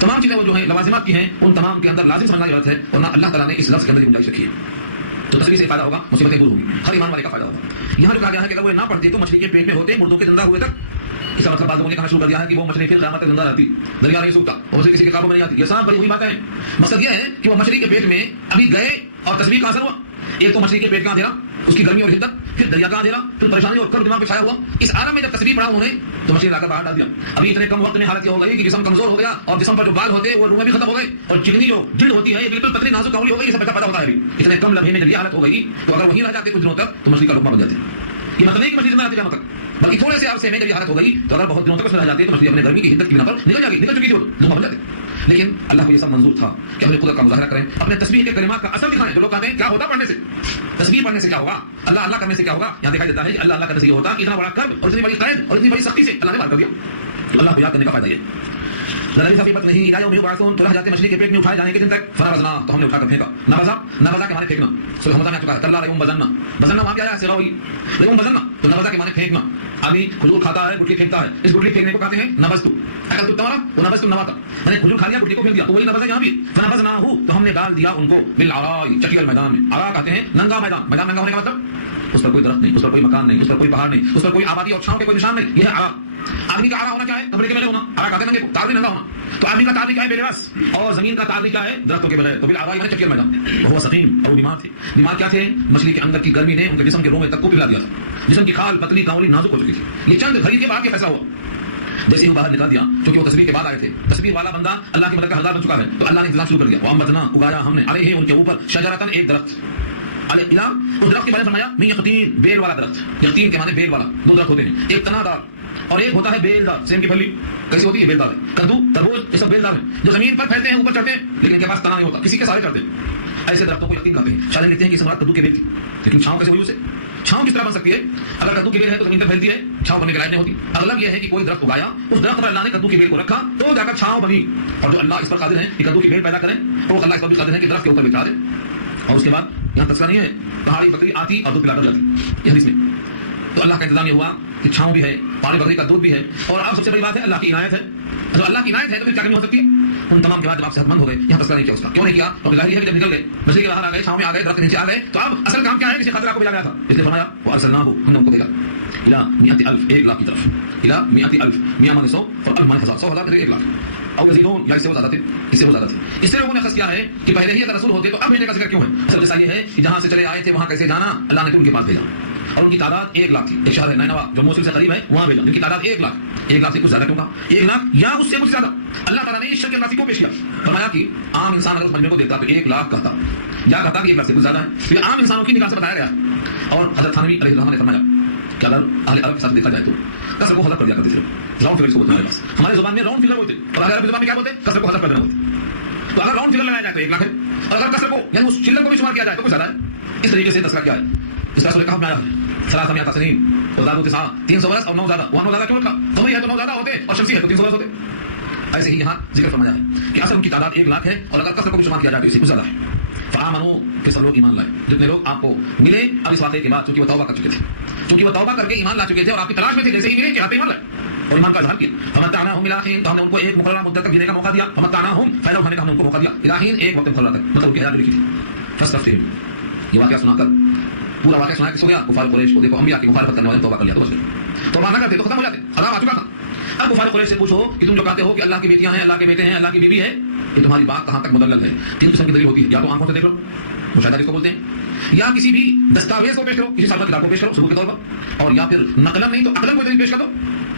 تمام چیزیں وہ جو ہیں لوازمات کی ہیں ان تمام کے اندر لازم سمجھنا غلط ہے, ورنہ اللہ تعالیٰ نے اس لفظ کے اندر گنجائش رکھی ہے. تو تصویر سے فائدہ ہوگا, مصیبتیں دور ہوں گی, ہر ایمان والے کا فائدہ ہوگا. یہاں جو کہا گیا ہے کہ اگر وہ نہ پڑھتے تو مچھلی کے پیٹ میں ہوتے مردوں کے زندہ ہوئے تک, اس کا مطلب بعض لوگوں نے کہنا شروع کر دیا ہے کہ وہ مچھلی پھر قیامت تک زندہ رہتی, دریا نہیں سوکھتا اور اسے کسی کے قابو میں نہیں آتی. یہ سب بڑی وہی باتیں ہیں. مقصد یہ ہے کہ وہ مچھلی کے پیٹ میں ابھی گئے اور تصویر کا اثر ہوا. ایک تو مچھلی کے پیٹ کا اندھیرا, اس کی گرمی اور حدت, پھر دریا کا اندھیرا, پھر پریشانی اور کرب دماغ پہ چھایا ہوا. اس عالم میں جب تصویر پڑھا انہوں نے تو مچھلی لا کر باہر ڈال دیا. ابھی اتنے کم وقت میں حالت یہ ہو گئی کہ جسم کمزور ہو گیا اور جسم پر جو بال ہوتے ہیں وہ روح بھی ختم ہو گئے اور چکنی جو جلد ہوتی ہے یہ بالکل پتلی نازک کملی ہو گئی. یہ سب پیدا ہوتا ہے ابھی اتنے کم لمحے میں جب یہ حالت ہو گئی تو اگر وہیں رہ جاتے کچھ دنوں تک تو مچھلی کا لقمہ بن جاتے. یہ مطلب نہیں کہ مچھلی زندہ رہتی قیامت تک, بلکہ تھوڑے سے عرصے میں جب یہ حالت ہو گئی تو اگر بہت دنوں تک اس میں رہ جاتے تو مچھلی اپنے گرمی کی حدت کی بنا پر نکل چکی تھی, لقمہ بن جاتے. لیکن اللہ کو یہ سب منظور تھا کہ اپنے قدرت کا مظاہرہ کریں, اپنے تصویر کے کلمات کا اثر دکھائیں. جو لوگ کہتے ہیں کیا ہوتا پڑھنے سے, تصویر پڑھنے سے کیا ہوگا, اللہ اللہ کرنے سے کیا ہوگا, یہاں دکھائی دیتا ہے کہ اللہ اللہ کرنے سے یہ ہوتا کہ اتنا بڑا کرب اور اتنی بڑی قید اور اتنی بڑی سختی سے اللہ نے بات کر دیا. تو اللہ کو یاد کرنے کا فائدہ یہ ذرا بھی خفیفت نہیں. الہ یوم یبعثون, تو رہ جاتے مچھلی کے پیٹ میں اٹھائے جانے کے دن تک. فنبذنا, تو ہم نے اٹھا کر پھینکا. نبذا کے معنی پھینکنا, سورہ حمزہ میں آ چکا ہے. کلا لیبذنہ, بذنہ وہاں کیا ہے, صیغہ ہوئی لیبذنہ, تو نبذا کے معنی پھینکنا. آدمی کھجور کھاتا ہے, گٹلی پھینکتا ہے, اس گٹلی پھینکنے کو کہتے ہیں نبذتو. اکلتو التمر ونبذتو النبات, میں نے کھجور کھا لیا, گٹلی کو پھینک دیا, تو وہی نبذہ یہاں بھی. فنبذناہ, تو ہم نے ڈال دیا ان کو بالعراء, چٹیل میدان میں. عراء کہتے ہیں ننگا میدان. میدان ننگا ہونے کا مطلب اس پر کوئی درخت نہیں, اس پر کوئی مکان نہیں, اس پر کوئی پہاڑ نہیں, اس پر کوئی آبادی اور چھاؤں کے کوئی نشان نہیں. یہ ہے عراء. آدمی کا عراء ہونا کیا ہے, کپڑے کے میلے ہونا. عراء کہتے ہیں ننگے کو, تعبیر ننگا ہونا. تو آدمی کا تعبیر کیا ہے, بے لباس, اور زمین کا تعبیر کیا ہے, درختوں کے بغیر. تو بالعراء یعنی چٹیل میدان. وہ سقیم, اور وہ بیمار تھے. بیمار کیا تھے, مچھلی کے اندر کی گرمی نے ان کے جسم کے روم تک کو پگھلا دیا تھا. جسم کی کھال پتلی کانولی نازک ہو چکی تھی. یہ چند گھڑی کے بعد یہ فیصلہ ہوا. جیسے ہی باہر نکال دیا, کیونکہ وہ تصویر کے بعد آئے تھے, تصویر والا بندہ اللہ کی مدد کا حقدار بن چکا ہے, تو اللہ نے انتظام شروع کر دیا. وانبتنا, اگایا ہم نے, علیہ ان کے اوپر, شجرتن, ایک درخت. علیہ اس درخت کے بارے میں فرمایا من یقطین, بیل والا درخت. یقطین کے معنی بیل والا. دو درخت ہوتے ہیں, ایک تنا دار اور ایک ہوتا ہے بیل دار. سیم کی پھلی کیسی ہوتی ہے, بیل دار ہے. کدو, تربوز, یہ سب بیل دار ہیں جو زمین پر پھیلتے ہیں, اوپر چڑھتے ہیں, لیکن ان کے پاس تنا نہیں ہوتا, کسی کے سارے چڑھتے ہیں. ایسے درختوں کو یقین کرتے ہیں. شاعر لکھتے ہیں کہ اس مراد کدو کی بیل تھی, لیکن چھاؤں کیسے ہوئی اسے, چھاؤں کس طرح بن سکتی ہے. اگر کدو کی بیل ہے تو زمین پر پھیلتی ہے, چھاؤں بننے کے لائق نہیں ہوتی. اغلب یہ ہے کہ کوئی درخت اگایا, اس درخت پر اللہ نے کدو کی بیل کو رکھا تو جا کر چھاؤں بنی. اور جو اللہ اس پر قادر ہے کہ کدو کی بیل پیدا کریں, تو اللہ اس پر بھی قادر ہے کہ درخت کے اوپر بچھا دیں. اور اس کے بعد یہاں تذکرہ نہیں ہے, پہاڑی بکری آتی اور دودھ پلا کر جاتی, یہ حدیث میں. تو اللہ کا انتظام یہ ہوا کہ چھاؤں بھی ہے, پانی بکری کا دودھ بھی ہے, اور اب سب سے بڑی بات ہے اللہ کی عنایت ہے. جو اللہ کی عنایت ہے تو پھر کیا کمی ہو سکتی ہے. ان تمام کے بعد جب آپ صحت مند ہو گئے, یہاں تذکرہ نہیں کیا اس کا, کیوں نہیں کیا, اور ظاہر ہے کہ جب نکل گئے, مچھلی کے باہر آ گئے, چھاؤں میں آ گئے, درخت کے نیچے آ گئے, تو اب اصل کام کیا ہے, کسی خطرہ کو بجا گیا تھا. اس لیے فرمایا وارسلناہ, ہم نے ان کو بھیجا الی 100,000, 1 لاکھ کی طرف. الی 100,000, 100 مانے 100 اور 1,000, 100,000 1 لاکھ. اور یزیدون, یا اس سے وہ زیادہ تھے, اس سے وہ زیادہ تھے. اس سے لوگوں نے خص کیا ہے کہ پہلے ہی اگر رسول ہوتے تو اب بھیجنے کا ذکر کیوں ہے. اصل جیسا یہ ہے کہ جہاں سے چلے آئے تھے وہاں کیسے جانا, اللہ نے ان کے پاس بھیجا. اور ان کی تعداد 1 لاکھ تھی. ایک شہر ہے نینوا جو موصل سے قریب ہے, وہاں بھیجا. ان کی تعداد 1 لاکھ. 1 لاکھ سے کچھ زیادہ کیوں کہا, 1 لاکھ یا اس سے کچھ زیادہ. اللہ تعالیٰ نے اس شرط کے کو پیش کیا, فرمایا کہ عام انسان اگر اس مجمع کو دیکھتا تو 1 لاکھ کہتا, یا کہتا کہ 1 لاکھ سے کچھ زیادہ ہے. یہ عام انسانوں کی نگاہ سے بتایا گیا. اور حضرت تھانوی علیہ الرحمہ نے فرمایا کہ اگر اہل عرب کے ساتھ دیکھا جائے تو کثر کو حذف کر دیا کرتے تھے. راؤنڈ فگر کو بولتے ہیں بس, ہماری زبان میں راؤنڈ فگر بولتے ہیں, اور اہل عرب کی زبان میں کیا بولتے ہیں, کثر کو حذف کر دینا بولتے. تو اگر راؤنڈ فگر لگایا جائے تو 1 لاکھ ہے, اور اگر کثر کو یعنی اس شلر کو بھی شمار کیا جائے تو کچھ زیادہ ہے. اس طریقے سے تذکرہ کیا ہے, اس کا سورہ کہف میں آیا ہے 300 سنین وزادوا 9 300 برس اور 9 زیادہ. وہاں 9 زیادہ کیوں رکھا, قمری ہے تو 9 زیادہ ہوتے اور شمسی ہے تو 300 برس ہوتے. ایسے ہی یہاں ذکر فرمایا ہے کہ اصل ان کی تعداد 1 لاکھ ہے, اور اگر کثر کو بھی شمار کیا جائے تو اس سے کچھ زیادہ ہے. فآمنوا, کہ سب لوگ ایمان لائے. جتنے لوگ آپ کو ملے اب اس واقعے کے بعد, چونکہ وہ توبہ کر چکے تھے, چونکہ وہ توبہ کر کے ایمان لا چکے تھے اور آپ کی تلاش میں تھے, جیسے ہی ملے کہ آپ ایمان لائے اور ایمان کا اظہار کیا. فمتعناہم الی حین, تو ہم نے ان کو ایک مقررہ مدت تک جینے کا موقع دیا. فمتعناہم, فائدہ اٹھانے کا ہم نے ان کو موقع دیا. الی حین, ایک وقت مقررہ تک, مطلب ان کی حیات لکھی تھی. فاستفتہم, یہ واقعہ سنا کر پورا واقعہ سنا کس ہو گیا, کفار قریش کو. دیکھو انبیاء کی مخالفت کرنے والے توبہ کر لیا تو بس گئے, توبہ نہ کرتے تو ختم ہو جاتے, عذاب آ چکا تھا. اب کفار قریش سے پوچھو کہ تم جو کہتے ہو کہ اللہ کی بیٹیاں ہیں, اللہ کے بیٹے ہیں, اللہ کی بیوی ہے, یہ تمہاری بات کہاں تک مدلل ہے. 3 قسم کی دلیل ہوتی ہے, یا تو آنکھوں سے دیکھ لو, مشاہدہ جس کو بولتے ہیں, یا کسی بھی دستاویز کو پیش کرو, کسی سابقہ کتاب کو پیش کرو ثبوت کے طور پر, اور یا پھر نقلن نہیں تو عقلن کوئی دلیل پیش کر دو.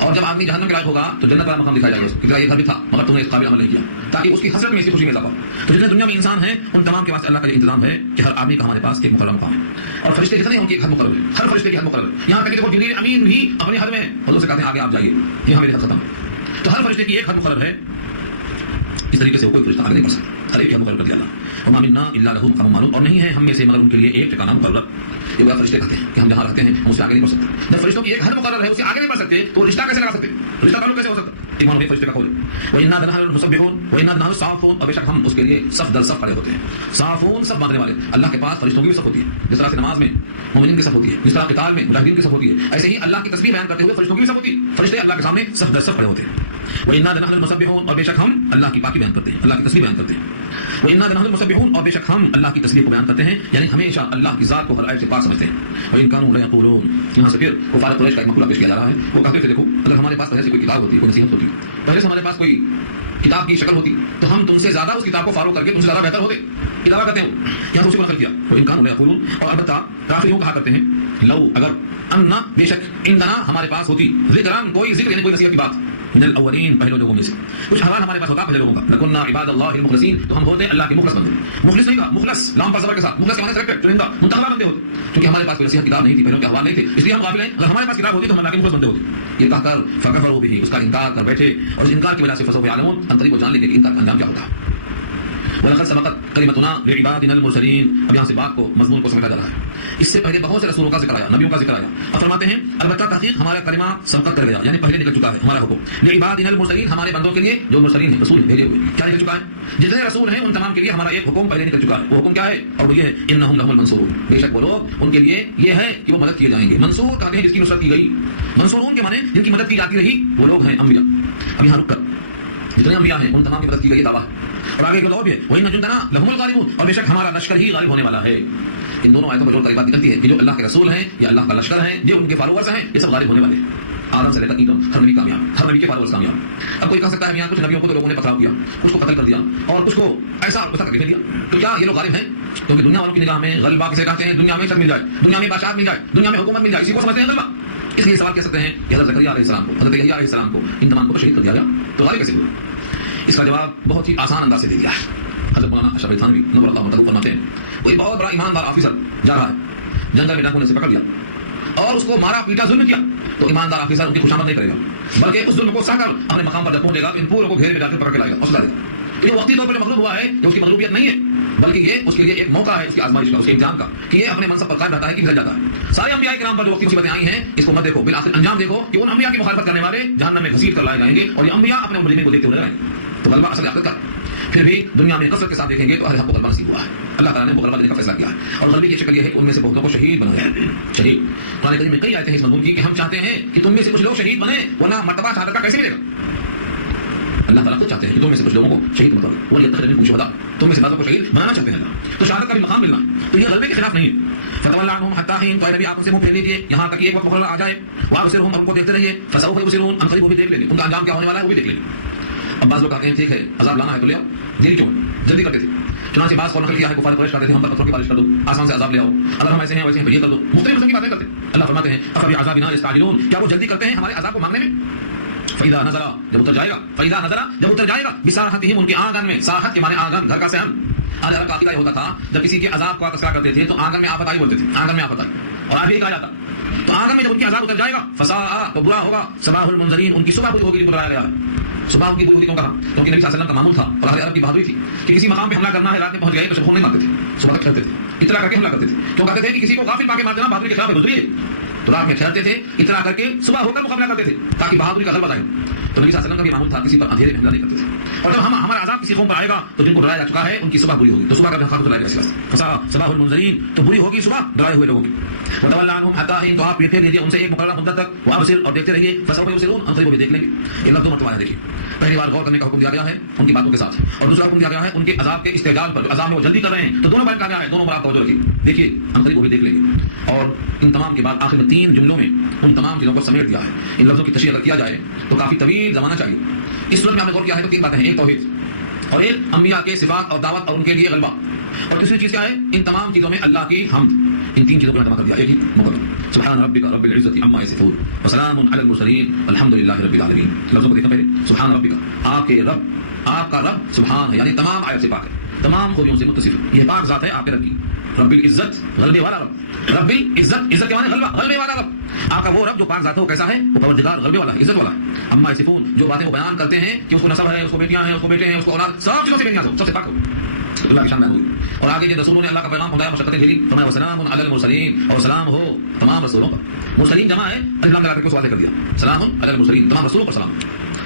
اور جب آدمی جہنم کے لائق ہوگا تو جنت والا مقام دکھایا جائے گا کہ یہ گھر بھی تھا مگر تم نے اس قابل عمل نہیں کیا، تاکہ اس کی حسرت میں اس کی خوشی میں اضافہ۔ تو جتنے دنیا میں انسان ہیں ان تمام کے پاس اللہ کا یہ انتظام ہے کہ ہر آدمی کا ہمارے پاس ایک مقرر مقام ہے، اور فرشتے جتنے ہیں ان کی ایک حد مقرر ہے، ہر فرشتے کی حد مقرر ہے۔ یہاں تک کہ دیکھو جبریل امین بھی اپنی حد میں حضور سے کہتے ہیں آگے آپ جائیے، یہاں میری حد ختم ہے۔ تو ہر فرشتے کی ایک حد مقرر ہے، اس طریقے سے کوئی فرشتہ آگے نہیں بڑھ سکتا، ہر ایک مقرر کر دیا اللہ۔ وما منا الا له مقام معلوم، اور نہیں ہے ہم میں سے مگر ان کے لیے ایک ٹھکانہ مقرر۔ یہ وہ فرشتے کہتے ہیں کہ ہم جہاں رہتے ہیں ہم اس سے آگے نہیں بڑھ سکتے۔ جب فرشتوں کی ایک حد مقرر ہے اس سے آگے نہیں بڑھ سکتے تو رشتہ کیسے لگا سکتے؟ رشتہ تعلق کیسے ہو سکتا؟ ایمان فرشتے کا قول ہے وَإِنَّا لَنَحْنُ الْمُسَبِّحُونَ وَإِنَّا لَنَحْنُ الصَّافُونَ، اور بے شک ہم اس کے لیے صف در صف کھڑے ہوتے ہیں۔ صافون صف باندھنے والے، اللہ کے پاس فرشتوں کی بھی صف ہوتی ہے، جس طرح سے نماز میں مومنین کی صف ہوتی ہے، جس طرح قتال میں مجاہدین کی صف ہوتی ہے، ایسے ہی اللہ کی تسبیح بیان کرتے ہوئے فرشتوں کی بھی صف ہوتی ہے۔ فرشتے اللہ کے سامنے صف در صف کھڑے ہوتے ہیں۔ وَإِنَّا لَنَحْنُ الْمُسَبِّحُونَ، اور بے شک ہم اللہ کی پاکی بیان کرتے ہیں، اللہ کی تسبیح بیان کرتے ہیں۔ وَإِنَّا لَنَحْنُ الْمُسَبِّحُونَ، اور بے شک ہم اللہ کی تسبیح کو بیان کرتے ہیں، یعنی ہمیشہ اللہ کی ذات کو ہر عیب سے پاک سمجھتے ہیں۔ وَإِن كَانُوا لَيَقُولُونَ، یہاں سے پھر کفار قریش کا ایک مقولہ پیش کیا جا رہا ہے۔ وہ کہتے تھے دیکھو اگر ہمارے پاس پہلے سے کوئی کتاب ہوتی، کوئی نصیحت ہوتی، پہلے سے ہمارے پاس کوئی کتاب کی شکل ہوتی تو ہم تم سے زیادہ اس کتاب کو فاروق کر کے تم سے زیادہ بہتر ہوتے۔ کتابہ کہتے ہیں یہاں دوسری کو نقل کیا وَإِن كَانُوا لَيَقُولُونَ، اور البتہ کافر یوں کہا کرتے ہیں لو اگر انا بے شک عندنا ہمارے پاس ہوتی ذکران کوئی ذکر یعنی کوئی نصیحت کی بات من الاولین پہلے لوگوں میں سے کچھ حوال ہمارے پاس ہوتا پہلے لوگوں کا لکنا عباد اللہ المخلصین، تو ہم ہوتے اللہ کے مخلص بندے۔ مخلص نہیں کہا، مخلص لام پر زبر کے ساتھ، مخلص کے معنی سلیکٹڈ چنندہ منتخبہ بندے ہوتے، کیونکہ ہمارے پاس کوئی نصیحت کتاب نہیں تھی، پہلوں کے احوال نہیں تھے، اس لیے ہم غافل ہیں۔ اگر ہمارے پاس کتاب ہوتی تو ہم اللہ کے مخلص بندے ہوتے۔ یہ کہہ کر فکفروا به، اس کا انکار کر بیٹھے، اور اس انکار کی وجہ سے فسوف یعلمون، انقریب وہ جان لیں گے کہ انکار کا انجام کیا ہوتا ہے۔ وَلَقَدْ سَبَقَتْ كَلِمَتُنَا لِعِبَادِنَا الْمُرْسَلِينَ، اب یہاں سے بات کو مضمون کو سمجھا جا رہا ہے۔ اس سے پہلے بہت سے رسولوں کا ذکر آیا، نبیوں کا ذکر آیا، اب فرماتے ہیں البتہ تحقیق ہمارا کلمہ سبقت کر گیا، یعنی پہلے نکل چکا ہے ہمارا حکم لعبادنا المرسلین، ہمارے بندوں کے لیے جو مرسلین ہیں رسول بھیجے ہوئے، کیا نکل چکا ہے؟ جتنے رسول ہیں ان تمام کے لیے ہمارا ایک حکم پہلے نکل چکا ہے۔ وہ حکم کیا ہے؟ اور وہ یہ ہے انہم لہم المنصورون، بے شک وہ لوگ ان کے لیے یہ ہے کہ وہ مدد کیے جائیں گے۔ منصور کہتے ہیں جس کی نصرت کی گئی، منصورون کے معنی جن کی مدد کی جاتی رہی وہ لوگ ہیں انبیاء۔ اب یہاں رک کر جتنے انبیاء ہیں ان تمام کی مدد کی گئی دعویٰ ہے، اور آگے ایک اور بھی ہے وَإِنَّ جُندَنَا لَهُمُ الْغَالِبُونَ، اور بے شک ہمارا لشکر ہی غالب ہونے والا ہے۔ ان دونوں آیتوں میں جو بات نکلتی ہے کہ جو اللہ کے رسول ہیں یا اللہ کا لشکر ہیں، جو ان کے فالوورز ہیں، یہ سب غالب ہونے والے ہیں۔ آدم سے لے کر ہر نبی کامیاب، ہر نبی کے فالوورز کامیاب۔ اب کوئی کہہ سکتا ہے یہاں کچھ نبیوں کو تو لوگوں نے پکڑاؤ کیا، کچھ کو قتل کر دیا اور کچھ کو ایسا کر کے دیا، تو کیا یہ لوگ غالب ہیں؟ کیونکہ دنیا والوں کی نگاہ میں غلبہ کسے کہتے ہیں؟ دنیا میں عزت مل جائے، دنیا میں بادشاہت مل جائے، دنیا میں حکومت مل جائے، اسی کو سمجھتے ہیں غلبہ۔ اس لیے سوال کہہ سکتے ہیں کہ حضرت زکریا علیہ السلام کو، حضرت یحییٰ علیہ السلام کو ان تمام کو شہید کر دیا گیا تو غالب کیسے ہوئے؟ اس کا جواب بہت ہی آسان انداز سے دے دیا ہے۔ حضرت مولانا اشرف علی تھانوی نور اللہ تعالیٰ فرماتے ہیں کوئی بہت بڑا ایماندار آفیسر جا رہا ہے، جنگل میں ڈاکو نے اسے پکڑ لیا اور اس کو مارا پیٹا ظلم کیا، تو ایماندار آفیسر ان کی خوشامد نہیں کرے گا، بلکہ اس ظلم کو سہ کر اپنے مقام پر جب پہنچے گا ان پوروں کو گھیرے میں ڈال کر پکڑ کے لائے گا، حوصلہ دے گا۔ یہ وقتی طور پر جو مغلوب ہوا ہے یہ اس کی مغلوبیت نہیں ہے، بلکہ یہ اس کے لیے ایک موقع ہے، اس کی آزمائش کا، اس کے امتحان کا، کہ یہ اپنے منصب پر قائم رہتا ہے کہ گھر جاتا ہے۔ سارے انبیاء کرام پر جو وقتی مصیبتیں آئی ہیں اس کو مت دیکھو، بالآخر انجام دیکھو کہ ان انبیاء کی مخالفت کرنے والے جہنم میں گھسیٹ کر لائے جائیں گے اور یہ انبیاء اپنے مجرمین کو دیکھتے ہوئے رہیں گے۔ تو غلبہ اصل آخرت کا پھر بھی دنیا میں کثرت کے ساتھ دیکھیں گے تو ہر حق کو غلبہ نصیب ہوا ہے، اللہ تعالیٰ نے وہ غلبہ دینے کا فیصلہ کیا ہے، اور غلبے کی شکل یہ ہے کہ ان میں سے بہتوں کو شہید بنایا ہے۔ شہید قرآن کریم میں کئی آیتیں ہیں اس مضمون کی کہ ہم چاہتے ہیں کہ تم میں سے کچھ لوگ شہید بنے، ورنہ مرتبہ شہادت کا کیسے ملے گا؟ اللہ تعالیٰ خود چاہتے ہیں کہ تم میں سے کچھ لوگوں کو شہید بناؤ، وہ یہ تخرج منکم شہداء، تم میں سے بعضوں کو شہید بنانا چاہتے ہیں اللہ، تو شہادت کا بھی مقام ملنا ہے، تو یہ غلبے کے خلاف نہیں ہے۔ فتول عنہم حتی حین، تو نبی آپ سے منہ پھیر لیجیے یہاں تک ایک وقت مقرر آ جائے، وابصرہم، ان کو دیکھتے رہیے، فسوف یبصرون، ان قریب وہ بھی دیکھ لیں گے، ان کا انجام کیا ہونے والا ہے وہ بھی دیکھ لیں گے۔ اب بعض لوگ کہتے ہیں ٹھیک ہے عذاب لانا ہے تو لے آؤ، دیر کیوں؟ جلدی کرتے تھے، چنانچہ بعض قول نقل کیا ہے کفار قریش کرتے تھے ہم پر پتھروں کی بارش کر دو، آسمان سے عذاب لے آؤ، اگر ہم ایسے ہیں ویسے ہیں یہ کر دو، مختلف قسم کی باتیں کرتے ہیں۔ اللہ فرماتے ہیں افبعذابنا یستعجلون، کیا وہ جلدی کرتے ہیں ہمارے عذاب کو مانگنے میں؟ فَإِذَا نَزَلَ، جب اتر جائے گا، فَإِذَا نَزَلَ، جب اتر جائے گا، بِسَاحَتِهِمْ، ان کی آنگن میں، ساحت کے معنی آنگن، گھر کا صحن۔ آج عرب کا عقیدہ یہ ہوتا تھا جب کسی کے عذاب کا تذکرہ کرتے تھے تو آنگن میں آفت آئی بولتے تھے، آنگن میں آفت آئی، اور آج بھی کہا جاتا تو آنگن میں جب ان کی عذاب اتر جائے گا فساء، تو برا ہوگا، صباح المنذرین، ان کی صبح بری ہوگی، بتایا گیا ہے۔ صبح کی بری کیوں کہا؟ کیونکہ نبی صلی اللہ علیہ وسلم کا معمول تھا اور اہل عرب کی بہادری تھی کہ کسی مقام پہ حملہ کرنا ہے، رات میں پہنچ گئے تو شب خون نہیں مارتے تھے، صبح تک ٹھہرتے تھے، اطلاع کر کے حملہ کرتے تھے، کیوں کہتے تھے کہ کسی کو غافل پا کے مار دینا بہادری کے خلاف ہے، گزری ہے، تو رات میں ٹھہرتے تھے، اطلاع کر کے صبح ہو کر مقابلہ کرتے تھے تاکہ بہادری کا غلبہ آئے۔ تو نبی صلی اللہ علیہ وسلم کا بھی معمول تھا کسی پر اندھیرے میں حملہ نہیں کرتے تھے، اور جب ہمارا عذاب کسی قوم پر آئے گا تو جن کو ڈرایا جا چکا ہے ان کی صبح بری ہوگی، تو صبح کا بھی خاص ڈرایا جائے گا، صباح المنذرین، تو بری ہوگی صبح ڈرائے ہوئے لوگوں کی۔ وتول عنہم حتی حین، تو آپ پھیر لیجیے ان سے ایک مقررہ مدت تک، وابصر، اور دیکھتے رہیے، فسوف یبصرون، ان قریب وہ بھی دیکھ لیں گے۔ یہ لفظ دو مرتبہ ہے، دیکھیے پہلی بار غور کرنے کا حکم دیا گیا ہے ان کی باتوں کے ساتھ، اور دوسرا حکم دیا گیا ہے ان کے عذاب کے استعجال پر، جو عذاب میں وہ جلدی کر رہے ہیں، تو دونوں بار کہا گیا ہے، دونوں مراد توجہ رکھیے، دیکھیے ان قریب وہ بھی دیکھ لیں گے۔ اور ان تمام کے بعد آخر میں 3 جملوں میں ان تمام چیزوں کو سمیٹ دیا ہے۔ ان لفظوں کی تشریح اگر کیا جائے تو کافی طویل زمانہ چاہیے۔ اس صورت میں آپ نے غور کیا ہے تو 3 باتیں ہیں، ایک توحید، اور ایک انبیاء کے صفات اور دعوت اور ان کے لیے غلبہ، اور تیسری چیز کیا ہے؟ ان تمام چیزوں میں اللہ کی حمد، ان 3 چیزوں کو جمع کر دیا ایک ہی مقدمہ۔ سبحان ربک رب العزت عما یصفون وسلام علی المرسلین والحمد للہ رب العالمین. لفظوں کو دیکھیں پہلے. سبحان ربک آپ کے رب, آپ کا رب سبحان ہے یعنی تمام عیب سے پاک ہے, تمام خوبیوں سے متصف, یہ پاک ذات ہے آپ کے رب کی. رب العزت غلبے والا رب, رب العزت عزت کے معنی غلبہ, غلبے والا رب. آپ کا وہ رب جو پاک ذات ہے وہ کیسا ہے؟ وہ پروردگار غلبے والا ہے, عزت والا. اما یصفون جو باتیں وہ بیان کرتے ہیں کہ اس کو نسب ہے, اس کو بیٹیاں ہیں, اس کو بیٹے ہیں, اس کو اولاد, سب چیزوں سے بے نیاز ہو, سب سے پاک ہو, اللہ کی شان بیان ہوئی. اور آگے جن رسولوں نے اللہ کا پیغام پہنچایا, مشقتیں جھیلی, فرمایا وسلام علی المرسلین, اور سلام ہو تمام رسولوں پر. مرسلین جمع ہے, الف لام لگا کر واضح کر دیا, سلام علی المرسلین, تمام رسولوں پر سلام.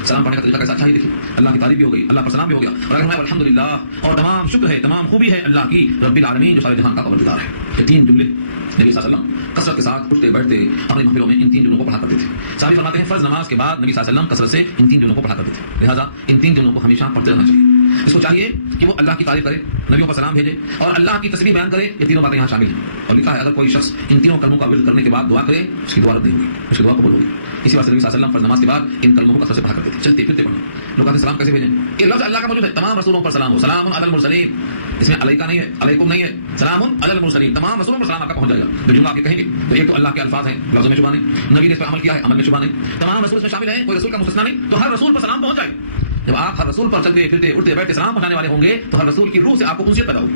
سلام پڑھنے کا طریقہ کیسا اچھا ہی دیکھیے, اللہ کی تعریف بھی ہو گئی, اللہ پر سلام بھی ہو گیا, اور اگر ہمارا الحمدللہ, اور تمام شکر ہے, تمام خوبی ہے اللہ کی رب العالمین جو سارے جہان کا پروردگار ہے. یہ تین جملے نبی صلی اللہ علیہ وسلم کثرت کے ساتھ اٹھتے بیٹھتے اپنے محفلوں میں ان تین جملوں کو پڑھا کرتے تھے. صحابی فرماتے ہیں فرض نماز کے بعد نبی صلی اللہ علیہ وسلم کثرت سے ان تین جملوں کو پڑھا کرتے تھے, لہٰذا ان تین جملوں کو ہمیشہ پڑھتے رہنا چاہیے. اس کو چاہیے کہ وہ اللہ کی تعریف کرے, نبیوں پر سلام بھیجے, اور اللہ کی تسبیح بیان کرے. یہ تینوں باتیں یہاں شامل ہیں, اور لکھا ہے اگر کوئی شخص ان تینوں کلموں کا ورد کرنے کے بعد دعا کرے اس کی دعا رد نہیں ہوگی, اس کی دعا قبول ہوگی. اسی واسطے نبی صلی اللہ علیہ وسلم فرض نماز کے بعد ان کلموں کو کثرت سے پڑھا کرتے تھے, چلتے پھرتے پڑھنا. لوگ کہتے ہیں سلام کیسے بھیجیں؟ یہ لفظ اللہ کا موجود ہے, تمام رسولوں پر سلام ہو, سلام علی المرسلین, اس میں علیکہ نہیں ہے, علیکم نہیں ہے, سلام علی المرسلین, تمام رسولوں پر سلام آپ کا پہنچ جائے گا. جو جملہ آپ کے کہیں گے تو ایک تو اللہ کے الفاظ ہیں, لفظوں میں شبہ نہیں, نبی نے اس پر عمل کیا ہے, عمل میں شبہ نہیں, تمام رسول اس میں شامل ہیں, کوئی رسول کا مستثنا نہیں, تو ہر رسول پر سلام پہنچ جائے. جب آپ ہر رسول پر چلتے پھرتے اٹھتے بیٹھتے سلام پہنچانے والے ہوں گے تو ہر رسول کی روح سے آپ کو انسیت پیدا ہوگی,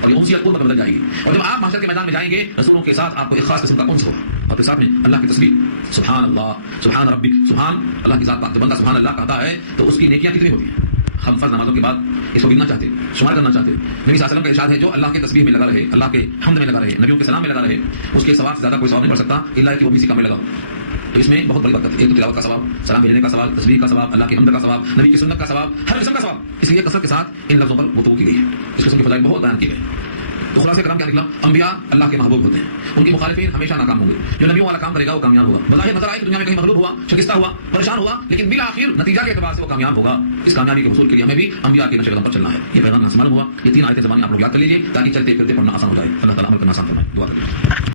اور یہ انسیت قرب بدل جائے گی. اور جب آپ محشر کے میدان میں جائیں گے رسولوں کے ساتھ آپ کو ایک خاص قسم کا انس ہوگا, اور پھر ساتھ میں اللہ کی تسبیح, سبحان اللہ, سبحان ربک, سبحان اللہ کی ذات. جب بندہ سبحان اللہ کہتا ہے تو اس کی نیکیاں کتنی ہوتی ہیں؟ ہم فرض نمازوں کے بعد اس کو گننا چاہتے ہیں, شمار کرنا چاہتے ہیں. نبی صلی اللہ علیہ وسلم کا ارشاد ہے جو اللہ کی تسبیح میں لگا رہے, اللہ کے حمد میں لگا رہے, نبیوں کے سلام میں لگا رہے, اس کے ثواب سے زیادہ کوئی ثواب نہیں پڑ سکتا الا کہ وہ کسی کام میں لگا. تو اس میں بہت بڑی برکت ہے, ایک تو تلاوت کا ثواب, سلام بھیجنے کا ثواب, تسبیح کا ثواب, اللہ کے حمد کا ثواب, نبی کی سنت کا ثواب, ہر قسم کا ثواب. اس لیے کثرت کے ساتھ ان لفظوں پر گفتگو کی گئی ہے, اس قسم کی فضائل بہت بیان کی گئی. تو خلاصہ کرام کیا نکلا؟ انبیاء اللہ کے محبوب ہوتے ہیں, ان کے مخالفین ہمیشہ ناکام ہوں گے. جو نبیوں والا کام کرے گا وہ کامیاب ہوگا. بظاہر نظر آئے کہ دنیا میں کہیں مغلوب ہوا, شکستہ ہوا, پریشان ہوا, لیکن بالآخر نتیجہ کے اعتبار سے وہ کامیاب ہوگا. اس کامیابی کے حصول کے لیے ہمیں بھی انبیاء کے نقش قدم پر چلنا ہے. یہ پیغام معلوم ہوا. یہ تین آیتیں زبانی آپ لوگ یاد کر لیجیے تاکہ چلتے پھرتے پڑھنا آسان ہو جائے. اللہ تعالیٰ عمل کرنا آسان فرمائے. دعا کریں.